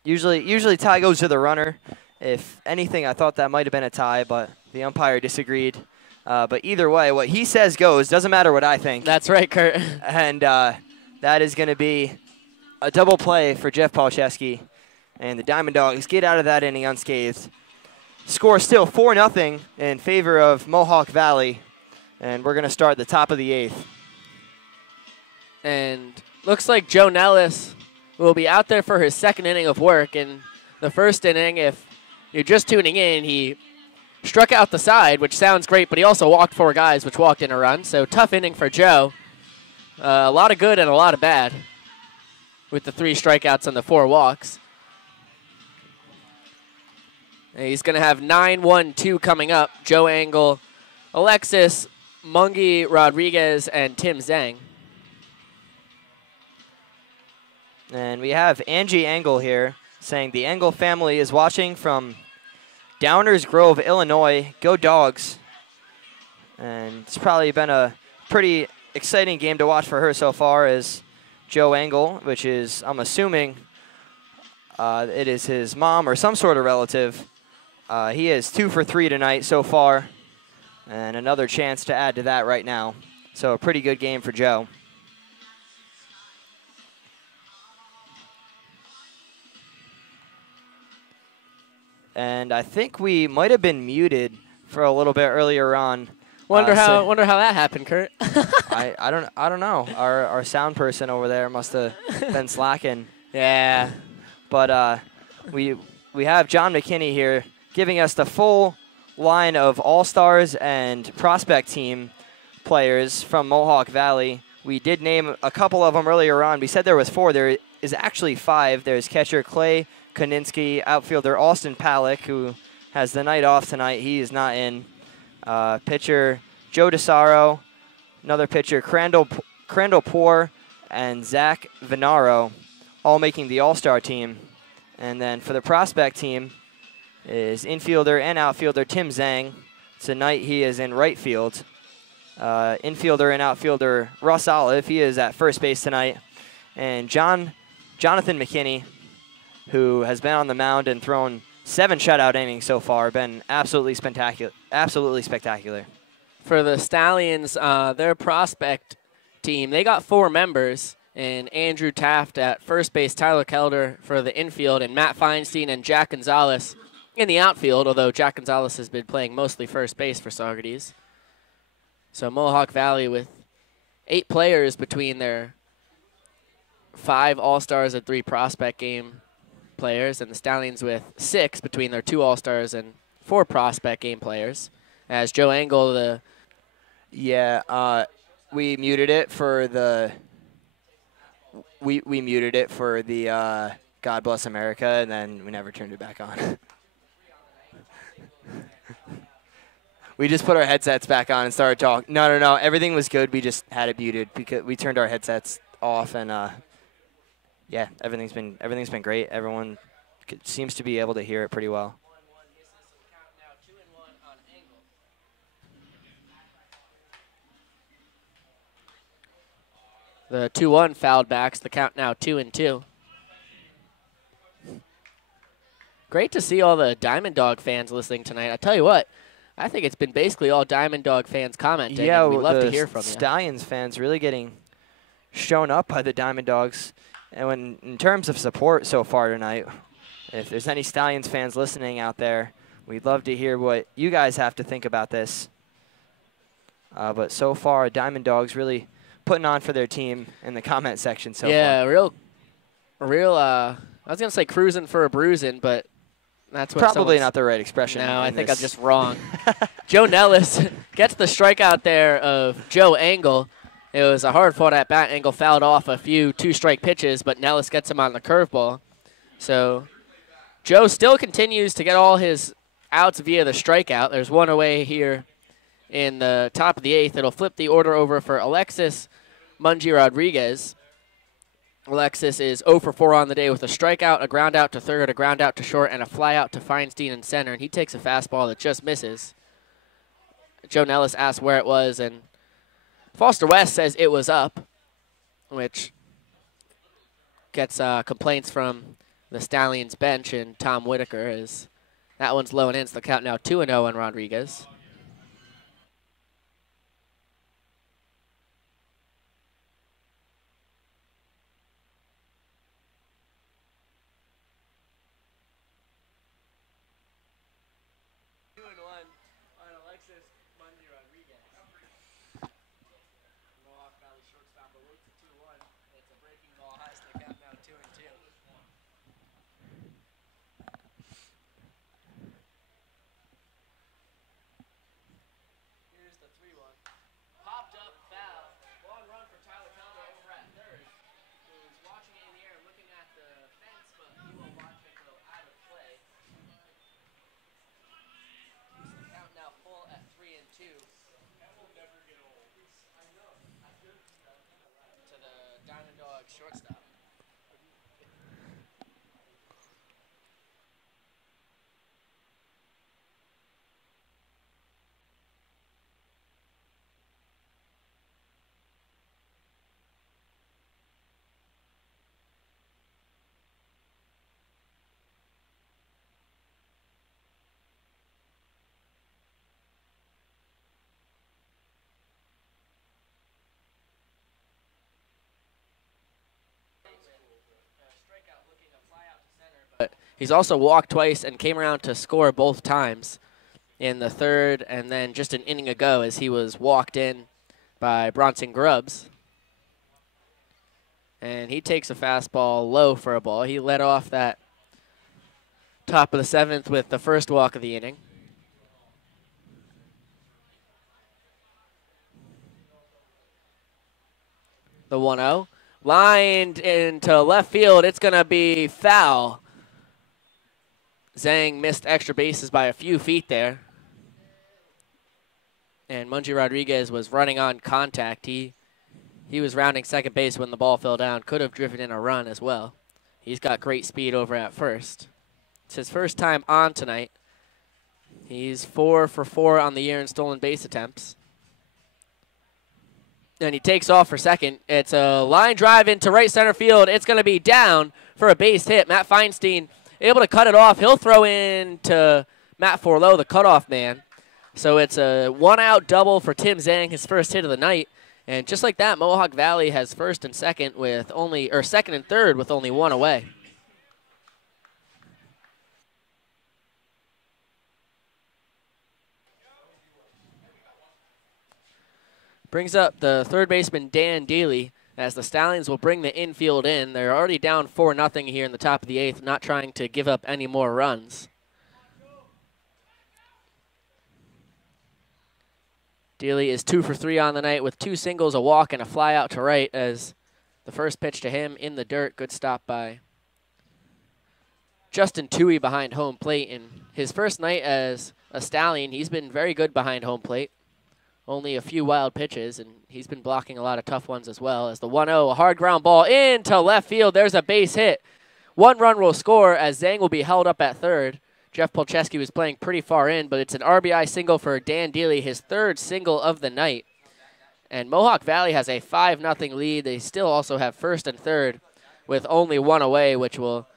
Usually tie goes to the runner. If anything, I thought that might have been a tie, but the umpire disagreed. But either way, what he says goes. Doesn't matter what I think. That's right, Kurt. And that is going to be a double play for Jeff Palczewski. And the Diamond Dogs get out of that inning unscathed. Score still 4-0 in favor of Mohawk Valley. And we're going to start the top of the 8th. And looks like Joe Nellis will be out there for his 2nd inning of work. In the 1st inning, if you're just tuning in, he struck out the side, which sounds great, but he also walked 4 guys, which walked in a run. So tough inning for Joe. A lot of good and a lot of bad with the 3 strikeouts and the 4 walks. And he's going to have 9-1-2 coming up. Joe Engel, Alexis, Mungi Rodriguez, and Tim Zhang. And we have Angie Engel here saying the Engel family is watching from Downers Grove, Illinois. Go Dogs. And it's probably been a pretty exciting game to watch for her so far as Joe Engel, which is, I'm assuming, it is his mom or some sort of relative. He is 2 for 3 tonight so far. And another chance to add to that right now. So a pretty good game for Joe. And I think we might have been muted for a little bit earlier on. Wonder how that happened, Kurt. I don't know. Our sound person over there must have been slacking. Yeah. But we have John McKinney here giving us the full line of All-Stars and prospect team players from Mohawk Valley. We did name a couple of them earlier on. We said there was 4. There is actually 5. There's catcher Clay Koninsky, outfielder Austin Palick, who has the night off tonight. He is not in. Pitcher Joe DeSaro, another pitcher Crandall Poor, and Zach Venaro, all making the All-Star team. And then for the prospect team is infielder and outfielder Tim Zhang. Tonight he is in right field. Infielder and outfielder Russ Olive, he is at first base tonight. And Jonathan McKinney, who has been on the mound and thrown 7 shutout innings so far, been absolutely spectacular. For the Stallions, their prospect team, they got 4 members, and Andrew Taft at first base, Tyler Kelder for the infield, and Matt Feinstein and Jack Gonzalez in the outfield, although Jack Gonzalez has been playing mostly first base for Saugerties. So Mohawk Valley with 8 players between their 5 All-Stars and 3 prospect game players, and the Stallions with 6 between their 2 All-Stars and 4 prospect game players. As Joe Engel, we muted it for the we muted it for the God Bless America, and then we never turned it back on. We just put our headsets back on and started talking. No. Everything was good. We just had it muted because we turned our headsets off, and yeah, everything's been great. Everyone seems to be able to hear it pretty well. The 2-1 fouled backs. The count now 2-2. Great to see all the Diamond Dog fans listening tonight. I tell you what, I think it's been basically all Diamond Dog fans commenting. Yeah, we'd love to hear from you. Stallions fans really getting shown up by the Diamond Dogs. And in terms of support so far tonight, if there's any Stallions fans listening out there, we'd love to hear what you guys have to think about this. But so far, Diamond Dogs really putting on for their team in the comment section so far. Yeah, real. I was going to say cruising for a bruising, but that's what probably not the right expression. No, I think I'm just wrong. Joe Nellis gets the strikeout there of Joe Engel. It was a hard-fought at-bat. Engel fouled off a few two-strike pitches, but Nellis gets him on the curveball. So Joe still continues to get all his outs via the strikeout. There's one away here in the top of the 8th. It'll flip the order over for Alexis Mungie Rodriguez. Alexis is 0 for 4 on the day with a strikeout, a ground out to third, a ground out to short, and a fly out to Feinstein in center. And he takes a fastball that just misses. Joe Nellis asks where it was, and Foster West says it was up, which gets complaints from the Stallions bench and Tom Whitaker as that one's low and in. So the count now 2-0 on Rodriguez. Shortstop. He's also walked twice and came around to score both times in the third and then just an inning ago as he was walked in by Bronson Grubbs. And he takes a fastball low for a ball. He led off that top of the 7th with the first walk of the inning. The 1-0. Lined into left field. It's going to be foul. Zhang missed extra bases by a few feet there. And Mungie Rodriguez was running on contact. He was rounding second base when the ball fell down. Could have driven in a run as well. He's got great speed over at first. It's his first time on tonight. He's 4 for 4 on the year in stolen base attempts. And he takes off for second. It's a line drive into right center field. It's going to be down for a base hit. Matt Feinstein able to cut it off. He'll throw in to Matt Forlow, the cutoff man. So it's a 1-out double for Tim Zhang, his first hit of the night. And just like that, Mohawk Valley has first and second with only, or second and third with only one away. Brings up the third baseman, Dan Dealey, as the Stallions will bring the infield in. They're already down 4-0 here in the top of the 8th, not trying to give up any more runs. Dealey is 2 for 3 on the night with 2 singles, a walk, and a fly out to right as the first pitch to him in the dirt. Good stop by Justin Toohey behind home plate. In his first night as a Stallion. He's been very good behind home plate. Only a few wild pitches, and he's been blocking a lot of tough ones as well. As the 1-0, a hard ground ball into left field. There's a base hit. 1 run will score as Zhang will be held up at third. Jeff Polcheski was playing pretty far in, but it's an RBI single for Dan Dealey, his 3rd single of the night. And Mohawk Valley has a 5-0 lead. They still also have first and third with only 1 away, which will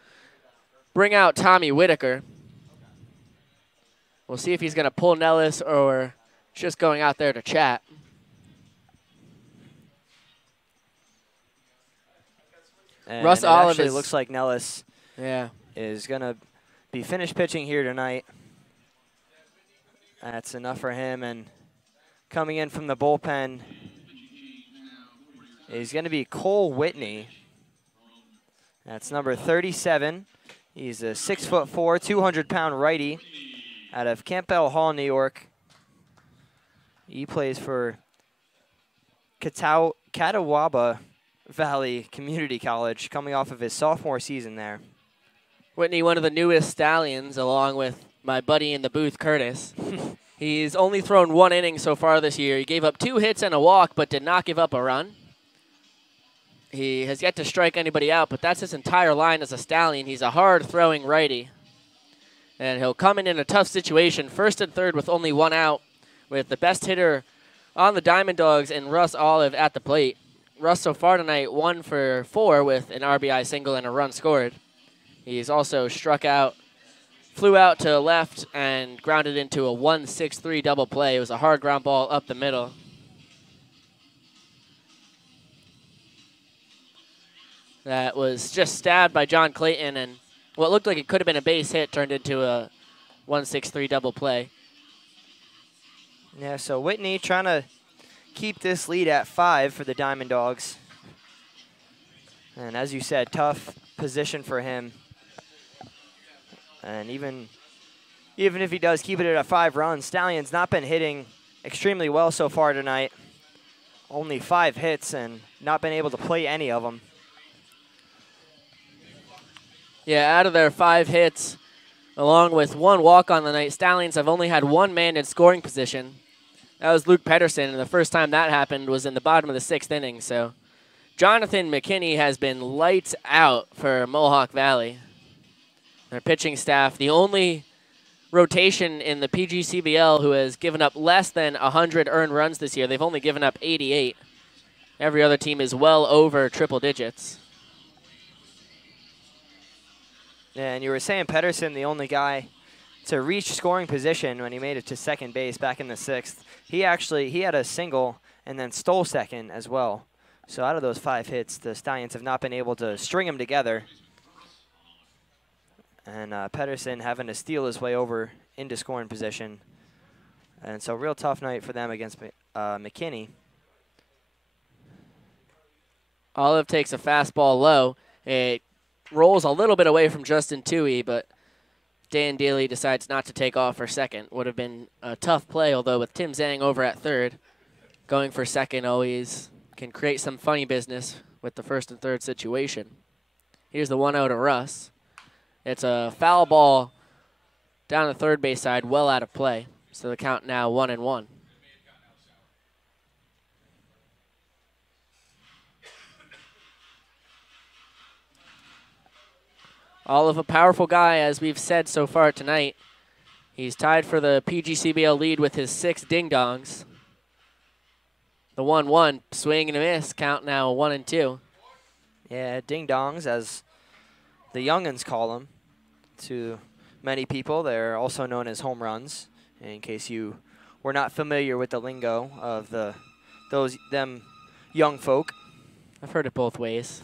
bring out Tommy Whitaker. We'll see if he's going to pull Nellis or just going out there to chat. And Russ it Olive actually looks like Nellis is going to be finished pitching here tonight. That's enough for him. And coming in from the bullpen is going to be Cole Whitney. That's number 37. He's a 6'4", 200-pound righty out of Campbell Hall, New York. He plays for Catawba Valley Community College, coming off of his sophomore season there. Whitney, one of the newest Stallions, along with my buddy in the booth, Curtis. He's only thrown 1 inning so far this year. He gave up 2 hits and a walk, but did not give up a run. He has yet to strike anybody out, but that's his entire line as a Stallion. He's a hard-throwing righty. And he'll come in a tough situation, first and third with only 1 out, with the best hitter on the Diamond Dogs and Russ Olive at the plate. Russ so far tonight 1 for 4 with an RBI single and a run scored. He's also struck out, flew out to left, and grounded into a 1-6-3 double play. It was a hard ground ball up the middle. That was just stabbed by John Clayton, and what looked like it could have been a base hit turned into a 1-6-3 double play. Yeah, so Whitney trying to keep this lead at 5 for the Diamond Dogs. And as you said, tough position for him. And even if he does keep it at 5 runs, Stallion's not been hitting extremely well so far tonight. Only 5 hits and not been able to play any of them. Yeah, out of their 5 hits, along with 1 walk on the night, Stallions have only had 1 man in scoring position. That was Luke Pedersen, and the first time that happened was in the bottom of the 6th inning. So Jonathan McKinney has been lights out for Mohawk Valley. Their pitching staff, the only rotation in the PGCBL who has given up less than 100 earned runs this year. They've only given up 88. Every other team is well over triple digits. Yeah, and you were saying Pedersen, the only guy to reach scoring position when he made it to second base back in the 6th. He had a single and then stole second as well. So out of those 5 hits, the Stallions have not been able to string them together. And Pedersen having to steal his way over into scoring position. And so real tough night for them against McKinney. Olive takes a fastball low. It rolls a little bit away from Justin Toohey, but Dan Daly decides not to take off for second. Would have been a tough play, although with Tim Zhang over at third, going for second always can create some funny business with the first and third situation. Here's the 1-0 to Russ. It's a foul ball down the third base side, well out of play. So the count now 1-1. Olive, a powerful guy, as we've said so far tonight. He's tied for the PGCBL lead with his 6 ding-dongs. The 1-1, swing and a miss, count now 1-2. Yeah, ding-dongs, as the youngins call them. To many people, they're also known as home runs, in case you were not familiar with the lingo of them young folk. I've heard it both ways.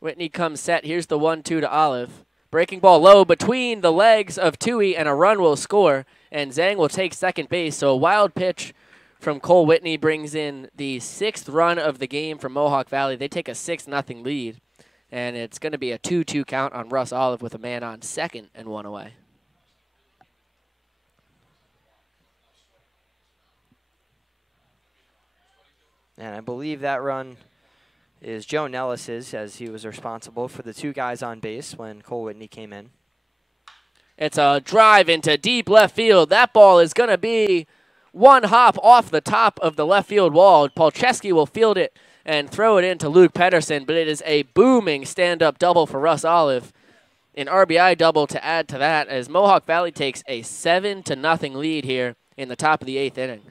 Whitney comes set. Here's the 1-2 to Olive. Breaking ball low between the legs of Toohey, and a run will score. And Zhang will take second base. So a wild pitch from Cole Whitney brings in the 6th run of the game for Mohawk Valley. They take a 6-0 lead. And it's going to be a 2-2 count on Russ Olive with a man on second and 1 away. And I believe that run is Joe Nellis's, as he was responsible for the 2 guys on base when Cole Whitney came in. It's a drive into deep left field. That ball is going to be one hop off the top of the left field wall. Polcheski will field it and throw it into Luke Pedersen, but it is a booming stand-up double for Russ Olive. An RBI double to add to that as Mohawk Valley takes a 7-0 lead here in the top of the 8th inning.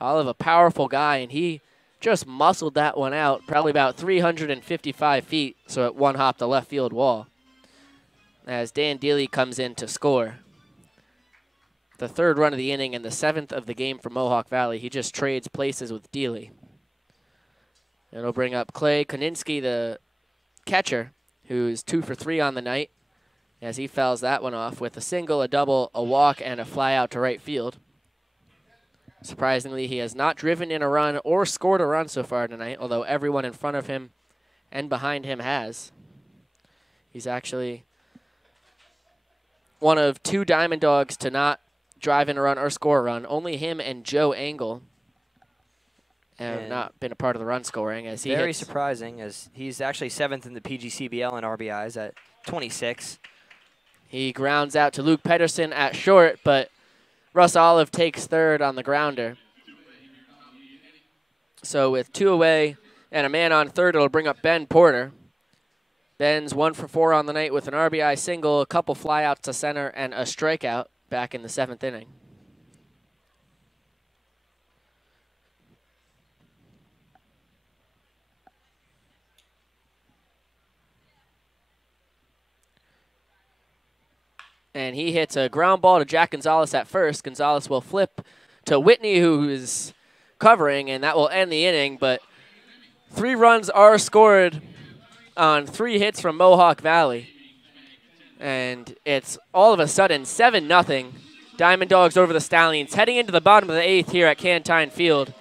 Olive, a powerful guy, and he just muscled that one out, probably about 355 feet, so it one hop the left field wall. As Dan Dealey comes in to score. The 3rd run of the inning and the 7th of the game for Mohawk Valley. He just trades places with Dealey. It'll bring up Clay Koninsky, the catcher, who's 2 for 3 on the night, as he fouls that one off with a single, a double, a walk, and a fly out to right field. Surprisingly, he has not driven in a run or scored a run so far tonight, although everyone in front of him and behind him has. He's actually one of 2 Diamond Dogs to not drive in a run or score a run. Only him and Joe Engel have not been a part of the run scoring. As he very surprising, as he's actually 7th in the PGCBL in RBIs at 26. He grounds out to Luke Pedersen at short, but Russ Olive takes 3rd on the grounder. So with 2 away and a man on 3rd, it'll bring up Ben Porter. Ben's 1 for 4 on the night with an RBI single, a couple flyouts to center, and a strikeout back in the 7th inning. And he hits a ground ball to Jack Gonzalez at first. Gonzalez will flip to Whitney, who is covering, and that will end the inning. But 3 runs are scored on 3 hits from Mohawk Valley. And it's all of a sudden 7-0. Diamond Dogs over the Stallions, heading into the bottom of the 8th here at Cantine Field.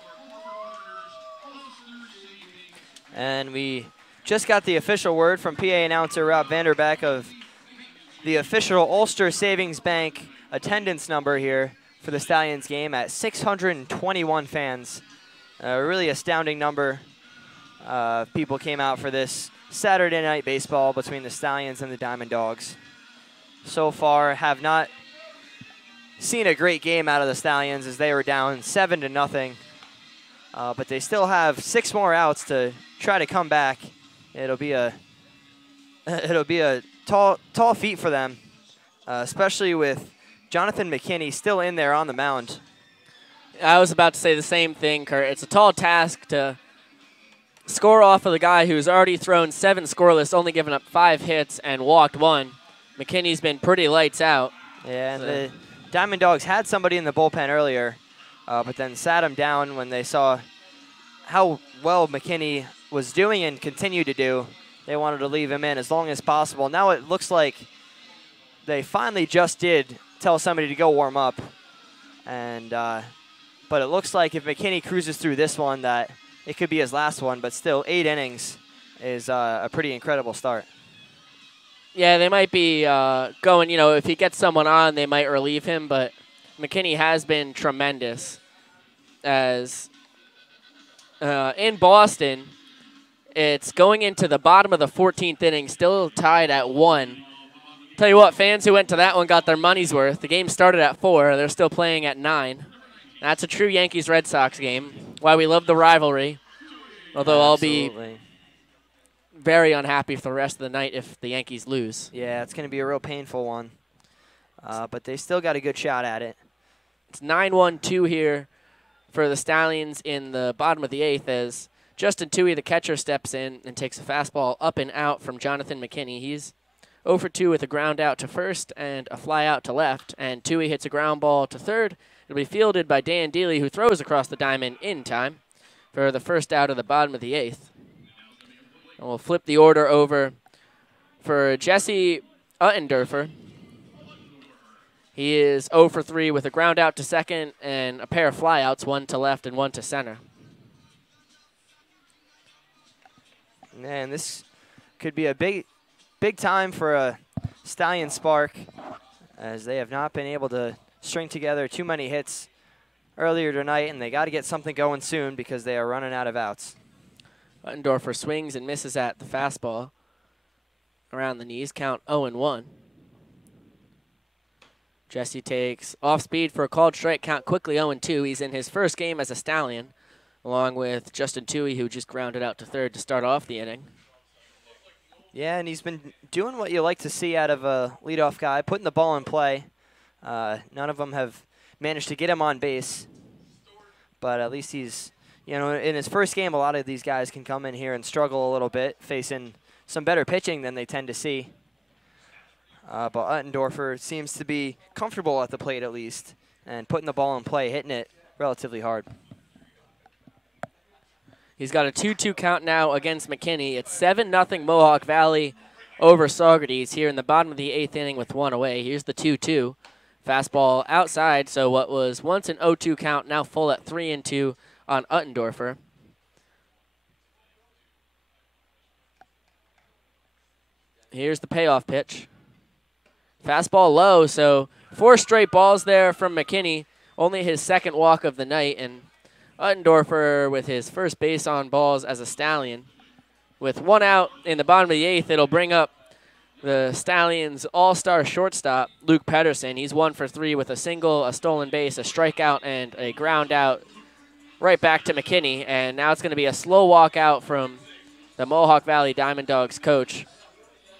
And we just got the official word from PA announcer Rob Vanderbeck of the official Ulster Savings Bank attendance number here for the Stallions game at 621 fans. A really astounding number. People came out for this Saturday night baseball between the Stallions and the Diamond Dogs. So far, have not seen a great game out of the Stallions as they were down 7-0. But they still have 6 more outs to try to come back. It'll be a tall feat for them, especially with Jonathan McKinney still in there on the mound. I was about to say the same thing, Kurt. It's a tall task to score off of the guy who's already thrown 7 scoreless, only given up 5 hits and walked 1. McKinney's been pretty lights out. Yeah, and the Diamond Dogs had somebody in the bullpen earlier, but then sat him down when they saw how well McKinney was doing and continued to do. They wanted to leave him in as long as possible. Now it looks like they finally just did tell somebody to go warm up. And but it looks like if McKinney cruises through this one, that it could be his last one. But still, 8 innings is a pretty incredible start. Yeah, they might be going, if he gets someone on, they might relieve him. But McKinney has been tremendous. As in Boston, it's going into the bottom of the 14th inning, still tied at 1. Tell you what, fans who went to that one got their money's worth. The game started at 4. They're still playing at 9. That's a true Yankees-Red Sox game. Why we love the rivalry. Although Absolutely. I'll be very unhappy for the rest of the night if the Yankees lose. Yeah, it's going to be a real painful one. But they still got a good shot at it. It's 9-1-2 here for the Stallions in the bottom of the 8th as Justin Toohey, the catcher, steps in and takes a fastball up and out from Jonathan McKinney. He's 0 for 2 with a ground out to first and a fly out to left. And Toohey hits a ground ball to third. It'll be fielded by Dan Dealey, who throws across the diamond in time for the first out of the bottom of the 8th. And we'll flip the order over for Jesse Uttendorfer. He is 0 for 3 with a ground out to second and a pair of flyouts, 1 to left and 1 to center. Man, this could be a big time for a Stallion spark, as they have not been able to string together too many hits earlier tonight, and they got to get something going soon because they are running out of outs. Uttendorfer swings and misses at the fastball. around the knees, count 0-1. Jesse takes off speed for a called strike, count quickly 0-2. He's in his first game as a Stallion, along with Justin Toohey, who just grounded out to third to start off the inning. Yeah, and he's been doing what you like to see out of a leadoff guy, putting the ball in play. None of them have managed to get him on base, but at least he's, in his first game, a lot of these guys can come in here and struggle a little bit, facing some better pitching than they tend to see. But Uttendorfer seems to be comfortable at the plate at least, and putting the ball in play, hitting it relatively hard. He's got a 2-2 count now against McKinney. It's 7-0 Mohawk Valley over Saugerties here in the bottom of the 8th inning with one away. Here's the 2-2. Fastball outside, so what was once an 0-2 count, now full at 3-2 on Uttendorfer. Here's the payoff pitch. Fastball low, so 4 straight balls there from McKinney. Only his second walk of the night, and Uttendorfer with his first base on balls as a Stallion. With one out in the bottom of the 8th, it'll bring up the Stallions' all-star shortstop, Luke Pedersen. He's 1 for 3 with a single, a stolen base, a strikeout, and a ground out right back to McKinney. And now it's going to be a slow walk out from the Mohawk Valley Diamond Dogs coach.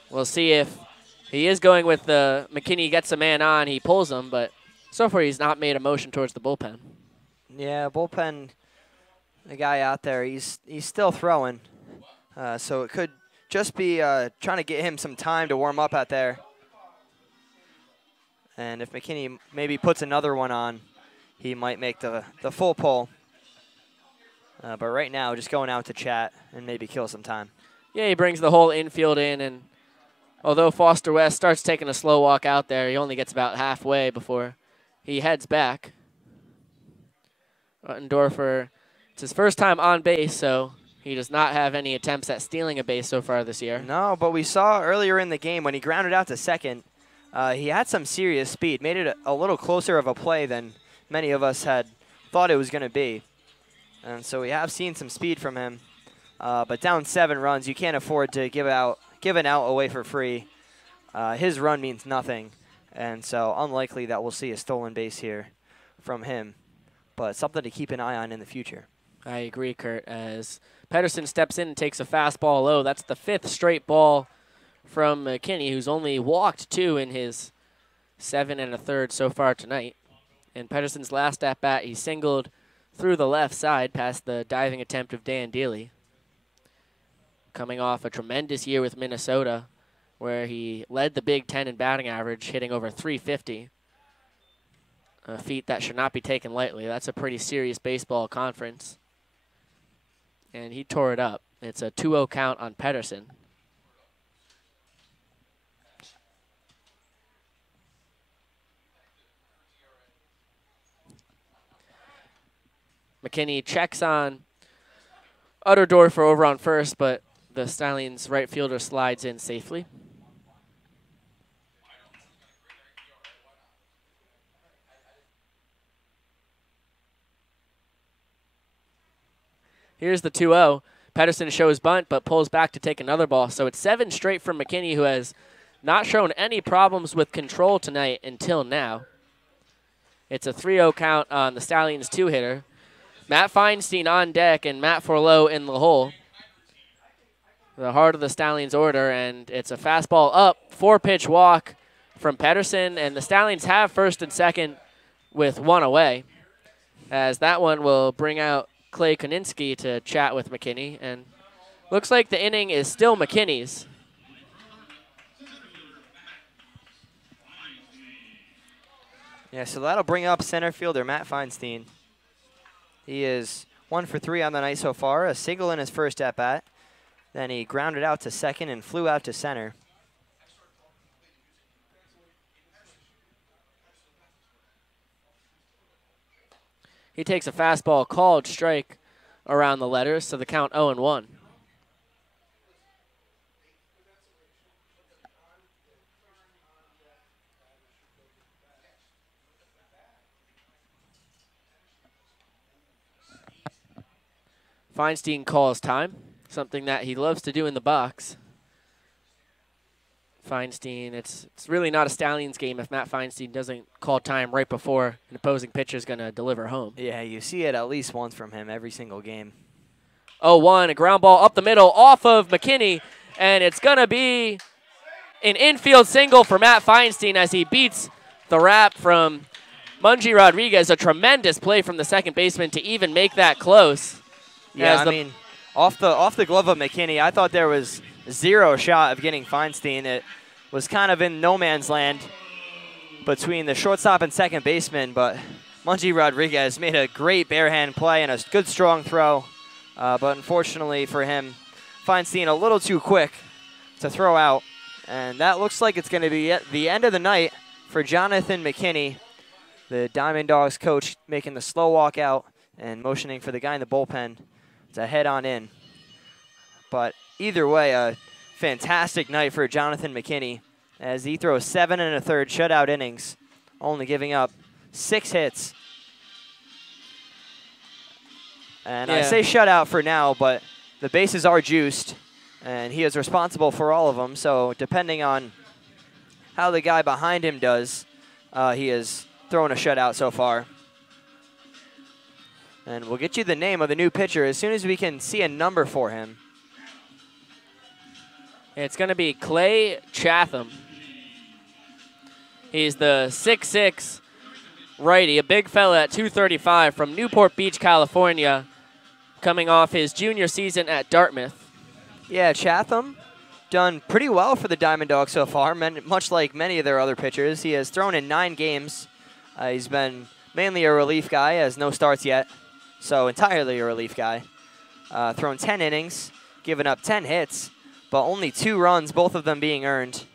We'll see if he is going with the McKinney gets a man on, he pulls him, but so far he's not made a motion towards the bullpen. Yeah, bullpen, the guy out there, he's still throwing. So it could just be trying to get him some time to warm up out there. And if McKinney maybe puts another one on, he might make the full pull. But right now, just going out to chat and maybe kill some time. Yeah, he brings the whole infield in, and although Foster West starts taking a slow walk out there, he only gets about halfway before he heads back. Uttendorfer, it's his first time on base, so he does not have any attempts at stealing a base so far this year. No, but we saw earlier in the game when he grounded out to second, he had some serious speed, made it a little closer of a play than many of us had thought it was going to be. And so we have seen some speed from him. But down 7 runs, you can't afford to give an out away for free. His run means nothing, and so unlikely that we'll see a stolen base here from him. But something to keep an eye on in the future. I agree, Kurt, as Pedersen steps in and takes a fastball low. That's the 5th straight ball from McKinney, who's only walked 2 in his 7 1/3 so far tonight. In Pedersen's last at-bat, he singled through the left side past the diving attempt of Dan Dealey. Coming off a tremendous year with Minnesota, where he led the Big Ten in batting average, hitting over 350. A feat that should not be taken lightly. That's a pretty serious baseball conference. And he tore it up. It's a 2-0 count on Pedersen. McKinney checks on Uttendorfer over on first, but the Stallions right fielder slides in safely. Here's the 2-0. Pedersen shows bunt, but pulls back to take another ball. So it's 7 straight from McKinney, who has not shown any problems with control tonight until now. It's a 3-0 count on the Stallions' 2-hitter. Matt Feinstein on deck and Matt Forlow in the hole. The heart of the Stallions order, and it's a fastball up, 4-pitch walk from Pedersen, and the Stallions have first and second with 1 away, as that one will bring out Clay Koninsky to chat with McKinney, and looks like the inning is still McKinney's. Yeah, so that'll bring up center fielder Matt Feinstein. He is 1 for 3 on the night so far, a single in his first at-bat. Then he grounded out to second and flew out to center. He takes a fastball called strike around the letters, so the count 0-1. Feinstein calls time, something that he loves to do in the box. Feinstein, it's really not a Stallions game if Matt Feinstein doesn't call time right before an opposing pitcher is going to deliver home. Yeah, you see it at least once from him every single game. 0-1, a ground ball up the middle off of McKinney, and it's going to be an infield single for Matt Feinstein as he beats the wrap from Mungie Rodriguez. A tremendous play from the second baseman to even make that close. Yeah, I mean, off the glove of McKinney, I thought there was zero shot of getting Feinstein. It was kind of in no man's land between the shortstop and second baseman, but Mungie Rodriguez made a great bare hand play and a good strong throw. But unfortunately for him, Feinstein a little too quick to throw out. And that looks like it's going to be the end of the night for Jonathan McKinney, the Diamond Dogs coach, making the slow walk out and motioning for the guy in the bullpen to head on in. But either way, a fantastic night for Jonathan McKinney as he throws 7 1/3 shutout innings, only giving up 6 hits. And I say shutout for now, but the bases are juiced, and he is responsible for all of them. So depending on how the guy behind him does, he has thrown a shutout so far. And we'll get you the name of the new pitcher as soon as we can see a number for him. It's going to be Clay Chatham. He's the 6'6" righty, a big fella at 235 from Newport Beach, California, coming off his junior season at Dartmouth. Yeah, Chatham done pretty well for the Diamond Dogs so far, much like many of their other pitchers. He has thrown in 9 games. He's been mainly a relief guy, has no starts yet, so entirely a relief guy. Thrown 10 innings, given up 10 hits, but only 2 runs, both of them being earned.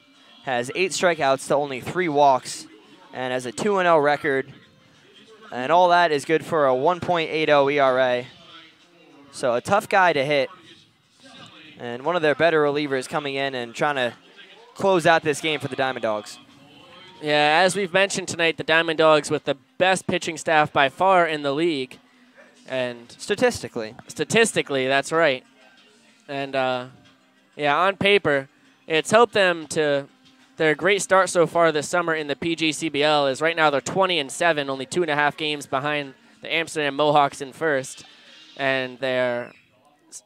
Has 8 strikeouts to only 3 walks, and has a 2-0 record. And all that is good for a 1.80 ERA. So a tough guy to hit. And one of their better relievers coming in and trying to close out this game for the Diamond Dogs. Yeah, as we've mentioned tonight, the Diamond Dogs with the best pitching staff by far in the league. And statistically, that's right. And yeah, on paper, it's helped them to their great start so far this summer in the PGCBL. Is right now they're 20-7, only 2.5 games behind the Amsterdam Mohawks in first, and they're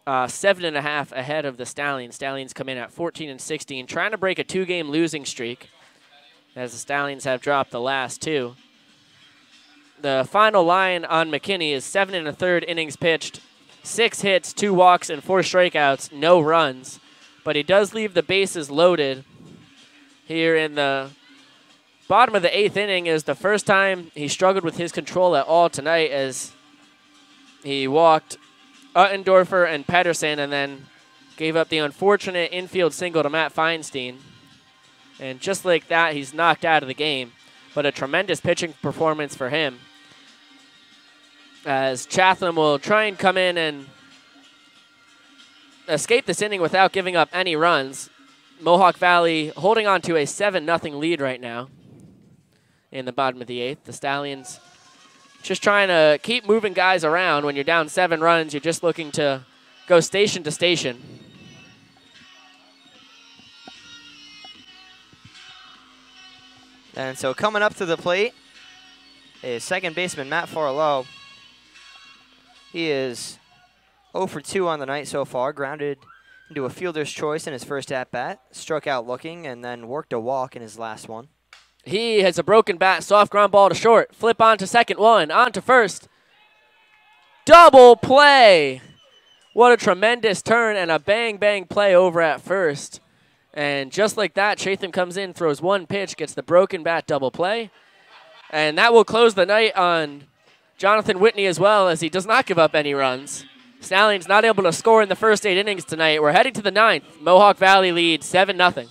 7.5 ahead of the Stallions. Stallions come in at 14-16, trying to break a 2-game losing streak, as the Stallions have dropped the last 2. The final line on McKinney is 7 1/3 innings pitched, 6 hits, 2 walks, and 4 strikeouts, no runs. But he does leave the bases loaded. Here in the bottom of the 8th inning is the first time he struggled with his control at all tonight, as he walked Uttendorfer and Pedersen and then gave up the unfortunate infield single to Matt Feinstein. And just like that, he's knocked out of the game. But a tremendous pitching performance for him, as Chatham will try and come in and escape this inning without giving up any runs. Mohawk Valley holding on to a 7-0 lead right now in the bottom of the 8th. The Stallions just trying to keep moving guys around. When you're down 7 runs, you're just looking to go station to station. And so coming up to the plate is second baseman Matt Farlow. He is 0 for 2 on the night so far, grounded into a fielder's choice in his first at-bat, struck out looking, and then worked a walk in his last one. He has a broken bat, soft ground ball to short, flip on to second, one, on to first. Double play! What a tremendous turn and a bang-bang play over at first. And just like that, Chatham comes in, throws 1 pitch, gets the broken bat double play. And that will close the night on Jonathan Whitney as well, as he does not give up any runs. Stallions not able to score in the first 8 innings tonight. We're heading to the 9th. Mohawk Valley leads 7-0.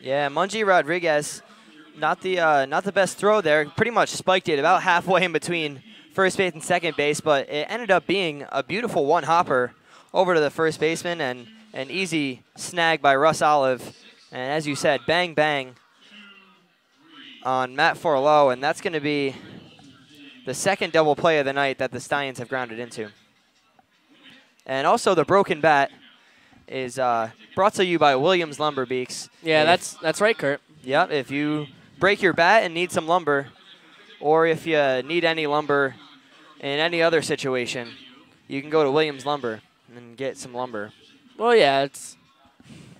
Yeah, Mungie Rodriguez, not the best throw there. Pretty much spiked it about halfway in between first base and second base, but it ended up being a beautiful one-hopper over to the first baseman and an easy snag by Russ Olive. And as you said, bang, bang on Matt Farlow, and that's going to be the second double play of the night that the Stallions have grounded into. And also the broken bat is brought to you by Williams Lumber Beaks. Yeah, that's right, Kurt. Yep, if you break your bat and need some lumber, or if you need any lumber in any other situation, you can go to Williams Lumber and get some lumber. Well, yeah, it's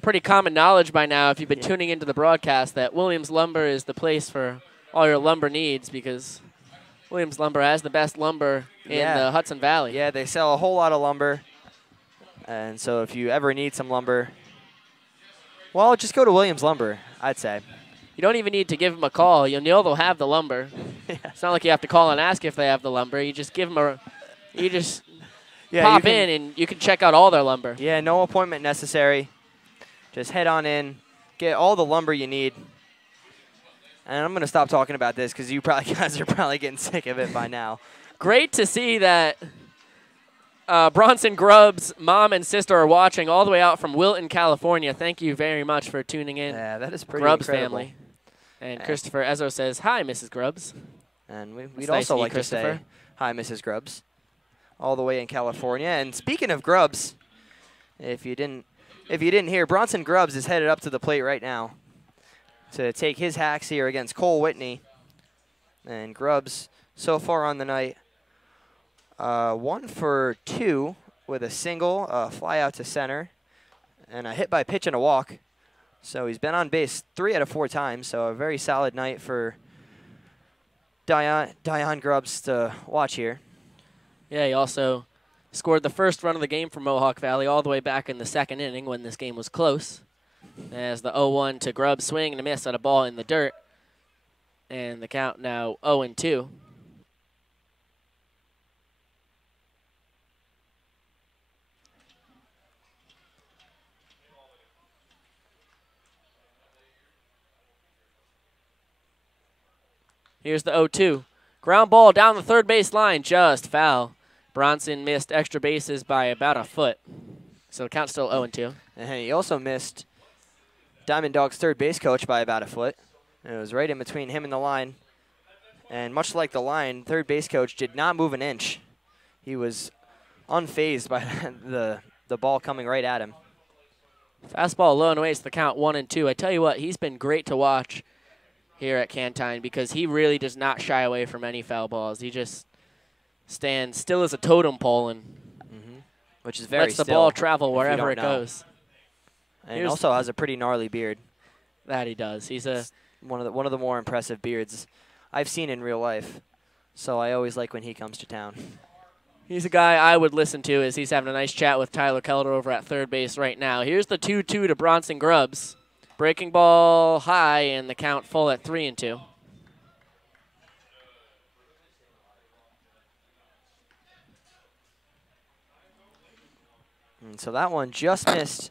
pretty common knowledge by now if you've been tuning into the broadcast that Williams Lumber is the place for all your lumber needs because Williams Lumber has the best lumber in the Hudson Valley. Yeah, they sell a whole lot of lumber. And so if you ever need some lumber, well, just go to Williams Lumber, I'd say. You don't even need to give them a call. You'll know they'll have the lumber. It's not like you have to call and ask if they have the lumber. You just give them pop in and you can check out all their lumber. Yeah, no appointment necessary. Just head on in, get all the lumber you need. And I'm going to stop talking about this because you guys are probably getting sick of it by now. Great to see that Bronson Grubb's mom and sister are watching all the way out from Wilton, California. Thank you very much for tuning in. Yeah, that is pretty Grubbs incredible. Family. And Christopher Ezzo says, hi, Mrs. Grubbs. And we'd also like to say, hi, Mrs. Grubbs, all the way in California. And speaking of Grubbs, if you didn't hear, Bronson Grubbs is headed up to the plate right now to take his hacks here against Cole Whitney. And Grubbs, so far on the night, 1 for 2 with a single, a fly out to center, and a hit by pitch and a walk. So he's been on base 3 out of 4 times, so a very solid night for Dion Grubbs to watch here. Yeah, he also scored the first run of the game for Mohawk Valley all the way back in the second inning when this game was close. As the 0-1 to Grubbs swing and a miss on a ball in the dirt. And the count now 0-2. Here's the 0-2. Ground ball down the third base line, just foul. Bronson missed extra bases by about a foot. So the count's still 0-2. And he also missed Diamond Dog's third base coach by about a foot. And it was right in between him and the line. And much like the line, third base coach did not move an inch. He was unfazed by the ball coming right at him. Fastball low and away, it's the count 1-2. I tell you what, he's been great to watch here at Cantine because he really does not shy away from any foul balls. He just stands still as a totem pole and which is very lets the ball travel wherever it goes. And he also has a pretty gnarly beard. That he does. He's one of the more impressive beards I've seen in real life. So I always like when he comes to town. He's a guy I would listen to as he's having a nice chat with Tyler Keller over at third base right now. Here's the 2-2 to Bronson Grubbs. Breaking ball high and the count full at 3-2. And so that one just missed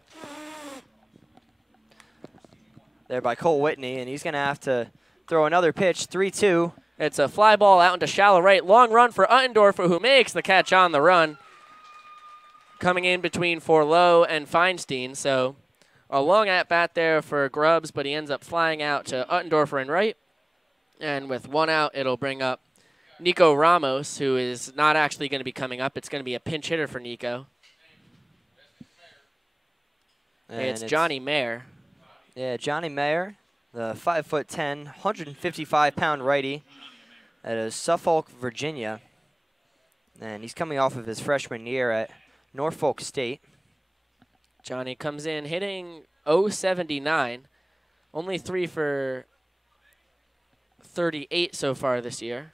there by Cole Whitney, and he's going to have to throw another pitch, 3-2. It's a fly ball out into shallow right. Long run for Uttendorfer, who makes the catch on the run. Coming in between Forlow and Feinstein, so a long at-bat there for Grubbs, but he ends up flying out to Uttendorfer and right. And with one out, it'll bring up Nico Ramos, who is not actually going to be coming up. It's going to be a pinch hitter for Nico. It's Johnny Mayer. Yeah, Johnny Mayer, the 5'10", 155-pound righty out of Suffolk, Virginia. And he's coming off of his freshman year at Norfolk State. Johnny comes in hitting .079, only 3 for 38 so far this year.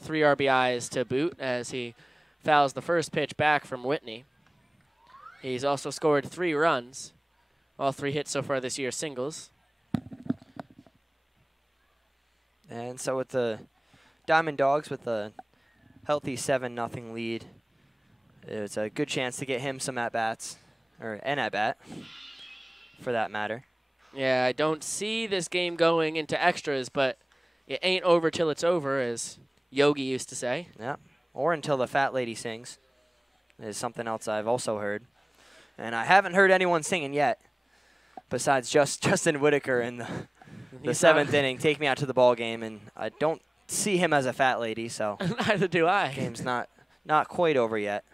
3 RBIs to boot as he fouls the first pitch back from Whitney. He's also scored 3 runs. All 3 hits so far this year, singles. And so with the Diamond Dogs with a healthy 7-0 lead, it's a good chance to get him some at-bats, or an at-bat, for that matter. Yeah, I don't see this game going into extras, but it ain't over till it's over, as Yogi used to say. Yeah, or until the fat lady sings, is something else I've also heard. And I haven't heard anyone singing yet, besides Justin Whitaker in the 7th inning. Take me out to the ball game, and I don't see him as a fat lady, so neither do I. Game's not quite over yet.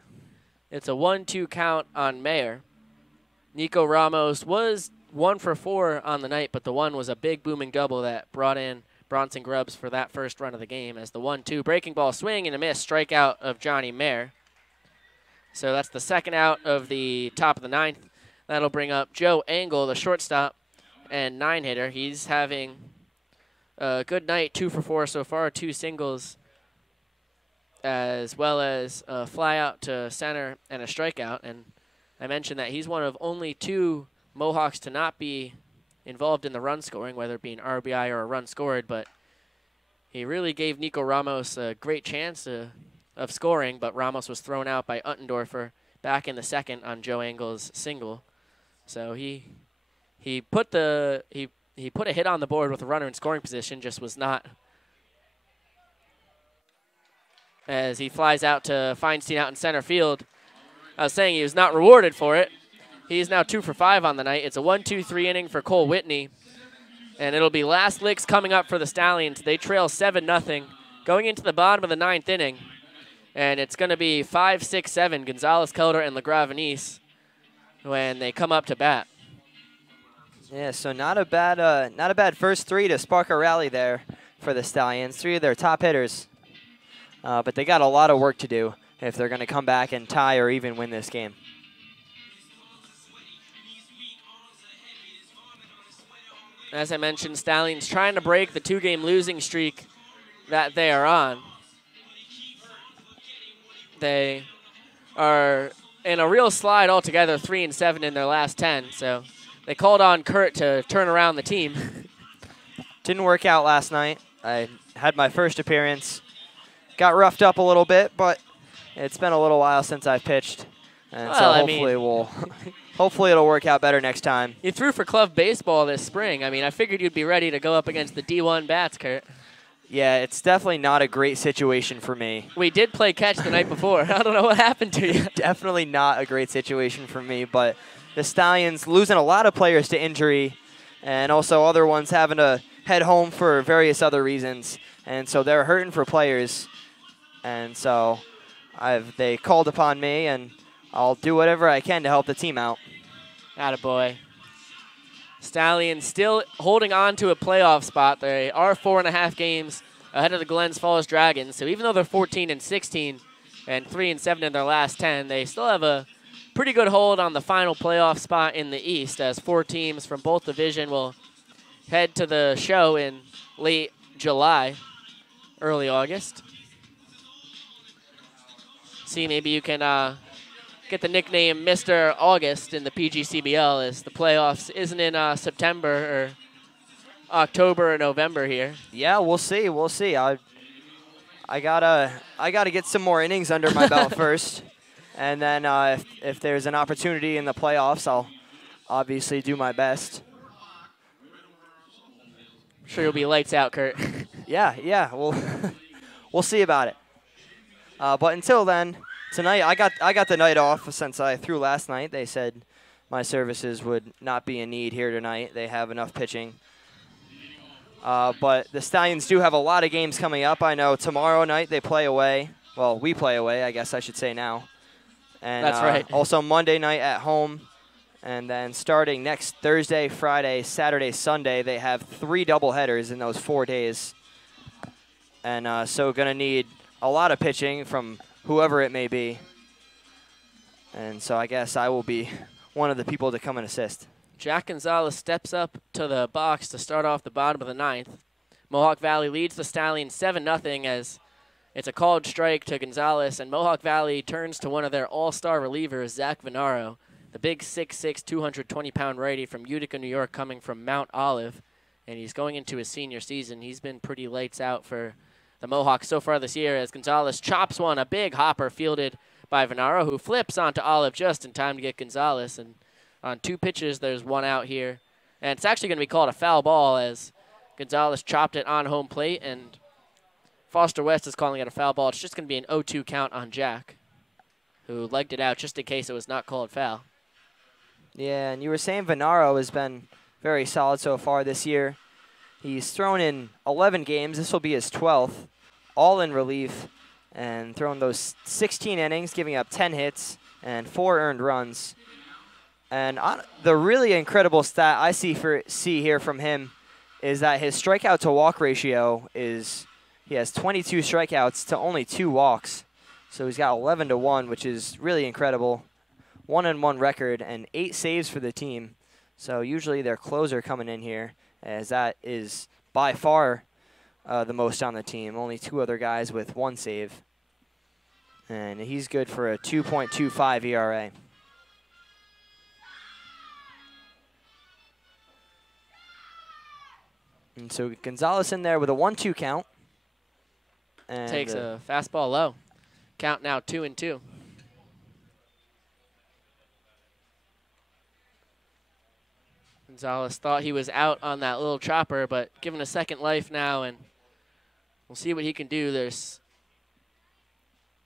It's a 1-2 count on Mayer. Nico Ramos was 1 for 4 on the night, but the one was a big booming double that brought in Bronson Grubbs for that first run of the game as the 1-2 breaking ball swing and a miss strikeout of Johnny Mayer. So that's the second out of the top of the ninth. That'll bring up Joe Engel, the shortstop and 9-hitter. He's having a good night, 2 for 4 so far, 2 singles, as well as a fly out to center and a strikeout. And I mentioned that he's one of only 2 Mohawks to not be involved in the run scoring, whether it be an RBI or a run scored, but he really gave Nico Ramos a great chance of scoring, but Ramos was thrown out by Uttendorfer back in the second on Joe Engel's single. So he put a hit on the board with a runner in scoring position, just was not, as he flies out to Feinstein out in center field. I was saying he was not rewarded for it. He is now 2 for 5 on the night. It's a 1-2-3 inning for Cole Whitney, and it'll be last licks coming up for the Stallions. They trail 7-0 going into the bottom of the 9th inning, and it's going to be 5-6-7 Gonzalez, Kelder, and LaGravenese when they come up to bat. Yeah, so not a bad first 3 to spark a rally there for the Stallions. 3 of their top hitters, but they got a lot of work to do if they're going to come back and tie or even win this game. As I mentioned, Stallions trying to break the 2-game losing streak that they are on. They are in a real slide altogether, 3-7 in their last 10. So they called on Kurt to turn around the team. Didn't work out last night. I had my first appearance. Got roughed up a little bit, but it's been a little while since I've pitched. And so hopefully it'll work out better next time. You threw for club baseball this spring. I mean, I figured you'd be ready to go up against the D1 bats, Kurt. Yeah, it's definitely not a great situation for me. We did play catch the night before. I don't know what happened to you. Definitely not a great situation for me, but the Stallions losing a lot of players to injury and also other ones having to head home for various other reasons. And so they're hurting for players. And so they called upon me, and I'll do whatever I can to help the team out. Attaboy. Stallions still holding on to a playoff spot. They are 4.5 games ahead of the Glens Falls Dragons. So even though they're 14-16 and 3-7 in their last 10, they still have a pretty good hold on the final playoff spot in the East, as 4 teams from both division will head to the show in late July, early August. See, maybe you can get the nickname Mr. August in the PGCBL, as the playoffs isn't in September or October or November here. Yeah, we'll see. We'll see. I gotta get some more innings under my belt first, and then if there's an opportunity in the playoffs, I'll obviously do my best. I'm sure you'll be lights out, Kurt. Yeah. We'll see about it. But until then, tonight I got the night off since I threw last night. They said my services would not be in need here tonight. They have enough pitching. But the Stallions do have a lot of games coming up. I know tomorrow night they play away. Well, we play away, I guess I should say now. And that's right. Also Monday night at home. And then starting next Thursday, Friday, Saturday, Sunday, they have 3 doubleheaders in those 4 days. And so going to need a lot of pitching from whoever it may be. And so I guess I will be one of the people to come and assist. Jack Gonzalez steps up to the box to start off the bottom of the 9th. Mohawk Valley leads the Stallions 7-0 as it's a called strike to Gonzalez, and Mohawk Valley turns to one of their all-star relievers, Zach Venaro, the big 6'6", 220-pound righty from Utica, New York, coming from Mount Olive, and he's going into his senior season. He's been pretty lights out for the Mohawks so far this year, as Gonzalez chops one, a big hopper fielded by Venaro, who flips onto Olive just in time to get Gonzalez. And on 2 pitches, there's 1 out here. And it's actually going to be called a foul ball, as Gonzalez chopped it on home plate, and Foster West is calling it a foul ball. It's just going to be an 0-2 count on Jack, who legged it out just in case it was not called foul. Yeah, and you were saying Venaro has been very solid so far this year. He's thrown in 11 games. This will be his 12th, all in relief, and thrown those 16 innings, giving up 10 hits and 4 earned runs. And the really incredible stat I see here from him is that his strikeout to walk ratio is he has 22 strikeouts to only 2 walks. So he's got 11-1, which is really incredible. 1-1 record and 8 saves for the team. So usually their closer coming in here, as that is by far the most on the team. Only 2 other guys with 1 save. And he's good for a 2.25 ERA. And so Gonzalez in there with a 1-2 count. And takes a fastball low. Count now 2-2. Gonzalez thought he was out on that little chopper, but given a second life now, and we'll see what he can do.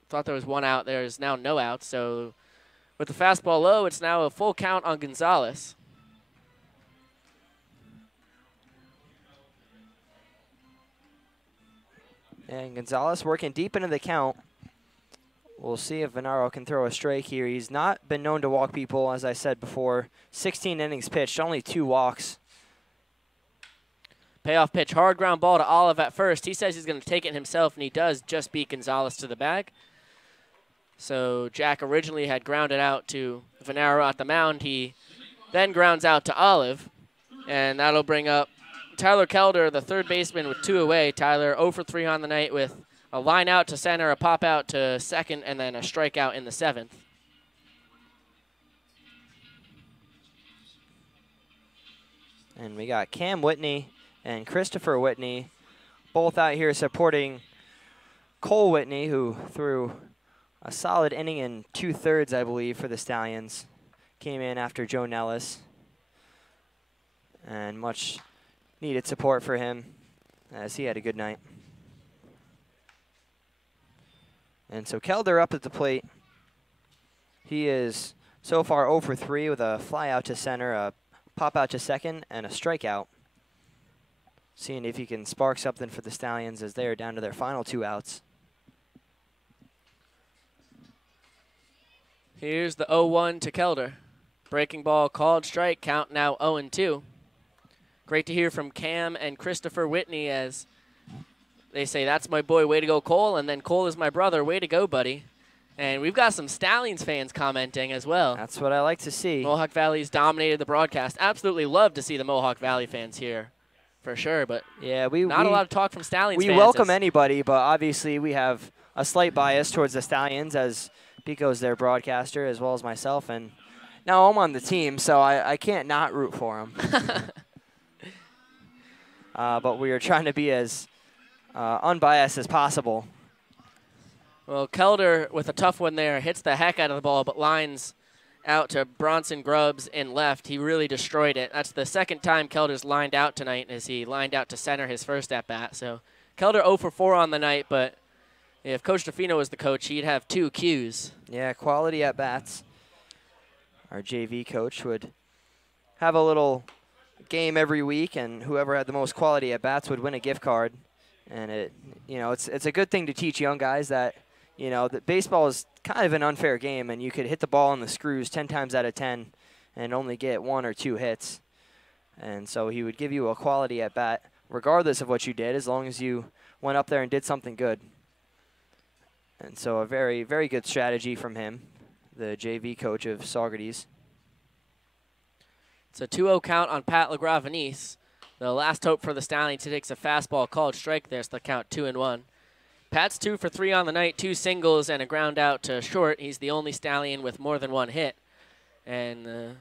Thought there was 1 out. There's now no out. So with the fastball low, it's now a full count on Gonzalez. And Gonzalez working deep into the count. We'll see if Venaro can throw a strike here. He's not been known to walk people, as I said before. 16 innings pitched, only 2 walks. Payoff pitch, hard ground ball to Olive at first. He says he's going to take it himself, and he does just beat Gonzalez to the bag. So Jack originally had grounded out to Venaro at the mound. He then grounds out to Olive, and that'll bring up Tyler Kelder, the third baseman, with 2 away. Tyler 0 for 3 on the night with a line out to center, a pop out to second, and then a strikeout in the 7th. And we got Cam Whitney and Christopher Whitney both out here supporting Cole Whitney, who threw a solid inning and 2/3, I believe, for the Stallions. Came in after Joe Nellis. And much needed support for him, as he had a good night. And so Kelder up at the plate. He is so far 0 for 3 with a fly out to center, a pop out to second, and a strikeout. Seeing if he can spark something for the Stallions as they are down to their final 2 outs. Here's the 0-1 to Kelder. Breaking ball called strike, count now 0-2. Great to hear from Cam and Christopher Whitney as they say, "That's my boy, way to go, Cole." And then, "Cole is my brother, way to go, buddy." And we've got some Stallions fans commenting as well. That's what I like to see. Mohawk Valley's dominated the broadcast. Absolutely love to see the Mohawk Valley fans here, for sure. But yeah, not a lot of talk from Stallions fans. We welcome anybody, but obviously we have a slight bias towards the Stallions, as Pico's their broadcaster, as well as myself. And now I'm on the team, so I can't not root for him. But we are trying to be as unbiased as possible. Well, Kelder, with a tough one there, hits the heck out of the ball, but lines out to Bronson Grubbs in left. He really destroyed it. That's the second time Kelder's lined out tonight, as he lined out to center his first at-bat. So Kelder 0 for 4 on the night, but if Coach DeFino was the coach, he'd have 2 Qs. Yeah, quality at-bats. Our JV coach would have a little game every week, and whoever had the most quality at-bats would win a gift card. And it's a good thing to teach young guys that, that baseball is kind of an unfair game, and you could hit the ball on the screws 10 times out of 10 and only get 1 or 2 hits. And so he would give you a quality at-bat regardless of what you did, as long as you went up there and did something good. And so a very, very good strategy from him, the JV coach of Saugerties. It's a 2-0 count on Pat LaGravenese. The last hope for the Stallions. He takes a fastball called strike there, so the count 2-1. Pat's 2 for 3 on the night, 2 singles and a ground out to short. He's the only Stallion with more than 1 hit. And the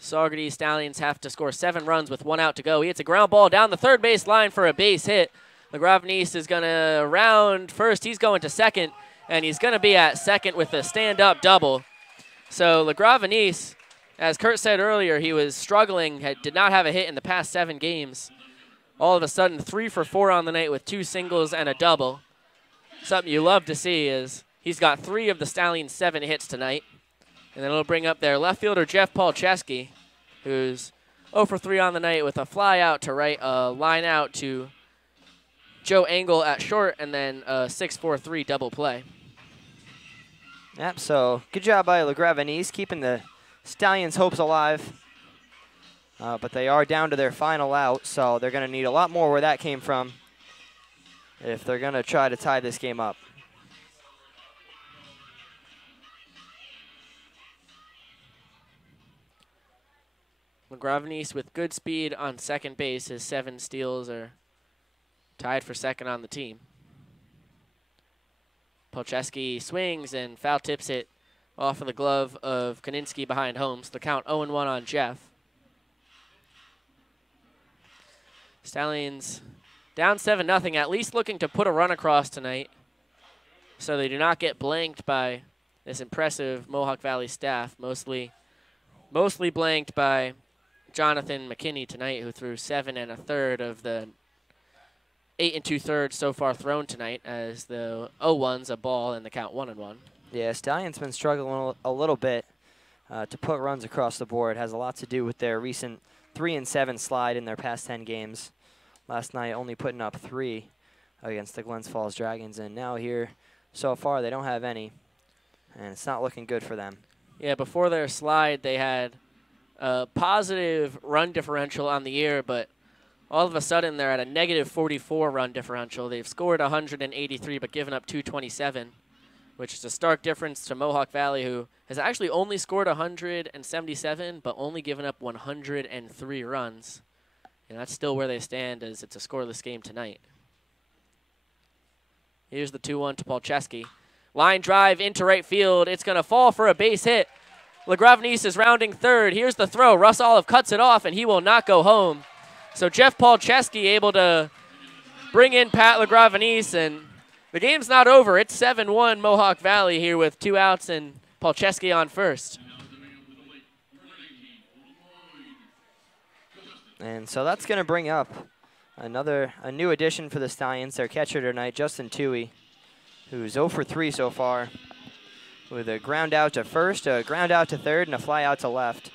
Saugerties Stallions have to score 7 runs with 1 out to go. He hits a ground ball down the third base line for a base hit. LaGravenese is going to round first. He's going to second, and he's going to be at second with a stand-up double. So LaGravenese, as Kurt said earlier, he was struggling, did not have a hit in the past 7 games. All of a sudden, 3 for 4 on the night with 2 singles and a double. Something you love to see is he's got 3 of the Stallions' 7 hits tonight. And then it'll bring up their left fielder, Jeff Palczewski, who's 0 for 3 on the night with a fly out to right, a line out to Joe Engel at short, and then a 6-4-3 double play. Yep, so good job by LaGravenese keeping the Stallions' hopes alive. But they are down to their final out, so they're going to need a lot more where that came from if they're going to try to tie this game up. McGravenese with good speed on second base. His 7 steals are tied for second on the team. Polcheski swings and foul tips it off of the glove of Koninsky behind home. So the count 0-1 on Jeff. Stallions down 7-0, at least looking to put a run across tonight so they do not get blanked by this impressive Mohawk Valley staff, mostly blanked by Jonathan McKinney tonight, who threw 7 1/3 of the 8 2/3 so far thrown tonight, as the 0-1's a ball and the count 1-1. Yeah, Stallions been struggling a little bit to put runs across the board. It has a lot to do with their recent 3-7 slide in their past 10 games. Last night only putting up 3 against the Glens Falls Dragons, and now here so far they don't have any, and it's not looking good for them. Yeah, before their slide they had a positive run differential on the year, but all of a sudden they're at a negative 44 run differential. They've scored 183 but given up 227, which is a stark difference to Mohawk Valley, who has actually only scored 177 but only given up 103 runs. And that's still where they stand, as it's a scoreless game tonight. Here's the 2-1 to Polcheski. Line drive into right field. It's going to fall for a base hit. LaGravenese is rounding third. Here's the throw. Russ Olive cuts it off, and he will not go home. So Jeff Polcheski able to bring in Pat LaGravenese, and the game's not over. It's 7-1 Mohawk Valley here with 2 outs and Polcheski on first. And so that's going to bring up a new addition for the Stallions, their catcher tonight, Justin Toohey, who's 0 for 3 so far, with a ground out to first, a ground out to third, and a fly out to left.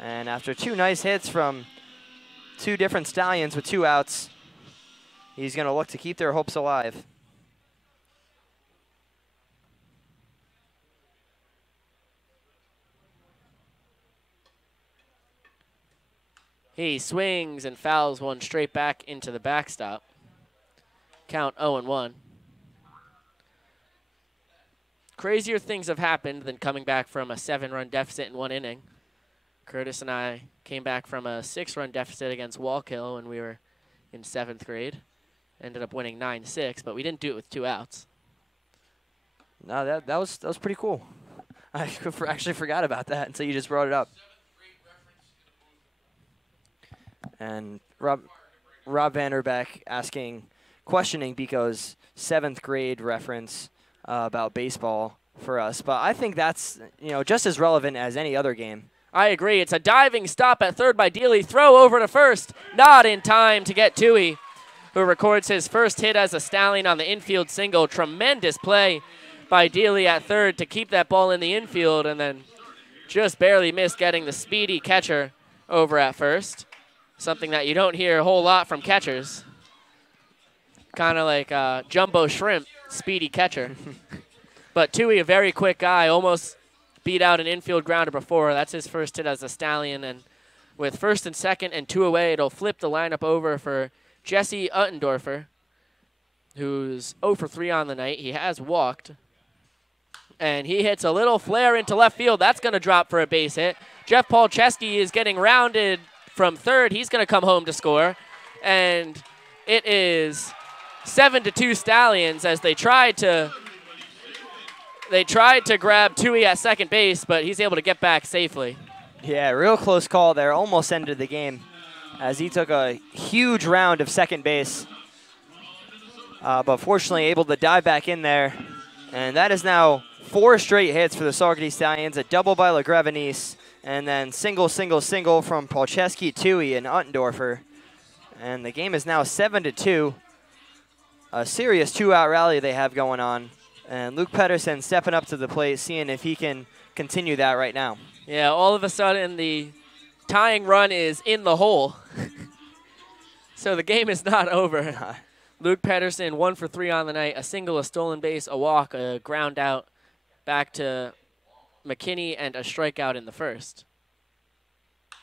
And after 2 nice hits from 2 different Stallions with 2 outs, he's going to look to keep their hopes alive. He swings and fouls one straight back into the backstop. Count 0-1. Crazier things have happened than coming back from a 7-run deficit in 1 inning. Curtis and I came back from a 6-run deficit against Wallkill when we were in 7th grade. Ended up winning 9-6, but we didn't do it with 2 outs. No, that was pretty cool. I actually forgot about that until you just brought it up. And Rob Vanderbeck questioning Biko's 7th grade reference about baseball for us. But I think that's, just as relevant as any other game. I agree. It's a diving stop at third by Dealey. Throw over to first. Not in time to get Toohey, who records his first hit as a Stallion on the infield single. Tremendous play by Dealey at third to keep that ball in the infield, and then just barely missed getting the speedy catcher over at first. Something that you don't hear a whole lot from catchers. Kind of like Jumbo Shrimp, speedy catcher. But Toohey, a very quick guy, almost beat out an infield grounder before. That's his first hit as a Stallion. And with first and second and 2 away, it'll flip the lineup over for Jesse Uttendorfer, who's 0 for 3 on the night. He has walked. And he hits a little flare into left field. That's going to drop for a base hit. Jeff Polcheski is getting rounded from third. He's going to come home to score. And it is 7-2 Stallions, as they tried to grab Toohey at second base, but he's able to get back safely. Yeah, real close call there. Almost ended the game as he took a huge round of second base. But fortunately able to dive back in there. And that is now 4 straight hits for the Saugerties Stallions. A double by LaGravenese. And then single from Polcheski, Toohey, and Uttendorfer. And the game is now 7-2. A serious 2-out rally they have going on. And Luke Pedersen stepping up to the plate, seeing if he can continue that right now. Yeah, all of a sudden the tying run is in the hole. So the game is not over. Luke Pedersen, 1 for 3 on the night. A single, a stolen base, a walk, a ground out back to McKinney and a strikeout in the first.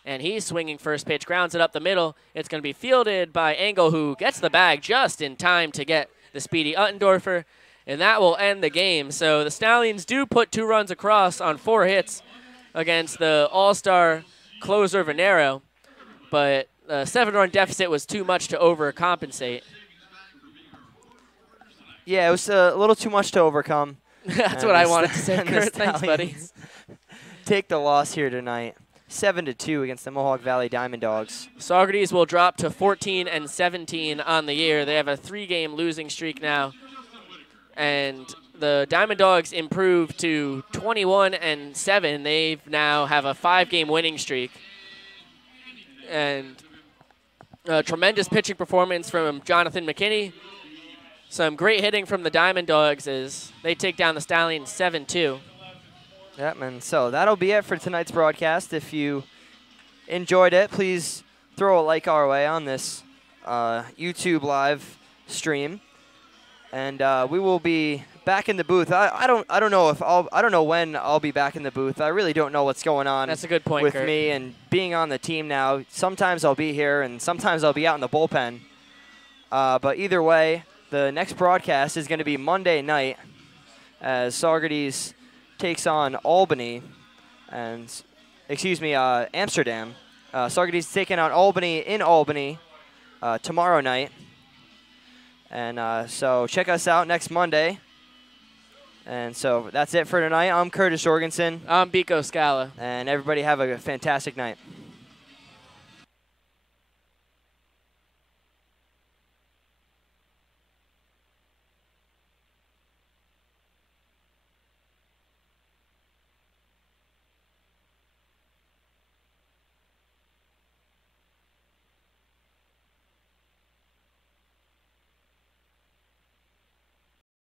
And he's swinging first pitch, grounds it up the middle. It's going to be fielded by Engel, who gets the bag just in time to get the speedy Uttendorfer, and that will end the game. So the Stallions do put 2 runs across on 4 hits against the all-star closer Venero, but the 7-run deficit was too much to overcompensate. Yeah, it was a little too much to overcome. That's what I wanted to say, Kurt. Thanks, buddy. Take the loss here tonight. 7-2 against the Mohawk Valley Diamond Dogs. Saugerties will drop to 14-17 on the year. They have a 3-game losing streak now. And the Diamond Dogs improved to 21-7. They now have a 5-game winning streak. And a tremendous pitching performance from Jonathan McKinney. Some great hitting from the Diamond Dogs as they take down the Stallions 7-2. Yep, and so that'll be it for tonight's broadcast. If you enjoyed it, please throw a like our way on this YouTube live stream, and we will be back in the booth. I don't know when I'll be back in the booth. I really don't know what's going on. That's a good point, with Kurt. me and being on the team now. Sometimes I'll be here, and sometimes I'll be out in the bullpen. But either way, the next broadcast is going to be Monday night as Saugerties takes on Albany, and Amsterdam. Saugerties taking on Albany in Albany tomorrow night, and so check us out next Monday. And so that's it for tonight. I'm Curtis Jorgensen. I'm Biko Scala. And everybody have a fantastic night.